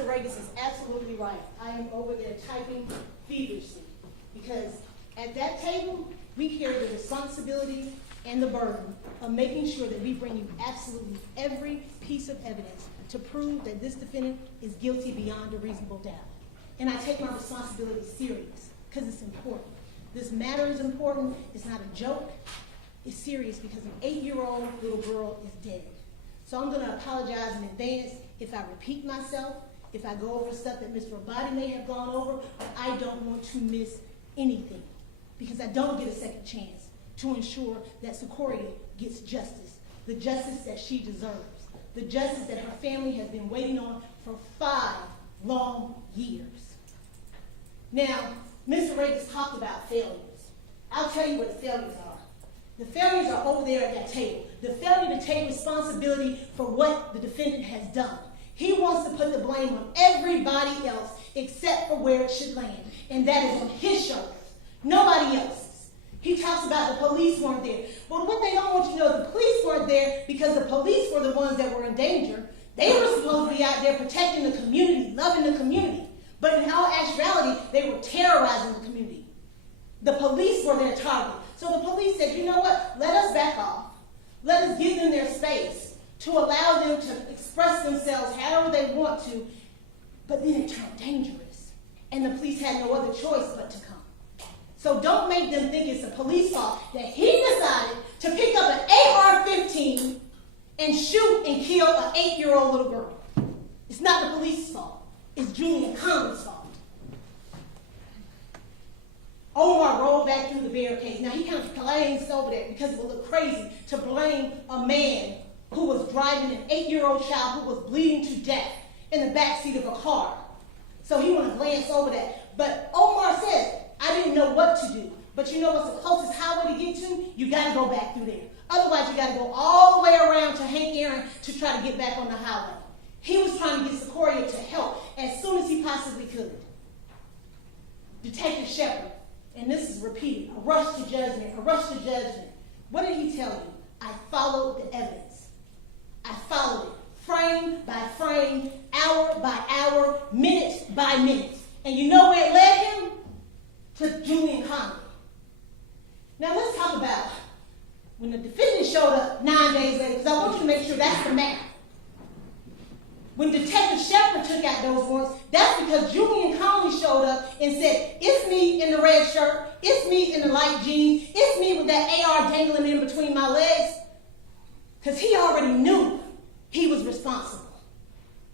Mr. Regis is absolutely right. I am over there typing feverishly because at that table, we carry the responsibility and the burden of making sure that we bring you absolutely every piece of evidence to prove that this defendant is guilty beyond a reasonable doubt. And I take my responsibility serious because it's important. This matter is important. It's not a joke. It's serious because an 8-year-old little girl is dead. So I'm going to apologize in advance if I repeat myself, if I go over stuff that Mr. Abadi may have gone over, but I don't want to miss anything because I don't get a second chance to ensure that Secoriea gets justice, the justice that she deserves, the justice that her family has been waiting on for 5 long years. Now, Mr. Regis talked about failures. I'll tell you what the failures are. The failures are over there at that table. The failure to take responsibility for what the defendant has done. He wants to put the blame on everybody else except for where it should land, and that is on his shoulders, nobody else's. He talks about the police weren't there. But what they don't want you to know is the police weren't there because the police were the ones that were in danger. They were supposed to be out there protecting the community, loving the community. But in all actuality, they were terrorizing the community. The police were their target. So the police said, you know what, let us back off. Let us give them their space to allow them to express themselves however they want to. But then it turned dangerous. And the police had no other choice but to come. So don't make them think it's the police fault that he decided to pick up an AR-15 and shoot and kill an 8-year-old little girl. It's not the police's fault. It's Julian Conley's fault. Omar rolled back through the barricades. Now he kind of glanced over there because it would look crazy to blame a man who was driving an 8-year-old child who was bleeding to death in the backseat of a car. So he wanted to glance over that. But Omar says, I didn't know what to do. But you know what's the closest highway to get to? You got to go back through there. Otherwise, you got to go all the way around to Hank Aaron to try to get back on the highway. He was trying to get Secoriea to help as soon as he possibly could. Detective Shepard, and this is repeated, a rush to judgment, a rush to judgment. What did he tell you? I followed the evidence. I followed it, frame by frame, hour by hour, minute by minute. And you know where it led him? To Julian Conley. Now let's talk about when the defendant showed up 9 days later, because I want you to make sure that's the map. When Detective Shepard took out those warrants, that's because Julian Conley showed up and said, it's me in the red shirt, it's me in the light jeans, it's me with that AR dangling in between my legs. Because he already knew he was responsible.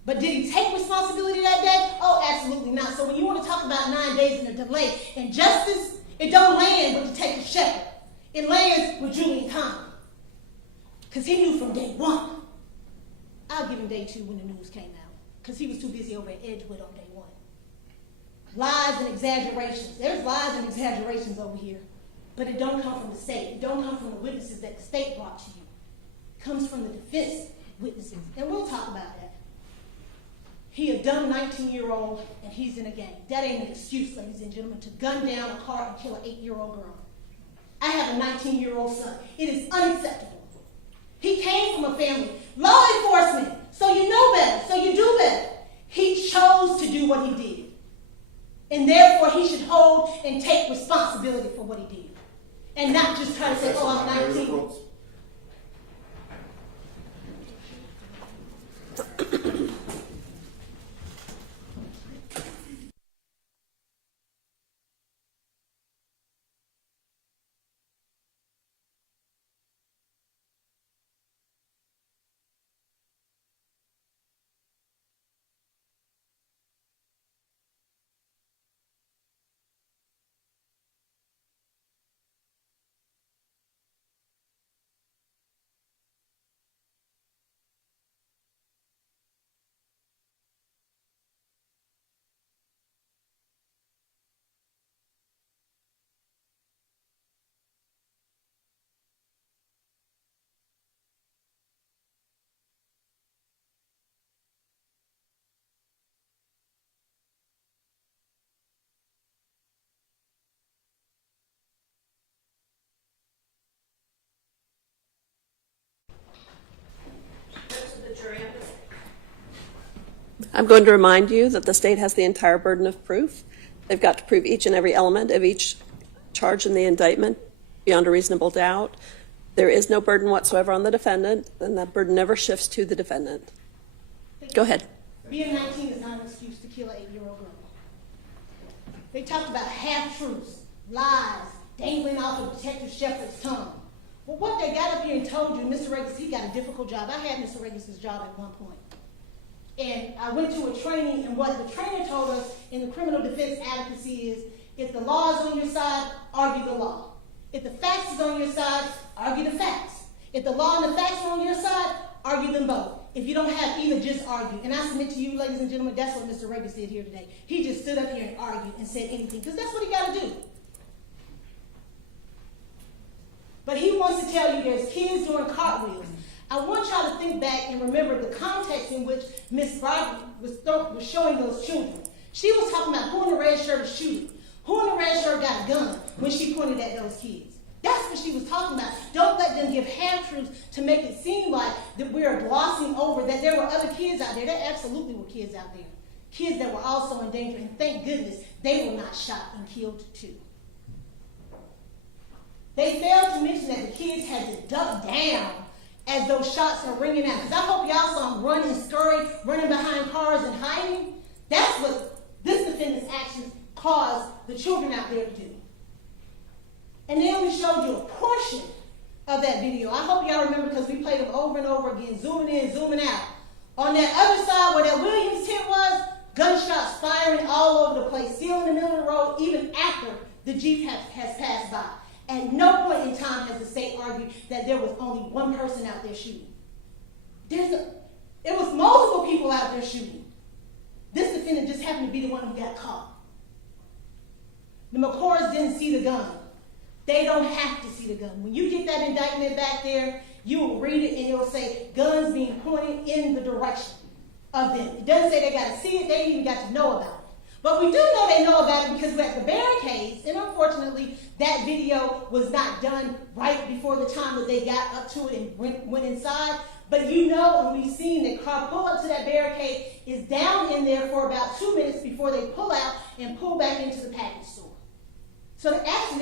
But did he take responsibility that day? Oh, absolutely not. So when you want to talk about 9 days and a delay and justice, it don't land with Detective Shepard. It lands with Julian Conley. Because he knew from day one. I'll give him day 2 when the news came out. Because he was too busy over at Edgewood on day 1. Lies and exaggerations. There's lies and exaggerations over here. But it don't come from the state. It don't come from the witnesses that the state brought to you. It comes from the defense witnesses. And we'll talk about that. He a dumb 19-year-old and he's in a gang. That ain't an excuse, ladies and gentlemen, to gun down a car and kill an 8-year-old girl. I have a 19-year-old son. It is unacceptable. He came from a family. Law enforcement. So you know better. So you do better. He chose to do what he did. And therefore he should hold and take responsibility for what he did. And not just try to say, oh, I'm 19. I'm going to remind you that the state has the entire burden of proof. They've got to prove each and every element of each charge in the indictment beyond a reasonable doubt. There is no burden whatsoever on the defendant, and that burden never shifts to the defendant. Go ahead. Being 19 is not an excuse to kill an 8-year-old girl. They talk about half-truths, lies, dangling off of Detective Shepard's tongue. Well, what they got up here and told you, Mr. Regis, he got a difficult job. I had Mr. Regis' job at one point. And I went to a training, and what the trainer told us in the criminal defense advocacy is, if the law is on your side, argue the law. If the facts is on your side, argue the facts. If the law and the facts are on your side, argue them both. If you don't have either, just argue. And I submit to you, ladies and gentlemen, that's what Mr. Regis did here today. He just stood up here and argued and said anything, because that's what he got to do. But he wants to tell you there's kids doing cartwheels. I want y'all to think back and remember the context in which Miss Barbie was showing those children. She was talking about who in the red shirt is shooting. Who in the red shirt got a gun when she pointed at those kids? That's what she was talking about. Don't let them give half-truths to make it seem like that we're glossing over that there were other kids out there. There absolutely were kids out there. Kids that were also in danger, and thank goodness they were not shot and killed too. They failed to mention that the kids had to duck down as those shots are ringing out. Because I hope y'all saw them running, scurrying, running behind cars and hiding. That's what this defendant's actions caused the children out there to do. And they only showed you a portion of that video. I hope y'all remember, because we played them over and over again, zooming in, zooming out. On that other side where that Williams tent was, gunshots firing all over the place, still in the middle of the road, even after the Jeep has passed by. At no point in time has the state argued that there was only one person out there shooting. It was multiple people out there shooting. This defendant just happened to be the one who got caught. The McCoys didn't see the gun. They don't have to see the gun. When you get that indictment back there, you will read it and it will say guns being pointed in the direction of them. It doesn't say they got to see it, they even got to know about it. But we do know they know about it because we're at the barricades, and unfortunately, that video was not done right before the time that they got up to it and went inside. But you know, and we've seen that car pull up to that barricade, is down in there for about 2 minutes before they pull out and pull back into the package store. So actually,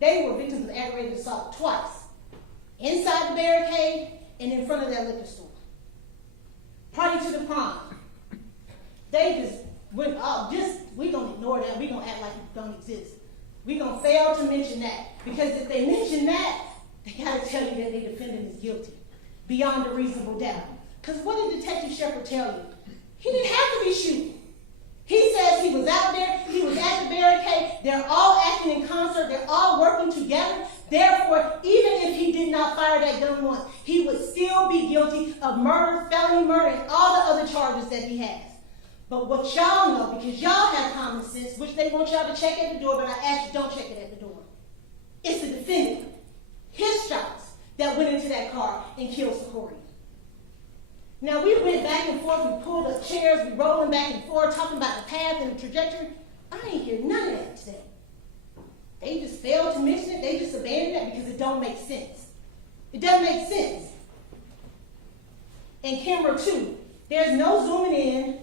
they were victims of aggravated assault twice. Inside the barricade and in front of that liquor store. Party to the prom. They just went, we're going to ignore that. We're going to act like it don't exist. We're going to fail to mention that. Because if they mention that, they got to tell you that the defendant is guilty. Beyond a reasonable doubt. Because what did Detective Shepard tell you? He didn't have to be shooting. He says he was out there, he was at the barricade, they're all acting in concert, they're all working together. Therefore, even if he did not fire that gun once, he would still be guilty of murder, felony murder, and all the other charges that he has. But what y'all know, because y'all have common sense, which they want y'all to check at the door, but I ask you, don't check it at the door. It's the defendant, his shots, that went into that car and killed Secoriea. Now, we went back and forth, we pulled up chairs, we rolling back and forth, talking about the path and the trajectory. I ain't hear none of that today. They just failed to mention it, they just abandoned that because it don't make sense. It doesn't make sense. And camera 2, there's no zooming in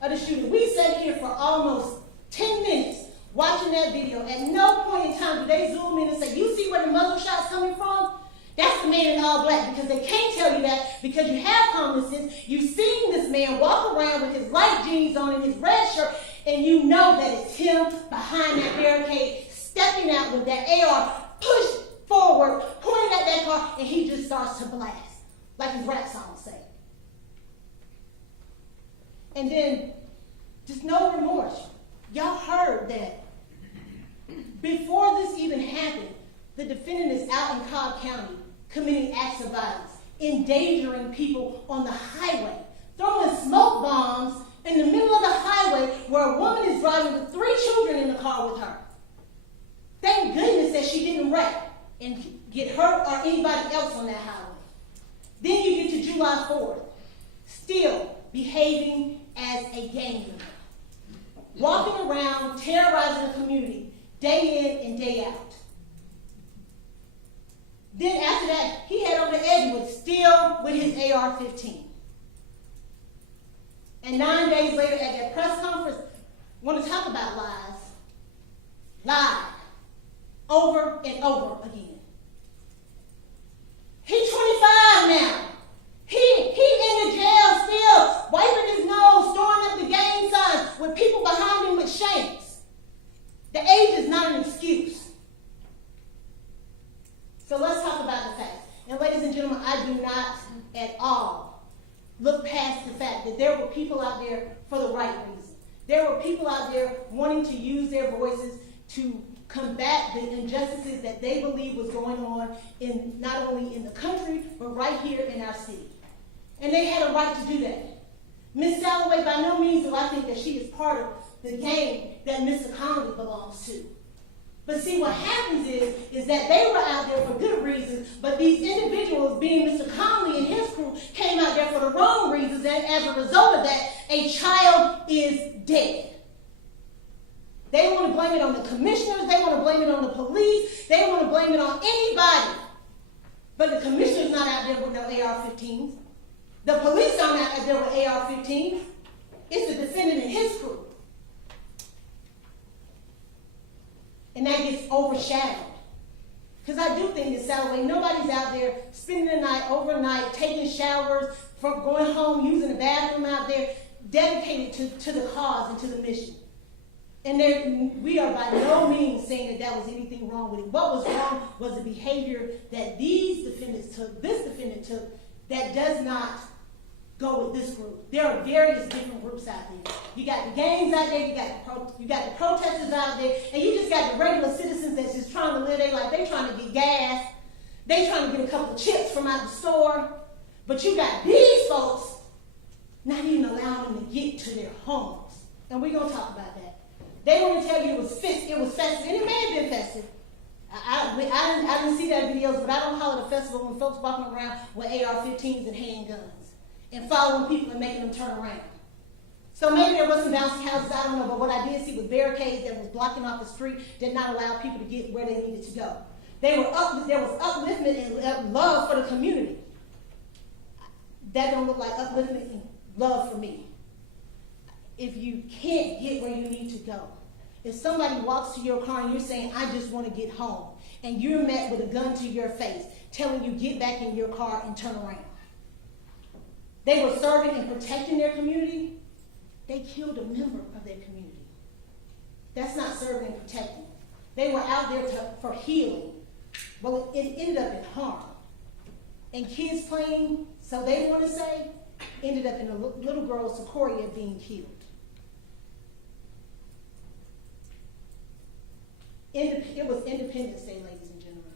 of the shooting. We sat here for almost 10 minutes watching that video. At no point in time do they zoom in and say, you see where the muzzle shot's coming from? That's the man in all black, because they can't tell you that because you have common sense. You've seen this man walk around with his light jeans on and his red shirt, and you know that it's him behind that barricade, stepping out with that AR, pushed forward, pointing at that car, and he just starts to blast, like his rap songs say. And then, just no remorse. Y'all heard that before this even happened, the defendant is out in Cobb County committing acts of violence, endangering people on the highway, throwing smoke bombs in the middle of the highway where a woman is driving with 3 children in the car with her. Thank goodness that she didn't wreck and get hurt or anybody else on that highway. Then you get to July 4th, still behaving as a gang member, walking around, terrorizing the community, day in and day out. Then after that, he head over to Edgewood, still with his AR-15. And 9 days later at that press conference, want to talk about lies. Lied. Over and over again. He's 25 now. He in the jail still, wiping his nose, throwing up the gang signs with people behind him with shanks. The age is not an excuse. So let's talk about the facts. And ladies and gentlemen, I do not at all look past the fact that there were people out there for the right reason. There were people out there wanting to use their voices to combat the injustices that they believe was going on in not only in the country, but right here in our city. And they had a right to do that. Ms. Salloway, by no means do I think that she is part of the gang that Mr. Conley belongs to. But see, what happens is that they were out there for good reasons, but these individuals, being Mr. Conley and his crew, came out there for the wrong reasons, and as a result of that, a child is dead. They want to blame it on the commissioners, they want to blame it on the police, they want to blame it on anybody. But the commissioner's not out there with no AR-15s. The police aren't out there with AR-15s. It's the defendant and his crew. And that gets overshadowed. Because I do think that Salloway, nobody's out there spending the night, overnight, taking showers, from going home, using the bathroom out there, dedicated to the cause and to the mission. And we are by no means saying that was anything wrong with it. What was wrong was the behavior that these defendants took, this defendant took, that does not go with this group. There are various different groups out there. You got the gangs out there, you got the protesters out there, and you just got the regular citizens that's just trying to live their life. They trying to get gas. They trying to get a couple of chips from out the store. But you got these folks not even allowing them to get to their homes. And we're going to talk about that. They want to tell you it was festive, and it may have been festive. I didn't see that videos, but I don't call it a festival when folks walking around with AR-15s and handguns and following people and making them turn around. So maybe there was some bouncy houses, I don't know, but what I did see was barricades that was blocking off the street, did not allow people to get where they needed to go. There was upliftment and love for the community. That don't look like upliftment and love for me. If you can't get where you need to go, if somebody walks to your car and you're saying, I just want to get home, and you're met with a gun to your face, telling you get back in your car and turn around. They were serving and protecting their community. They killed a member of their community. That's not serving and protecting. They were out there for healing. Well, it ended up in harm. And kids playing, so they want to say, ended up in a little girl, Secoriea, being killed. It was Independence Day, ladies and gentlemen.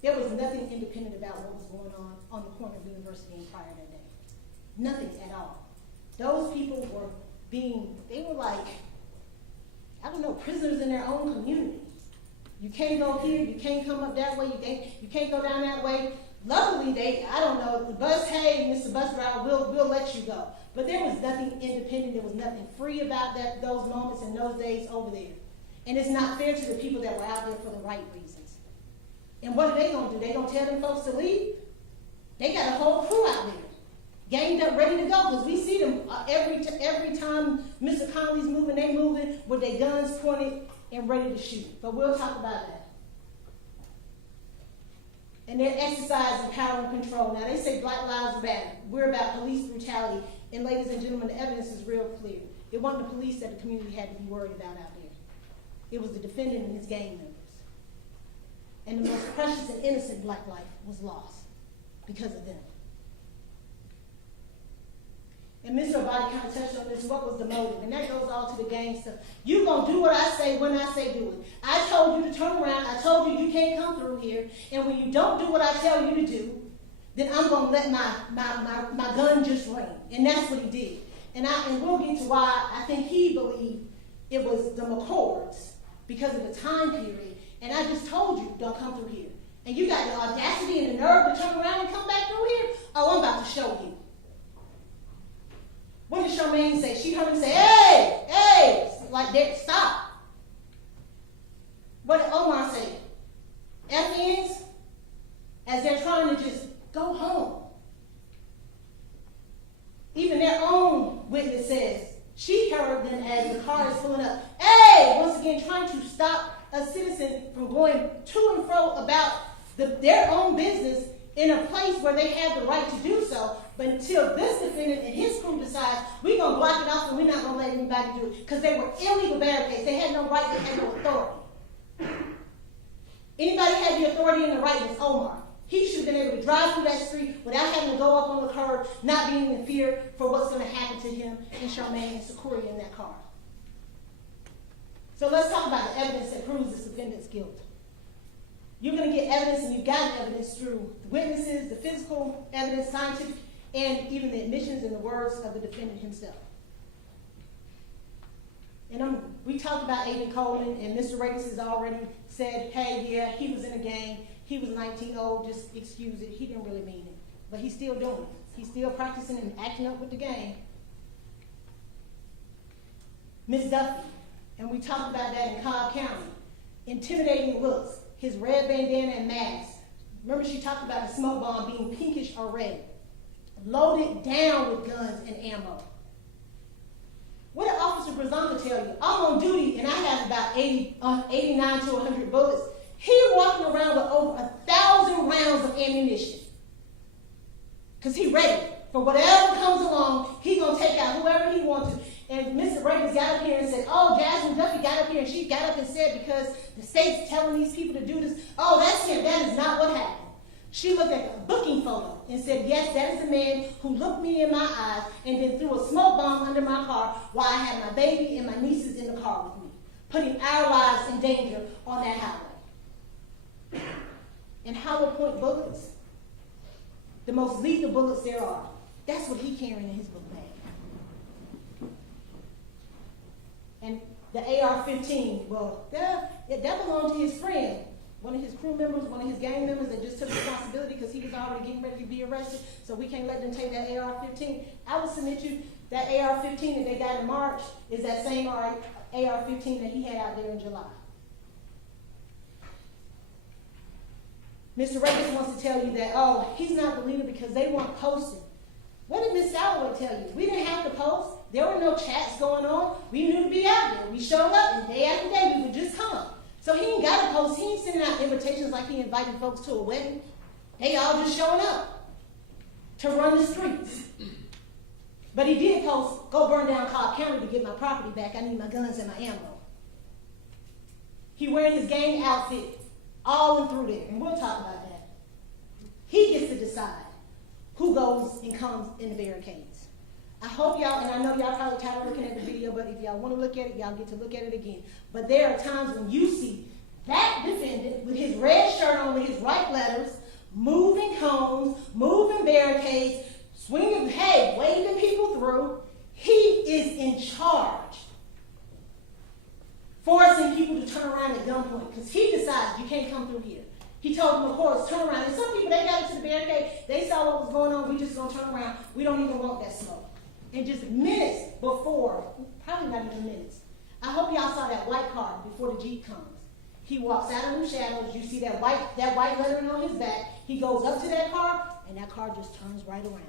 There was nothing independent about what was going on the corner of University and Pryor that day. Nothing at all. Those people were they were like, I don't know, prisoners in their own community. You can't go here, you can't come up that way, you can't go down that way. Luckily, I don't know, the bus, hey, Mr. Bus Driver, we'll let you go. But there was nothing independent, there was nothing free about those moments and those days over there. And it's not fair to the people that were out there for the right reasons. And what are they going to do? They going to tell them folks to leave? They got a whole crew out there, ganged up, ready to go, because we see them every time Mr. Conley's moving, they moving with their guns pointed and ready to shoot. But we'll talk about that. And they're exercising power and control. Now, they say Black Lives Matter. We're about police brutality. And ladies and gentlemen, the evidence is real clear. It wasn't the police that the community had to be worried about out there. It was the defendant and his gang members. And the most precious and innocent black life was lost because of them. And Mr. Abadi kind of touched on this, what was the motive? And that goes all to the gang stuff. You gonna do what I say when I say do it. I told you to turn around. I told you you can't come through here. And when you don't do what I tell you to do, then I'm gonna let my gun just ring. And that's what he did. And we'll get to why I think he believed it was the McCords because of the time period. And I just told you, don't come through here. And you got the audacity and the nerve to turn around and come back through here? Oh, I'm about to show you. What did Charmaine say? She heard him say, hey, like that, stop. What did Omar say? F-ins, as they're trying to just go home. Even their own witness says she heard them as the car is pulling up. Hey, once again, trying to stop a citizen from going to and fro about their own business in a place where they have the right to do so. But until this defendant and his crew decides we're going to block it off and we're not going to let anybody do it, because they were illegal barricades. They had no right, they had no authority. Anybody had the authority and the right was Omar. He should have been able to drive through that street without having to go up on the curb, not being in fear for what's going to happen to him and Charmaine and Secoriea in that car. So let's talk about the evidence that proves this defendant's guilt. You're going to get evidence, and you've gotten evidence through the witnesses, the physical evidence, scientific, and even the admissions and the words of the defendant himself. And we talked about Aiden Coleman, and Mr. Rakes has already said, hey, yeah, he was in a gang. He was 19, just excuse it. He didn't really mean it. But he's still doing it. He's still practicing and acting up with the gang. Miss Duffy, and we talked about that in Cobb County. Intimidating looks, his red bandana and mask. Remember she talked about the smoke bomb being pinkish or red. Loaded down with guns and ammo. What did Officer Brazanga tell you? I'm on duty and I have about 89 to 100 bullets. He walking around with over 1,000 rounds of ammunition. Because he ready. For whatever comes along, he going to take out whoever he wants to. And Mr. Rakes got up here and said, oh, Jasmine Duffy got up here and she got up and said because the state's telling these people to do this. Oh, that's him. That is not what happened. She looked at the booking photo and said, yes, that is the man who looked me in my eyes and then threw a smoke bomb under my car while I had my baby and my nieces in the car with me, putting our lives in danger on that highway. And hollow point bullets, the most lethal bullets there are. That's what he carrying in his book bag. And the AR-15, well, that belonged to his friend. One of his crew members, one of his gang members that just took responsibility because he was already getting ready to be arrested, so we can't let them take that AR-15. I would submit you that AR-15 that they got in March is that same AR-15 that he had out there in July. Mr. Rakes wants to tell you that, oh, he's not the leader because they weren't posting. What did Ms. Salloway tell you? We didn't have to post. There were no chats going on. We knew to be out there. We showed up, and day after day, we would just come. So he ain't got to post. He ain't sending out invitations like he invited folks to a wedding. They all just showing up to run the streets. But he did post, go burn down Cobb County to get my property back. I need my guns and my ammo. He wearing his gang outfit all and through there, and we'll talk about that. He gets to decide who goes and comes in the barricades. I hope y'all, and I know y'all probably tired of looking at the video, but if y'all want to look at it, y'all get to look at it again. But there are times when you see that defendant with his red shirt on with his white letters, moving cones, moving barricades, swinging, hey, waving people through. He is in charge. Forcing people to turn around at gunpoint because he decides you can't come through here. He told them, of course, turn around. And some people, they got into the barricade. They saw what was going on. We just going to turn around. We don't even want that smoke. And just minutes before, probably not even minutes, I hope y'all saw that white car before the Jeep comes. He walks out of the shadows. You see that white lettering on his back. He goes up to that car, and that car just turns right around.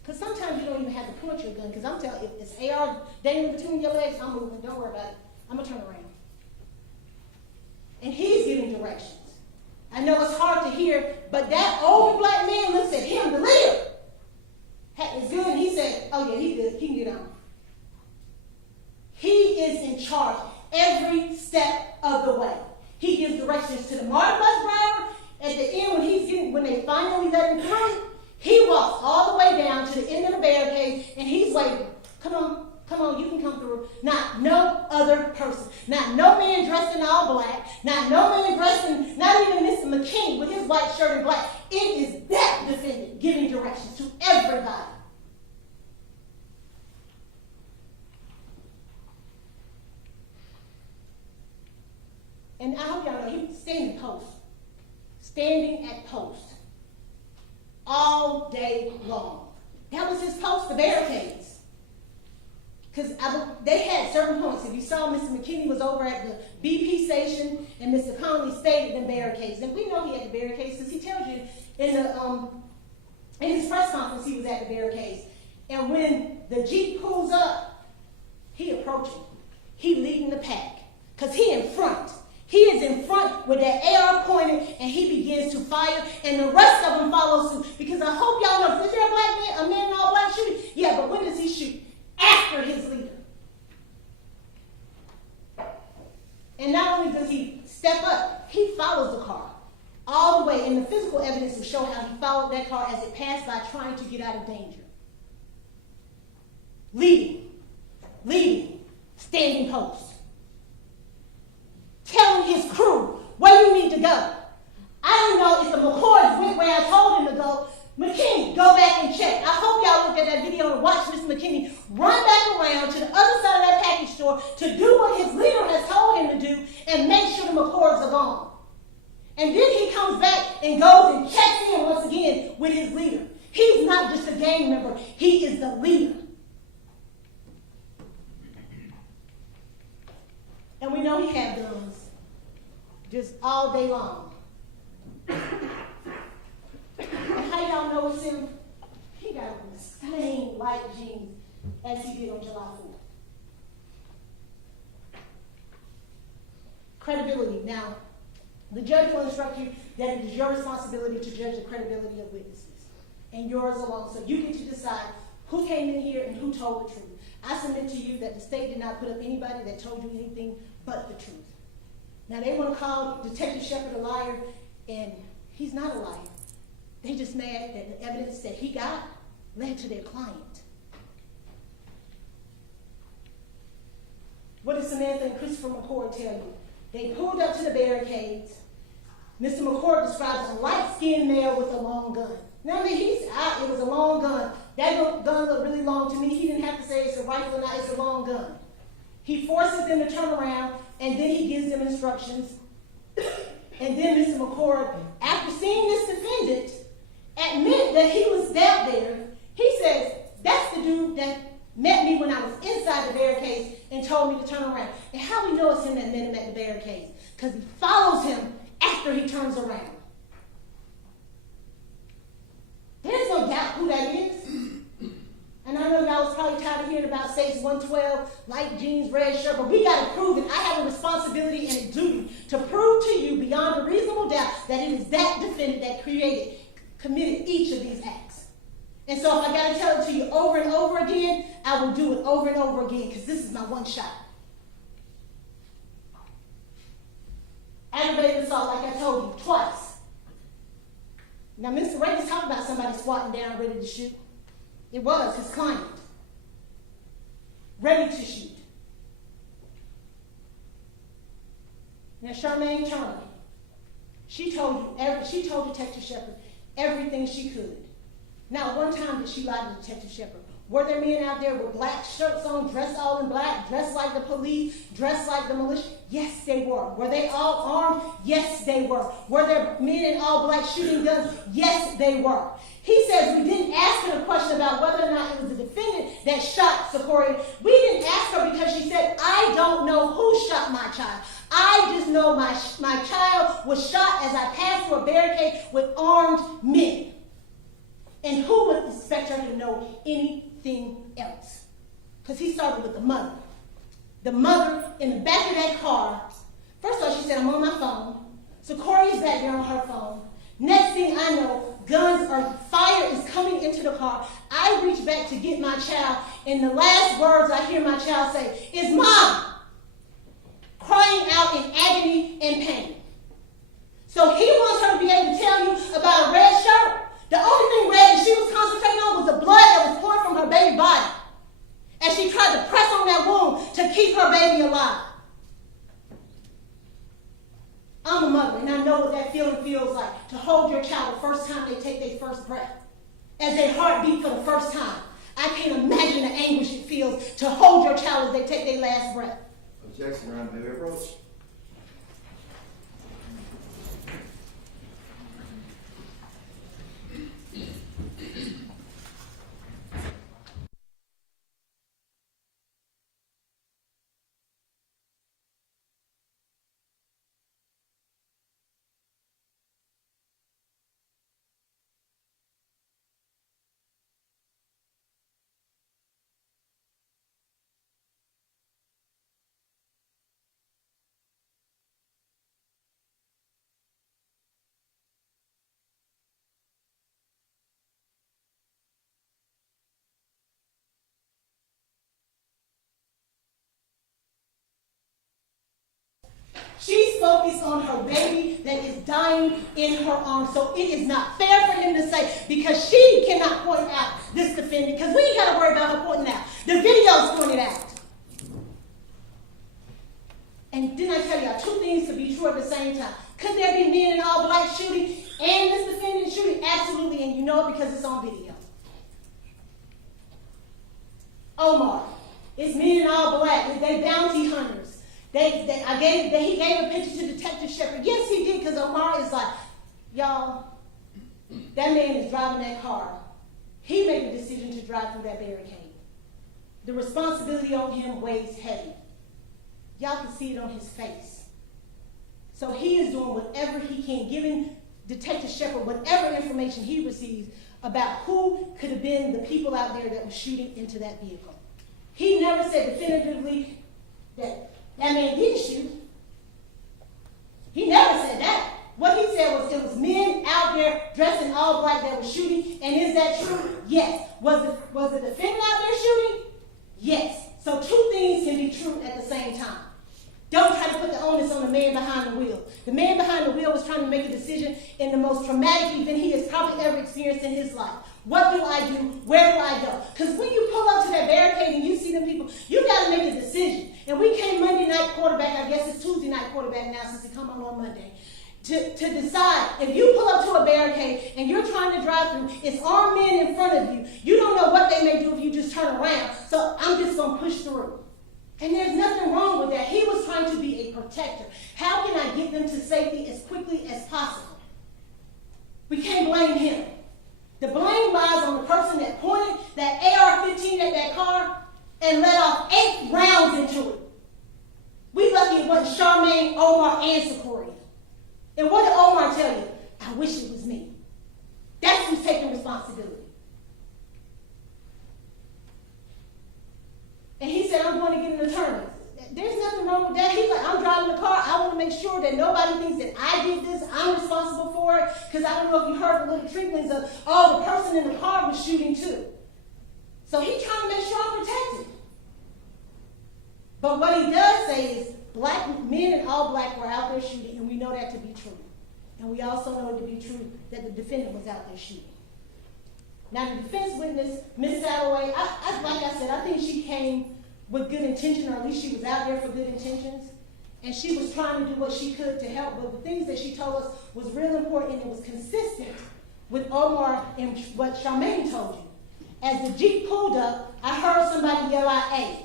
Because sometimes you don't even have to point your gun. Because I'm telling you, if it's AR dangling between your legs, I'm moving. Don't worry about it. I'm going to turn around. And he's giving directions. I know it's hard to hear, but that older black man looks at him, the leader. It's good, and he said, oh yeah, he good. He can get on. He is in charge every step of the way. He gives directions to the MARTA bus driver. At the end, when they finally let him through, he walks all the way down to the end of the barricade, and he's waving. Come on, you can come through. Not no other person. Not no man dressed in all black. Not no man dressed in, not even Mr. McKinney with his white shirt and black. It is that defendant giving directions to everybody. And I hope y'all know he was standing at post all day long. That was his post, the barricades. Because they had certain points. If you saw, Mr. McKinney was over at the BP station, and Mr. Conley stayed at the barricades. And we know he had the barricades because he tells you in his press conference he was at the barricades. And when the Jeep pulls up, he approaching. He leading the pack. Because he in front. He is in front with that AR pointed, and he begins to fire, and the rest of them follow suit. Because I hope y'all know, is there a black man, a man in all black shooting? Yeah, but when does he shoot? After his leader. And not only does he step up, he follows the car all the way, and the physical evidence will show how he followed that car as it passed by, trying to get out of danger. Leading, standing post. Telling his crew where you need to go. I don't know if the McCords went where I told him to go. McKinney, go back and check. I hope y'all looked at that video and watched Mr. McKinney run back around to the other side of that package store to do what his leader has told him to do and make sure the McCords are gone. And then he comes back and goes and checks in once again with his leader. He's not just a gang member, he is the leader. And we know he had guns just all day long. And how y'all know it's him? He got on the same light jeans as he did on July 4th. Credibility. Now, the judge will instruct you that it is your responsibility to judge the credibility of witnesses, and yours alone. So you get to decide who came in here and who told the truth. I submit to you that the state did not put up anybody that told you anything but the truth. Now, they want to call Detective Shepard a liar, and he's not a liar. They just mad that the evidence that he got led to their client. What did Samantha and Christopher McCord tell you? They pulled up to the barricades. Mr. McCord describes a light-skinned male with a long gun. Now, I mean, it was a long gun. That gun looked really long to me. He didn't have to say it's a rifle or not, it's a long gun. He forces them to turn around, and then he gives them instructions. And then Mr. McCord, after seeing this defendant admit that he was out there, he says, that's the dude that met me when I was inside the barricades and told me to turn around. And how we know it's him that met him at the barricades? Because he follows him after he turns around. There's no doubt who that is. And I know y'all was probably tired of hearing about States 112, light jeans, red shirt, but we got to prove it. I have a responsibility and a duty to prove to you beyond a reasonable doubt that it is that defendant that committed each of these acts. And so if I got to tell it to you over and over again, I will do it over and over again, because this is my one shot. Aggravated assault, like I told you, twice. Now, Mr. Ray is talking about somebody squatting down ready to shoot. It was his client. Ready to shoot. Now, Charmaine Turner, she told Detective Shepard everything she could. Not one time did she lie to Detective Shepard. Were there men out there with black shirts on, dressed all in black, dressed like the police, dressed like the militia? Yes, they were. Were they all armed? Yes, they were. Were there men in all black shooting guns? Yes, they were. He says we didn't ask her the question about whether or not it was the defendant that shot Secoriea. We didn't ask her because she said, I don't know who shot my child. I just know my child was shot as I passed through a barricade with armed men. And who would expect her to know anything else? Because he started with the mother. The mother in the back of that car. First of all, she said, I'm on my phone. Secorea's back there on her phone. Next thing I know, fire is coming into the car. I reach back to get my child, and the last words I hear my child say is, Mom! Crying out in agony and pain. So he wants her to be able to tell you about a red shirt. The only thing red that she was concentrating on was the blood that was pouring from her baby body as she tried to press on that wound to keep her baby alive. I'm a mother, and I know what that feeling feels like, to hold your child the first time they take their first breath, as their heart beat for the first time. I can't imagine the anguish it feels to hold your child as they take their last breath. Objection, Your Honor. May we approach? focused on her baby that is dying in her arms. So it is not fair for him to say, because she cannot point out this defendant, because we ain't got to worry about her pointing out. The video's pointed out. And didn't I tell y'all, two things could be true at the same time? Could there be men in all black shooting and this defendant shooting? Absolutely, and you know it because it's on video. Omar, it's men in all black. They bounty hunters. He gave a picture to Detective Shepard. Yes, he did, because Omar is like, y'all, that man is driving that car. He made the decision to drive through that barricade. The responsibility on him weighs heavy. Y'all can see it on his face. So he is doing whatever he can, giving Detective Shepard whatever information he receives about who could have been the people out there that were shooting into that vehicle. He never said definitively that man didn't shoot. He never said that. What he said was it was men out there dressed in all black that were shooting. And is that true? Yes. Was the defendant out there shooting? Yes. So two things can be true at the same time. Don't try to put the onus on the man behind the wheel. The man behind the wheel was trying to make a decision in the most traumatic event he has probably ever experienced in his life. What do I do? Where do I go? Because when you pull up to that barricade and you see them people, you got to make a decision. And we came Monday night quarterback, I guess it's Tuesday night quarterback now since it come on Monday, to decide if you pull up to a barricade and you're trying to drive through, it's armed men in front of you. You don't know what they may do if you just turn around. So I'm just going to push through. And there's nothing wrong with that. He was trying to be a protector. How can I get them to safety as quickly as possible? We can't blame him. The blame lies on the person that pointed that AR-15 at that car and let off 8 rounds into it. We lucky it wasn't Charmaine, Omar, and Secoriea. And what did Omar tell you? I wish it was me. That's who's taking responsibility. And he said, I'm going to get an attorney. There's nothing wrong with that. He's like, I'm driving the car. I want to make sure that nobody thinks that I did this. I'm responsible for it. Because I don't know if you heard the little tricklings of, oh, the person in the car was shooting too. So he's trying to make sure I'm protected. But what he does say is black men and all black were out there shooting, and we know that to be true. And we also know it to be true that the defendant was out there shooting. Now, the defense witness, Ms. Salloway, like I said, I think she came with good intention, or at least she was out there for good intentions. And she was trying to do what she could to help. But the things that she told us was real important, and it was consistent with Omar and what Charmaine told you. As the Jeep pulled up, I heard somebody yell out, "A."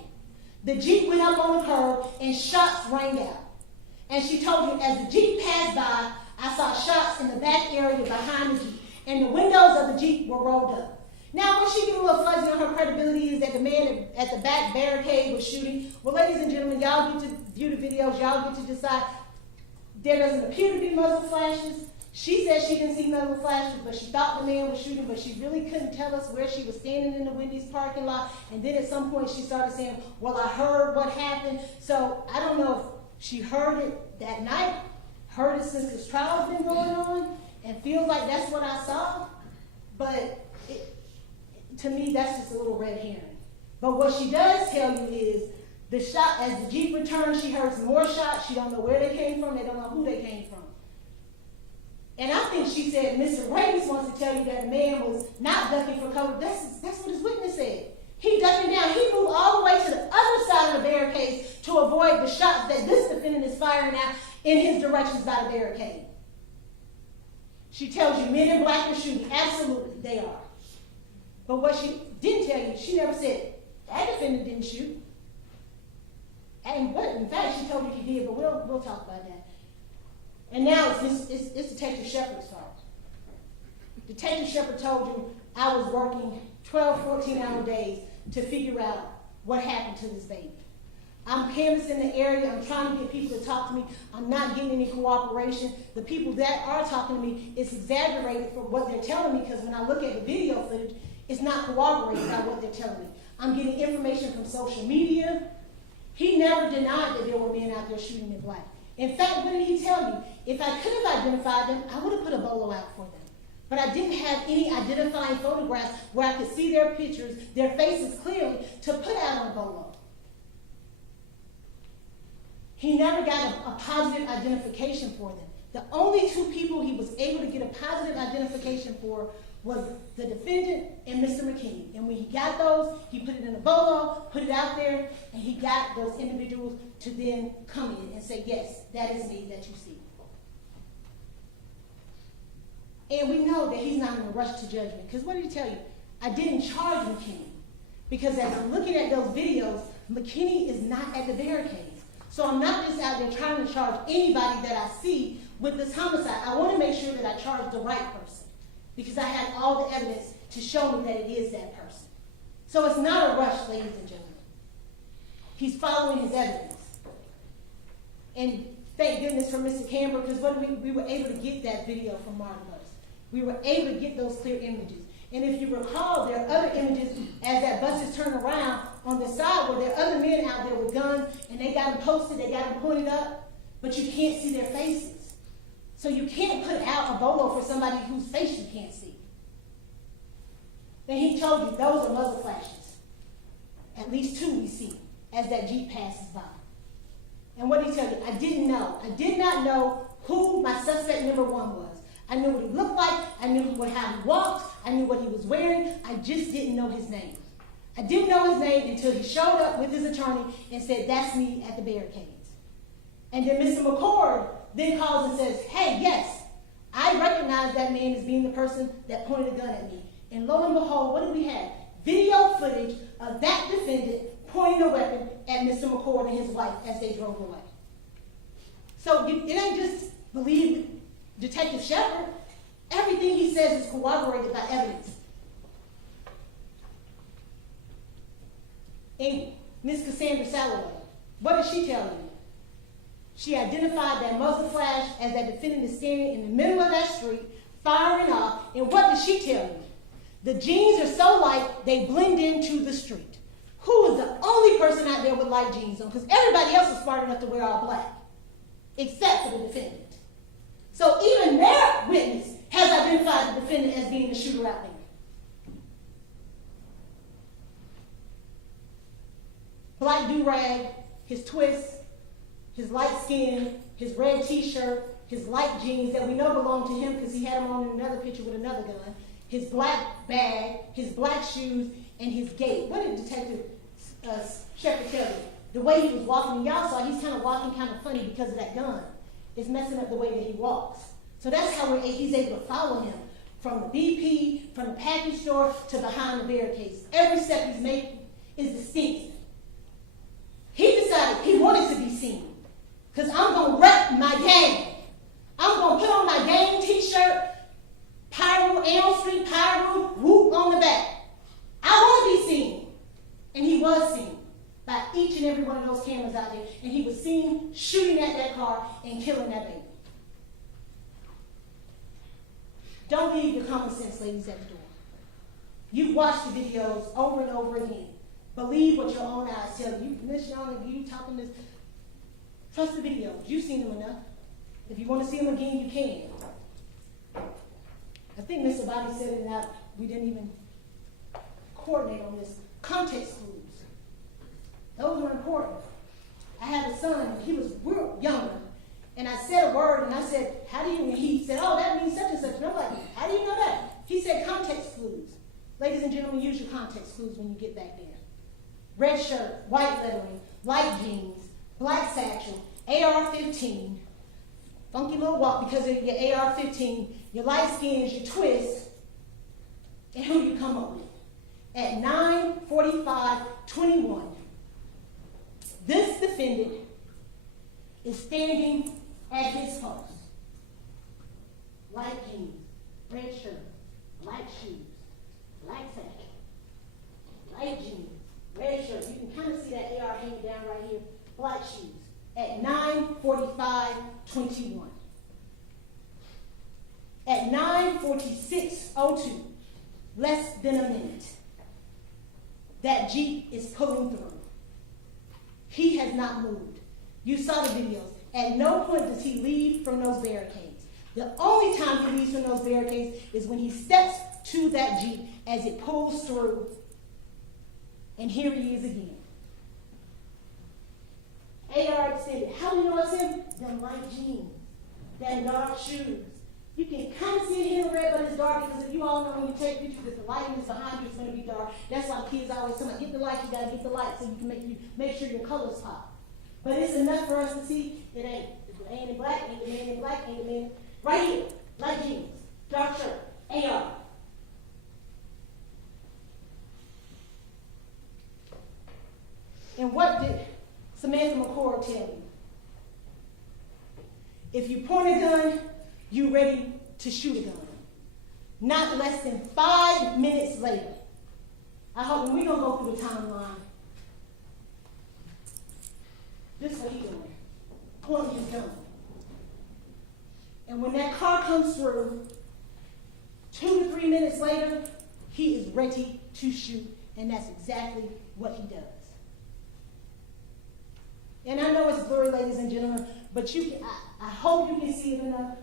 The Jeep went up on the curb, and shots rang out. And she told you, as the Jeep passed by, I saw shots in the back area behind the Jeep. And the windows of the Jeep were rolled up. Now, what she get a little fuzzy on her credibility is that the man at the back barricade was shooting. Well, ladies and gentlemen, y'all get to view the videos. Y'all get to decide. There doesn't appear to be muzzle flashes. She said she didn't see muzzle flashes, but she thought the man was shooting, but she really couldn't tell us where she was standing in the Wendy's parking lot. And then at some point she started saying, well, I heard what happened. So I don't know if she heard it that night, heard it since this trial's been going on, and feels like that's what I saw. But to me, that's just a little red herring. But what she does tell you is the shot, as the Jeep returned, she heard some more shots. She don't know where they came from. They don't know who they came from. And I think she said, Mr. Ravis wants to tell you that the man was not ducking for cover. That's what his witness said. He ducking down. He moved all the way to the other side of the barricade to avoid the shots that this defendant is firing out in his directions by the barricade. She tells you men in black are shooting. Absolutely, they are. But what she didn't tell you, she never said, that defendant didn't shoot. And but in fact, she told you he did, but we'll talk about that. And now it's Detective Shepard's fault. Detective Shepard told you I was working 12, 14-hour days to figure out what happened to this baby. I'm canvassing the area. I'm trying to get people to talk to me. I'm not getting any cooperation. The people that are talking to me, it's exaggerated for what they're telling me, because when I look at the video footage, it's not corroborated by what they're telling me. I'm getting information from social media. He never denied that there were men out there shooting in black. In fact, what did he tell you? If I could have identified them, I would have put a bolo out for them. But I didn't have any identifying photographs where I could see their pictures, their faces clearly, to put out on a bolo. He never got a positive identification for them. The only two people he was able to get a positive identification for was the defendant and Mr. McKinney. And when he got those, he put it in a bolo, put it out there, and he got those individuals to then come in and say, yes, that is me that you see. And we know that he's not in a rush to judgment. Because what did he tell you? I didn't charge McKinney. Because as I'm looking at those videos, McKinney is not at the barricades. So I'm not just out there trying to charge anybody that I see with this homicide. I want to make sure that I charge the right person. Because I have all the evidence to show me that it is that person. So it's not a rush, ladies and gentlemen. He's following his evidence. And thank goodness for Mr. Camber, because we were able to get that video from Martin Bus. We were able to get those clear images. And if you recall, there are other images as that bus is turned around on the side where there are other men out there with guns, and they got them posted, they got them pointed up, but you can't see their faces. So you can't put out a bolo for somebody whose face you can't see. Then he told you those are muzzle flashes. At least two we see as that Jeep passes by. And what did he tell you? I didn't know. I did not know who my suspect number one was. I knew what he looked like. I knew how he walked. I knew what he was wearing. I just didn't know his name. I didn't know his name until he showed up with his attorney and said, that's me at the barricades. And then Mr. McCord then calls and says, hey, yes, I recognize that man as being the person that pointed a gun at me. And lo and behold, what do we have? Video footage of that defendant pointing a weapon at Mr. McCord and his wife as they drove away. So it ain't just believe Detective Shepard. Everything he says is corroborated by evidence. And Miss Cassandra Salloway, what did she tell you? She identified that muzzle flash as that defendant is standing in the middle of that street, firing off. And what did she tell you? The jeans are so light, they blend into the street. Who is the only person out there with light jeans on? Because everybody else is smart enough to wear all black, except for the defendant. So even their witness has identified the defendant as being the shooter out there. Black do-rag, his twist, his light skin, his red t-shirt, his light jeans that we know belong to him because he had them on in another picture with another gun, his black bag, his black shoes, and his gait. What did Detective Shepard tell you? The way he was walking, and y'all saw he's kind of walking kind of funny because of that gun. It's messing up the way that he walks. So that's how he's able to follow him from the BP, from the package store to behind the barricades. Every step he's making is distinct. He decided he wanted to be seen because I'm going to rep my gang. I'm going to put on my gang t-shirt, Pyro, Elm Street, Pyro, whoop on the back. I want to be seen. And he was seen by each and every one of those cameras out there. And he was seen shooting at that car and killing that baby. Don't leave your common sense, ladies, at the door. You've watched the videos over and over again. Believe what your own eyes tell you. Miss Young, you talking this. Trust the videos. You've seen them enough. If you want to see them again, you can. I think Mr. Bobby said it out. We didn't even coordinate on this. Context clues. Those are important. I have a son. He was younger. And I said a word, and I said, how do you, and he said, oh, that means such and such. And I'm like, how do you know that? He said context clues. Ladies and gentlemen, use your context clues when you get back there. Red shirt, white lettering, light jeans, black satchel, AR-15, funky little walk because of your AR-15, your light skins, your twist, and who you come up with. At 9:45:21, this defendant is standing at his post. Light jeans, red shirt, black shoes, black satchel, light jeans, red shirt. You can kind of see that AR hanging down right here. Black shoes. At 9:45:21. At 9:46:02, less than a minute, that Jeep is pulling through. He has not moved. You saw the videos. At no point does he leave from those barricades. The only time he leaves from those barricades is when he steps to that Jeep as it pulls through. And here he is again. AR extended. How tells him? Them light jeans, that dark shoes. You can kind of see it in the red, but it's dark because if you all know when you take pictures, if the lighting is behind you, it's going to be dark. That's why kids always tell me, get the light, you got to get the light so you can make sure your colors pop. But it's enough for us to see it ain't. It ain't in black, ain't the man in black, ain't the man. Right here, light jeans, dark shirt, AR. And what did Samantha McCord tell you? If you point a gun, you ready to shoot a gun. Not less than 5 minutes later. I hope when we gonna go through the timeline. This is what he's doing. Pointing his gun. And when that car comes through, 2 to 3 minutes later, he is ready to shoot, and that's exactly what he does. And I know it's blurry, ladies and gentlemen, but I hope you can see it enough.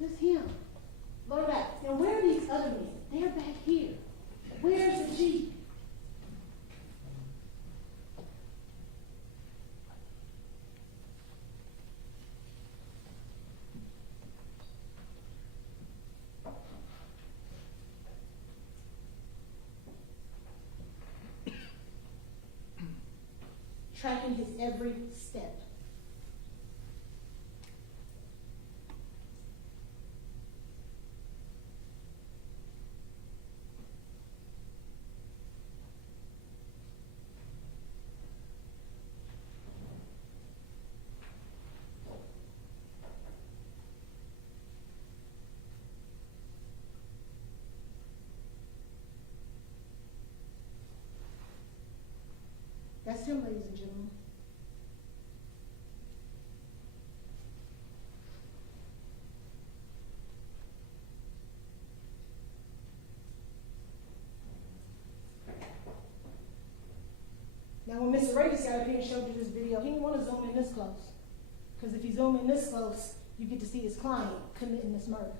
That's him. Look back. Now, where are these other men? They're back here. Where's the Jeep? Tracking his every step. That's him, ladies and gentlemen. Now, when Mr. Reyes got up here and showed you this video, he didn't want to zoom in this close. Because if you zoom in this close, you get to see his client committing this murder.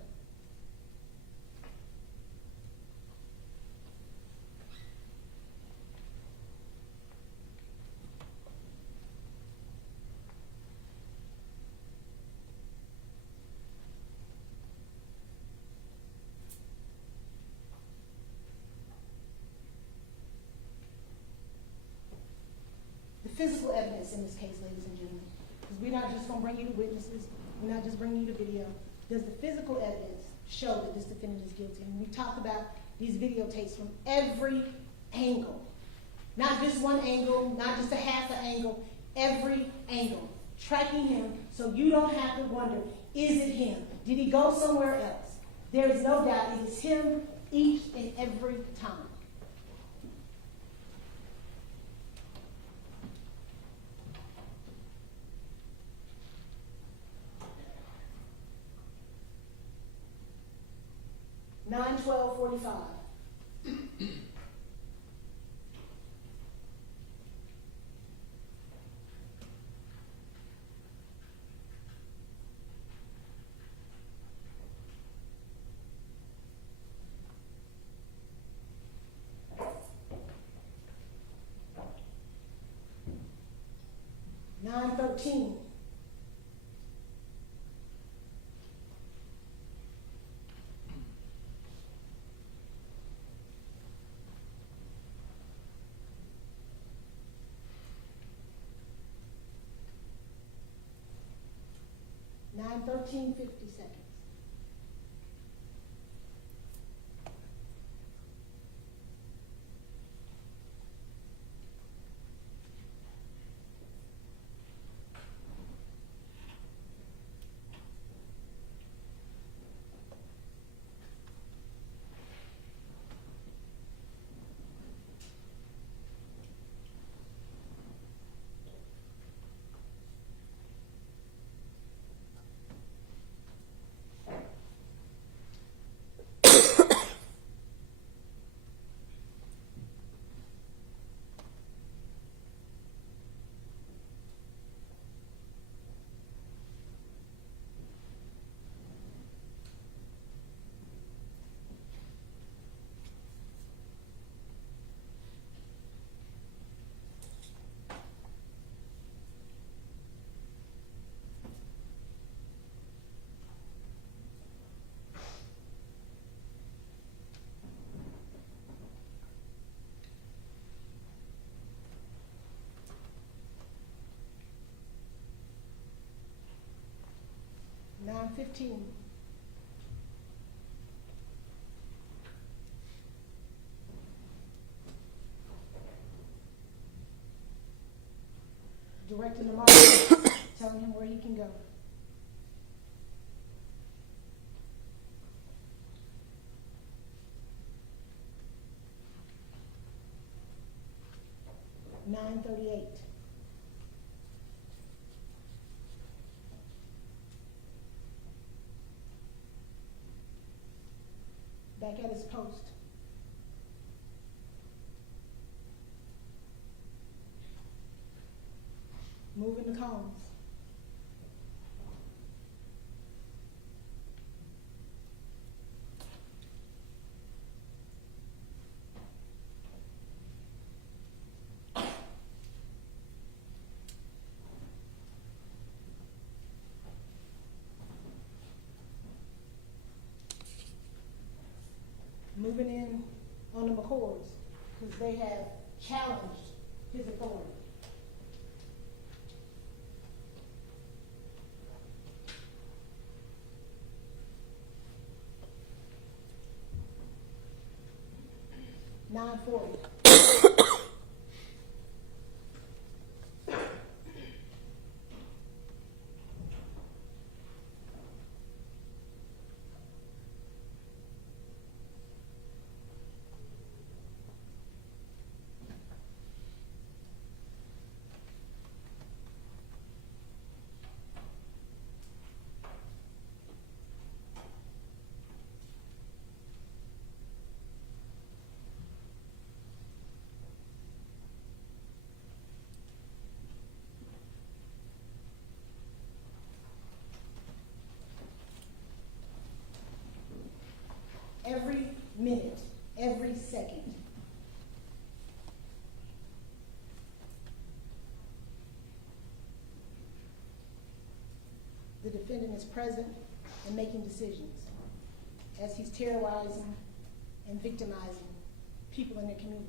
Physical evidence in this case, ladies and gentlemen, because we're not just going to bring you the witnesses, we're not just bringing you the video. Does the physical evidence show that this defendant is guilty? And we talked about these videotapes from every angle, not just one angle, not just a half an angle, every angle, tracking him so you don't have to wonder, is it him? Did he go somewhere else? There is no doubt it is him each and every time. Nine 12:45. Nine 13. Nine 13, 50 seconds. 9:15. Directing the marshal, telling him where he can go. $9:38. Back at his post. Moving the cones. Moving in on the McCoys, because they have challenged his authority. $9:40. Every minute, every second. The defendant is present and making decisions as he's terrorizing and victimizing people in the community.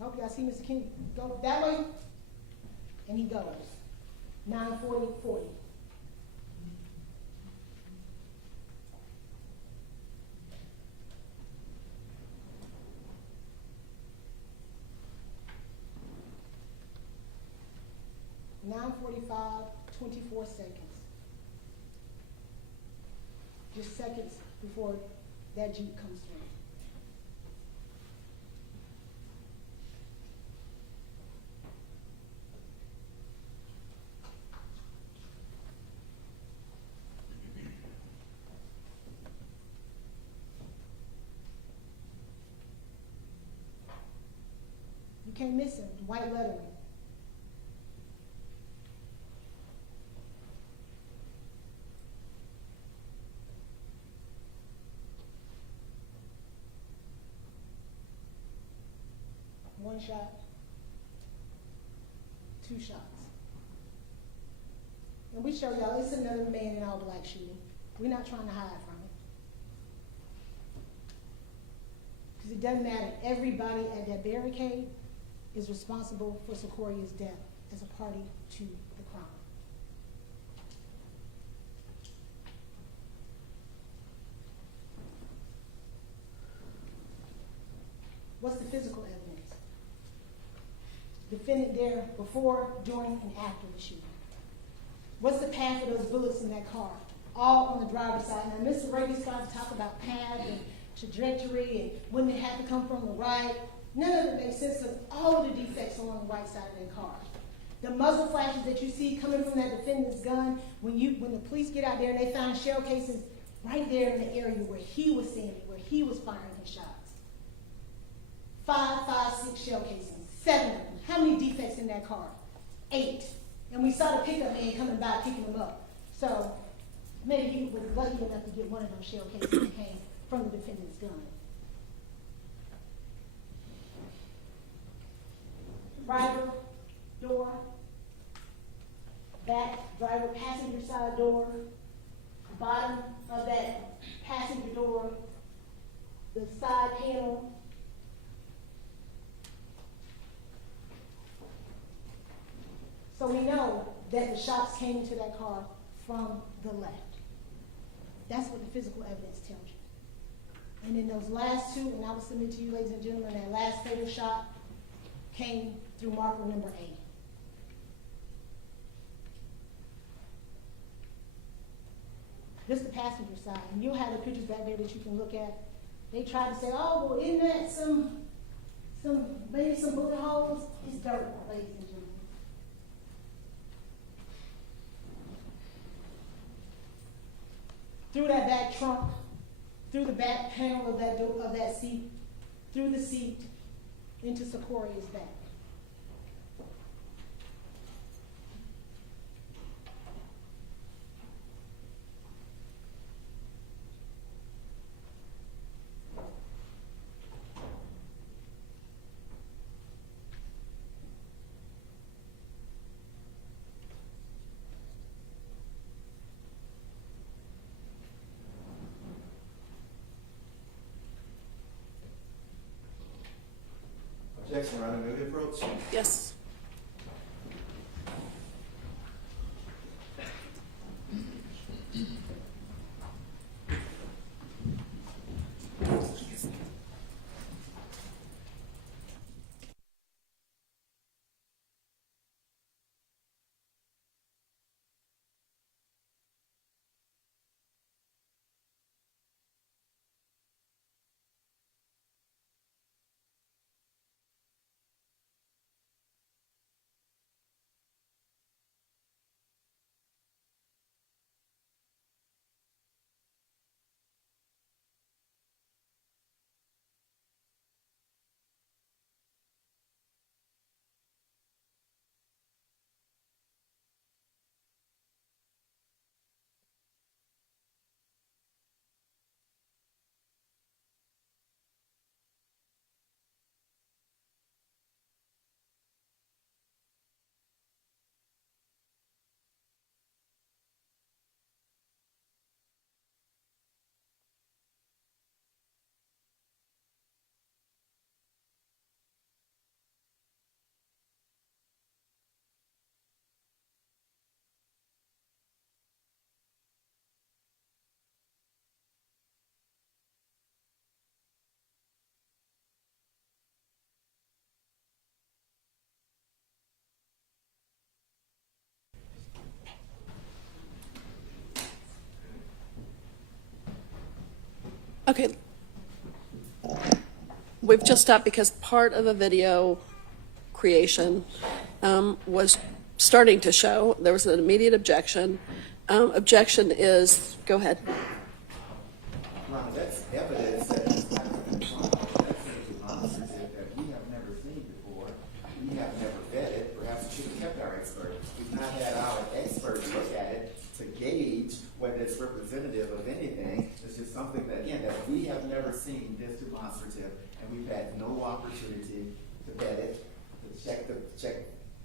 I hope y'all see Mr. King go that way, and he goes. 9:40. $9:45, 24 seconds. Just seconds before that Jeep comes through. You can't miss him, white lettering. One shot, two shots. And we show y'all, it's another man in all black shooting. We're not trying to hide from it. Because it doesn't matter, everybody at that barricade is responsible for Secoria's death as a party to the crime. What's the physical evidence? Defendant there before, during, and after the shooting. What's the path of those bullets in that car? All on the driver's side. Now, Mr. Brady started to talk about path and trajectory and when they have to come from the right. None of it makes sense because all of the defects are on the right side of that car. The muzzle flashes that you see coming from that defendant's gun, when the police get out there and they find shell casings right there in the area where he was standing, where he was firing his shots. 6 shell casings, 7 of them. How many defects in that car? 8. And we saw the pickup man coming by picking them up. So maybe he was lucky enough to get one of those shell casings that came from the defendant's gun. Driver door, back, driver passenger side door, bottom of that passenger door, the side panel. So we know that the shots came into that car from the left. That's what the physical evidence tells you. And then those last two, and I will submit to you, ladies and gentlemen, that last fatal shot came through marker number 8. This is the passenger side, and you'll have the pictures back there that you can look at. They tried to say, oh, well, isn't that maybe some bullet holes? It's dirt, ladies and gentlemen. Through that back trunk, through the back panel of that door, of that seat, through the seat, into Secoria's back. Objection, Your Honor, may we approach? Yes. Okay. We've just stopped because part of the video creation was starting to show. There was an immediate objection. Objection is, go ahead. Ron, that's evidence that is not in the trial. That's demonstrative that we have never seen before. We have never vetted. Perhaps we should have kept our expert. We've not had our expert look at it to gauge whether it's representative of anything. It's just something that, again, that we have never seen this demonstrative, and we've had no opportunity to vet it, to check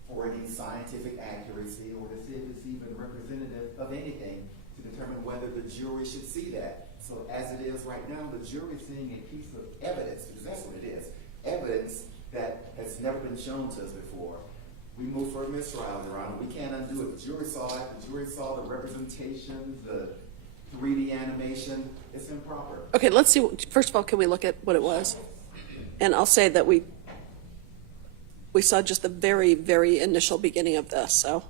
for any scientific accuracy, or to see if it's even representative of anything, to determine whether the jury should see that. So as it is right now, the jury's seeing a piece of evidence, because that's what it is, evidence that has never been shown to us before. We move for a mistrial, Your Honor. We can't undo it. The jury saw it. The jury saw the representation, the 3D animation. It's improper. Okay, let's see. First of all, can we look at what it was? And I'll say that we saw just the very, very initial beginning of this, so.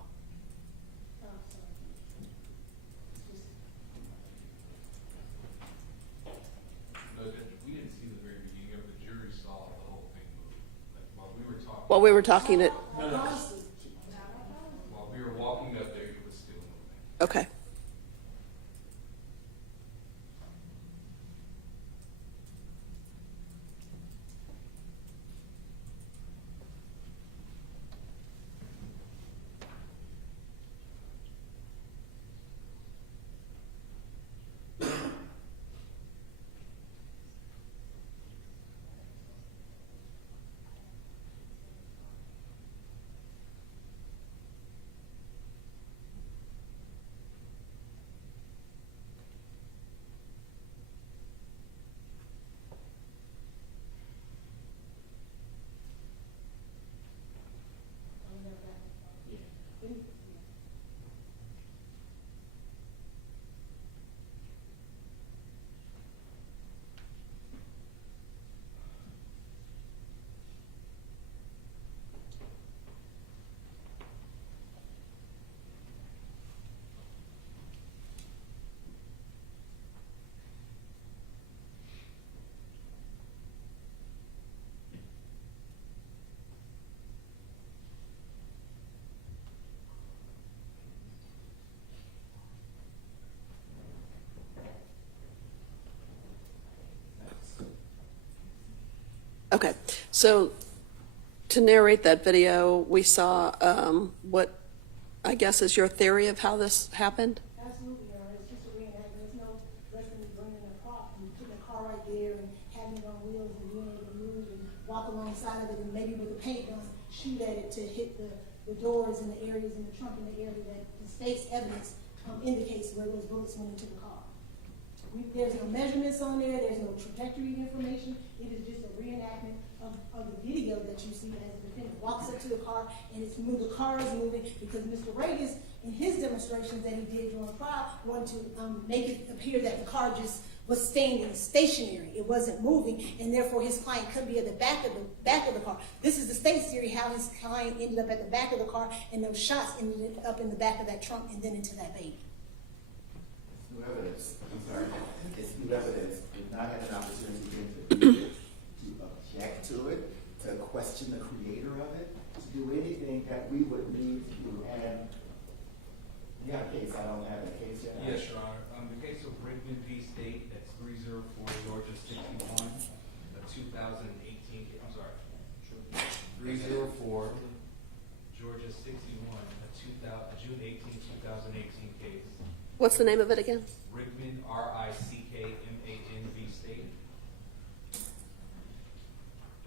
No, Judge, we didn't see the very beginning of it. The jury saw the whole thing move. Like, while we were talking. While we were talking it, While we were walking up there, it was still moving. okay. Okay, so to narrate that video, we saw what I guess is your theory of how this happened? Absolutely, Your Honor. It's just a reenactment. There's no reference to bringing a car and putting a car right there and having it on wheels and being able to move and walk alongside of it and maybe with a paint gun shoot at it to hit the doors and the areas in the trunk and the area that the state's evidence indicates where those bullets went into the car. There's no measurements on there. There's no trajectory information. It is just a reenactment of the video that you see as the defendant walks up to the car and it's the car is moving because Mr. Reagan, in his demonstrations that he did during the trial, wanted to make it appear that the car just was standing stationary. It wasn't moving, and therefore his client could be at the back of the car. This is the state's theory how his client ended up at the back of the car, and those shots ended up in the back of that trunk and then into that baby. New evidence, I'm sorry, it's new evidence, did not have an opportunity to view it, to object to it, to question the creator of it, to do anything that we would need to do. And you have a case, I don't have a case yet. Yes, Your Honor. The case of Rickman v. State, that's 304 Georgia 61, a 2018, I'm sorry, 304 Georgia 61, a June 18, 2018 case. What's the name of it again? Rickman, R-I-C-K-M-A-N v. State.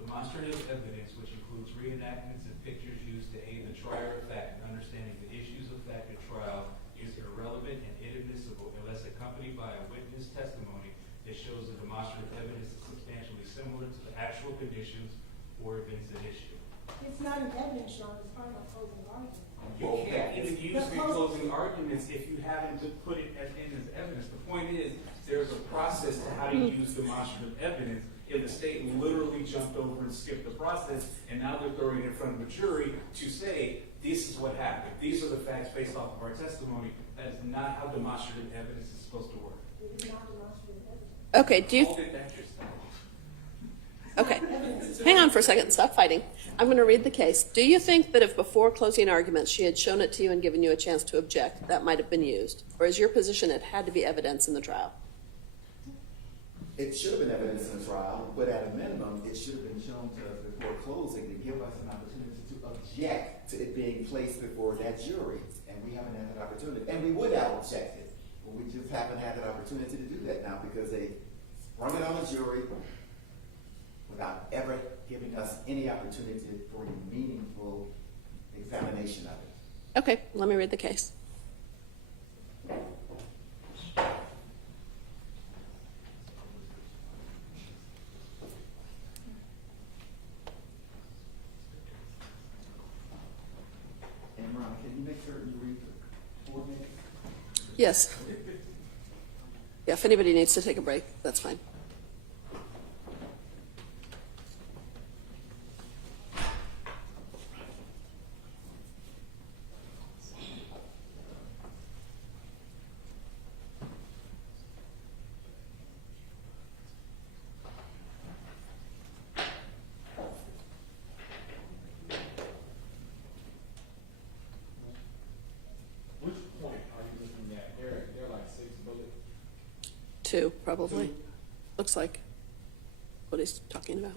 Demonstrative evidence, which includes reenactments and pictures used to aid the trier of fact in understanding the issues of fact at trial, is irrelevant and inadmissible unless accompanied by a witness testimony that shows the demonstrative evidence is substantially similar to the actual conditions or events at issue. It's not an evidence, Sean. It's part of my closing argument. You can't even use the closing arguments if you haven't put it in as evidence. The point is, there's a process to how to use demonstrative evidence. If the state literally jumped over and skipped the process, and now they're throwing it in front of a jury to say, this is what happened. These are the facts based off of our testimony. That is not how demonstrative evidence is supposed to work. It is not demonstrative evidence. Okay, do you, Hold it back yourself. okay, hang on for a second, stop fighting. I'm going to read the case. Do you think that if before closing arguments she had shown it to you and given you a chance to object, that might have been used? Or is your position it had to be evidence in the trial? It should have been evidence in the trial, but at a minimum, it should have been shown to us before closing to give us an opportunity to object to it being placed before that jury. And we haven't had that opportunity. And we would have objected, but we just haven't had that opportunity to do that now because they sprung it on the jury without ever giving us any opportunity for a meaningful examination of it. Okay, let me read the case. And Ron, can you make certain you read the coordinates? Yes. Yeah, if anybody needs to take a break, that's fine. Which point are you looking at? They're like 6 bullets. 2, probably. Looks like what he's talking about.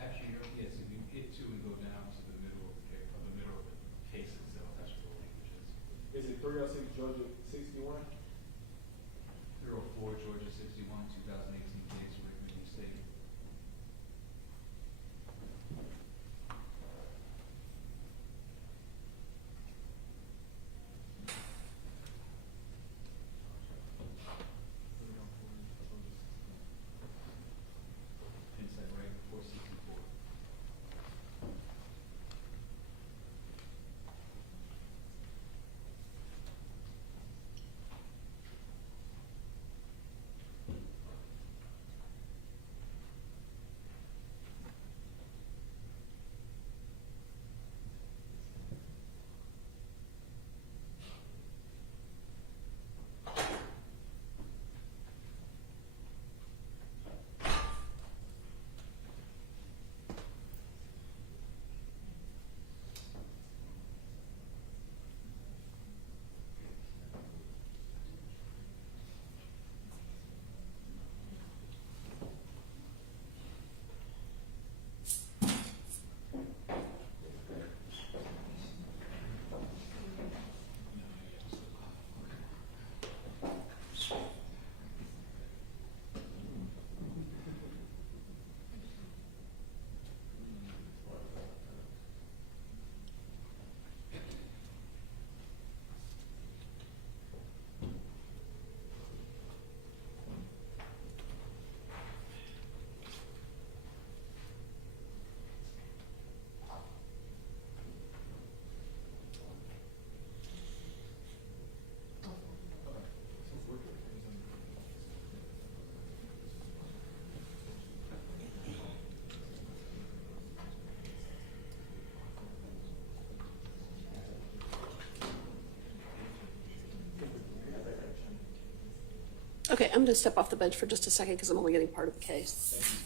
Actually, yes, if you hit 2 and go down to the middle of the case itself, that's what the language is. Is it 306 Georgia 61? 304 Georgia 61, 2018 case, Rickman v. State. Okay, I'm going to step off the bench for just a second because I'm only getting part of the case.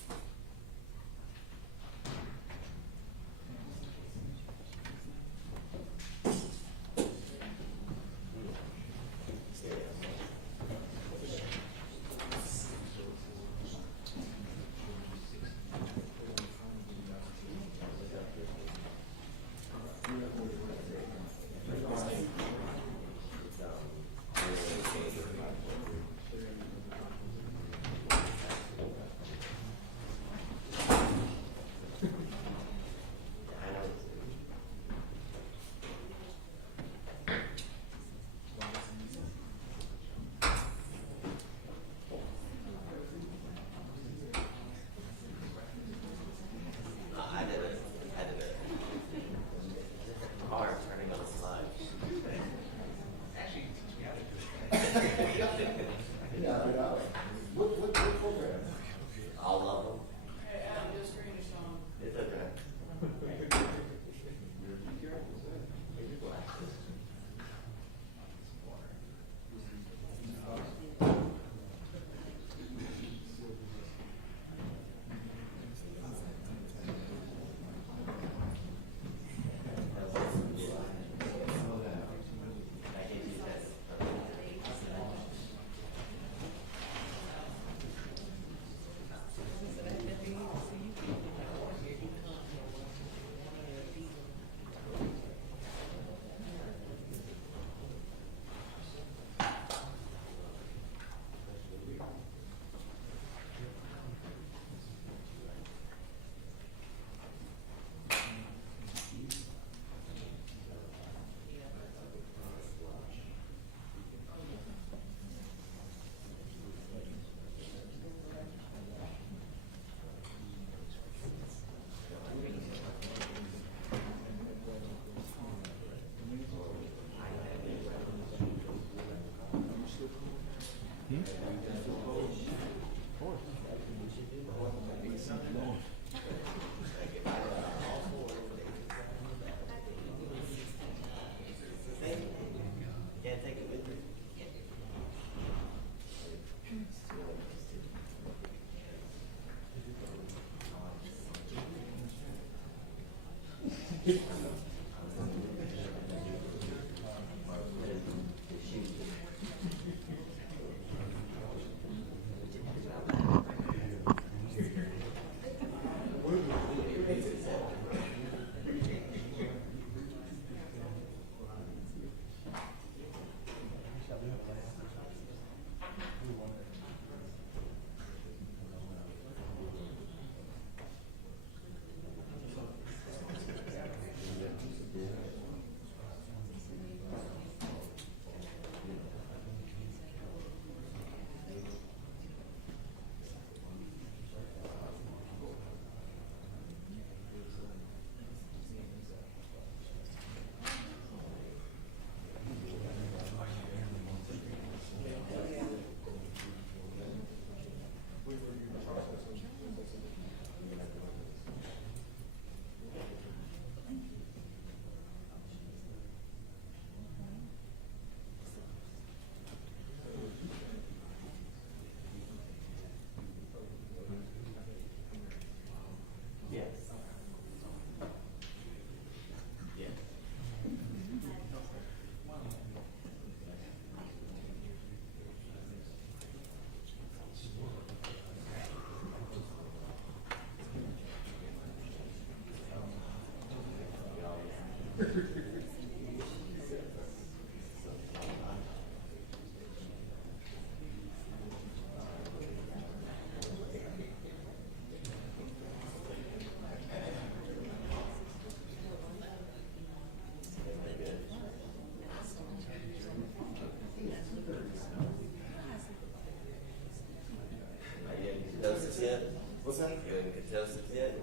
What's that? You in ketosis yet?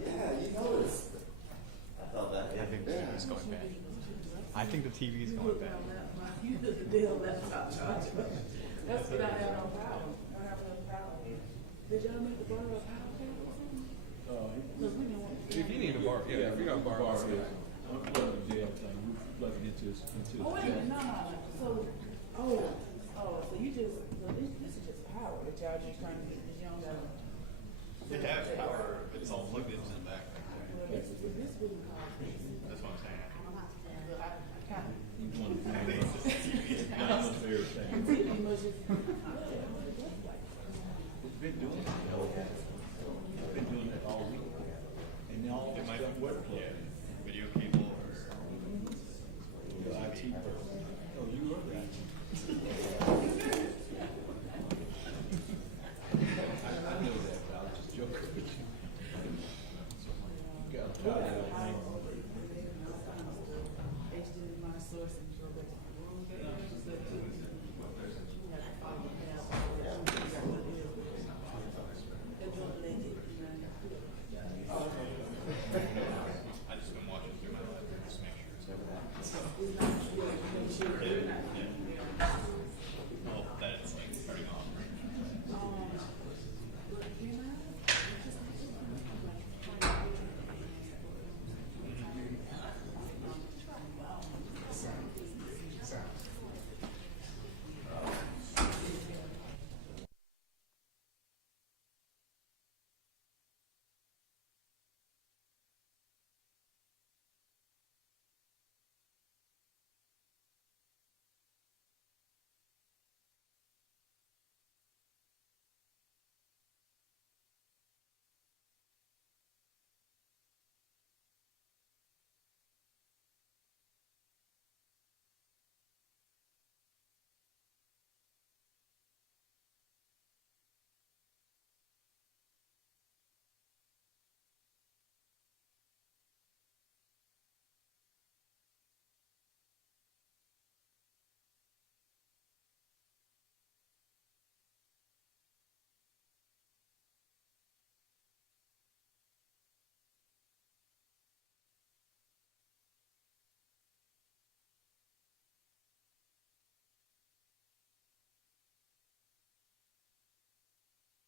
Yeah, you noticed. I thought that. I think the TV's going bad. I think the TV's going bad. That's what I have no problem. I have no problem. Did y'all make the burger a pound cake or something? If you need a bar, yeah, if you got a bar, Oh, wait a minute, no. So, so you just y'all just trying to get these young people. They have power, but it's all plugged into the back. Well, this wouldn't cause this. That's what I'm saying. But I kind of. It's TV must just. It's been doing it. It's been doing it all week. And all It this might stuff be works. yeah, video cable or The IT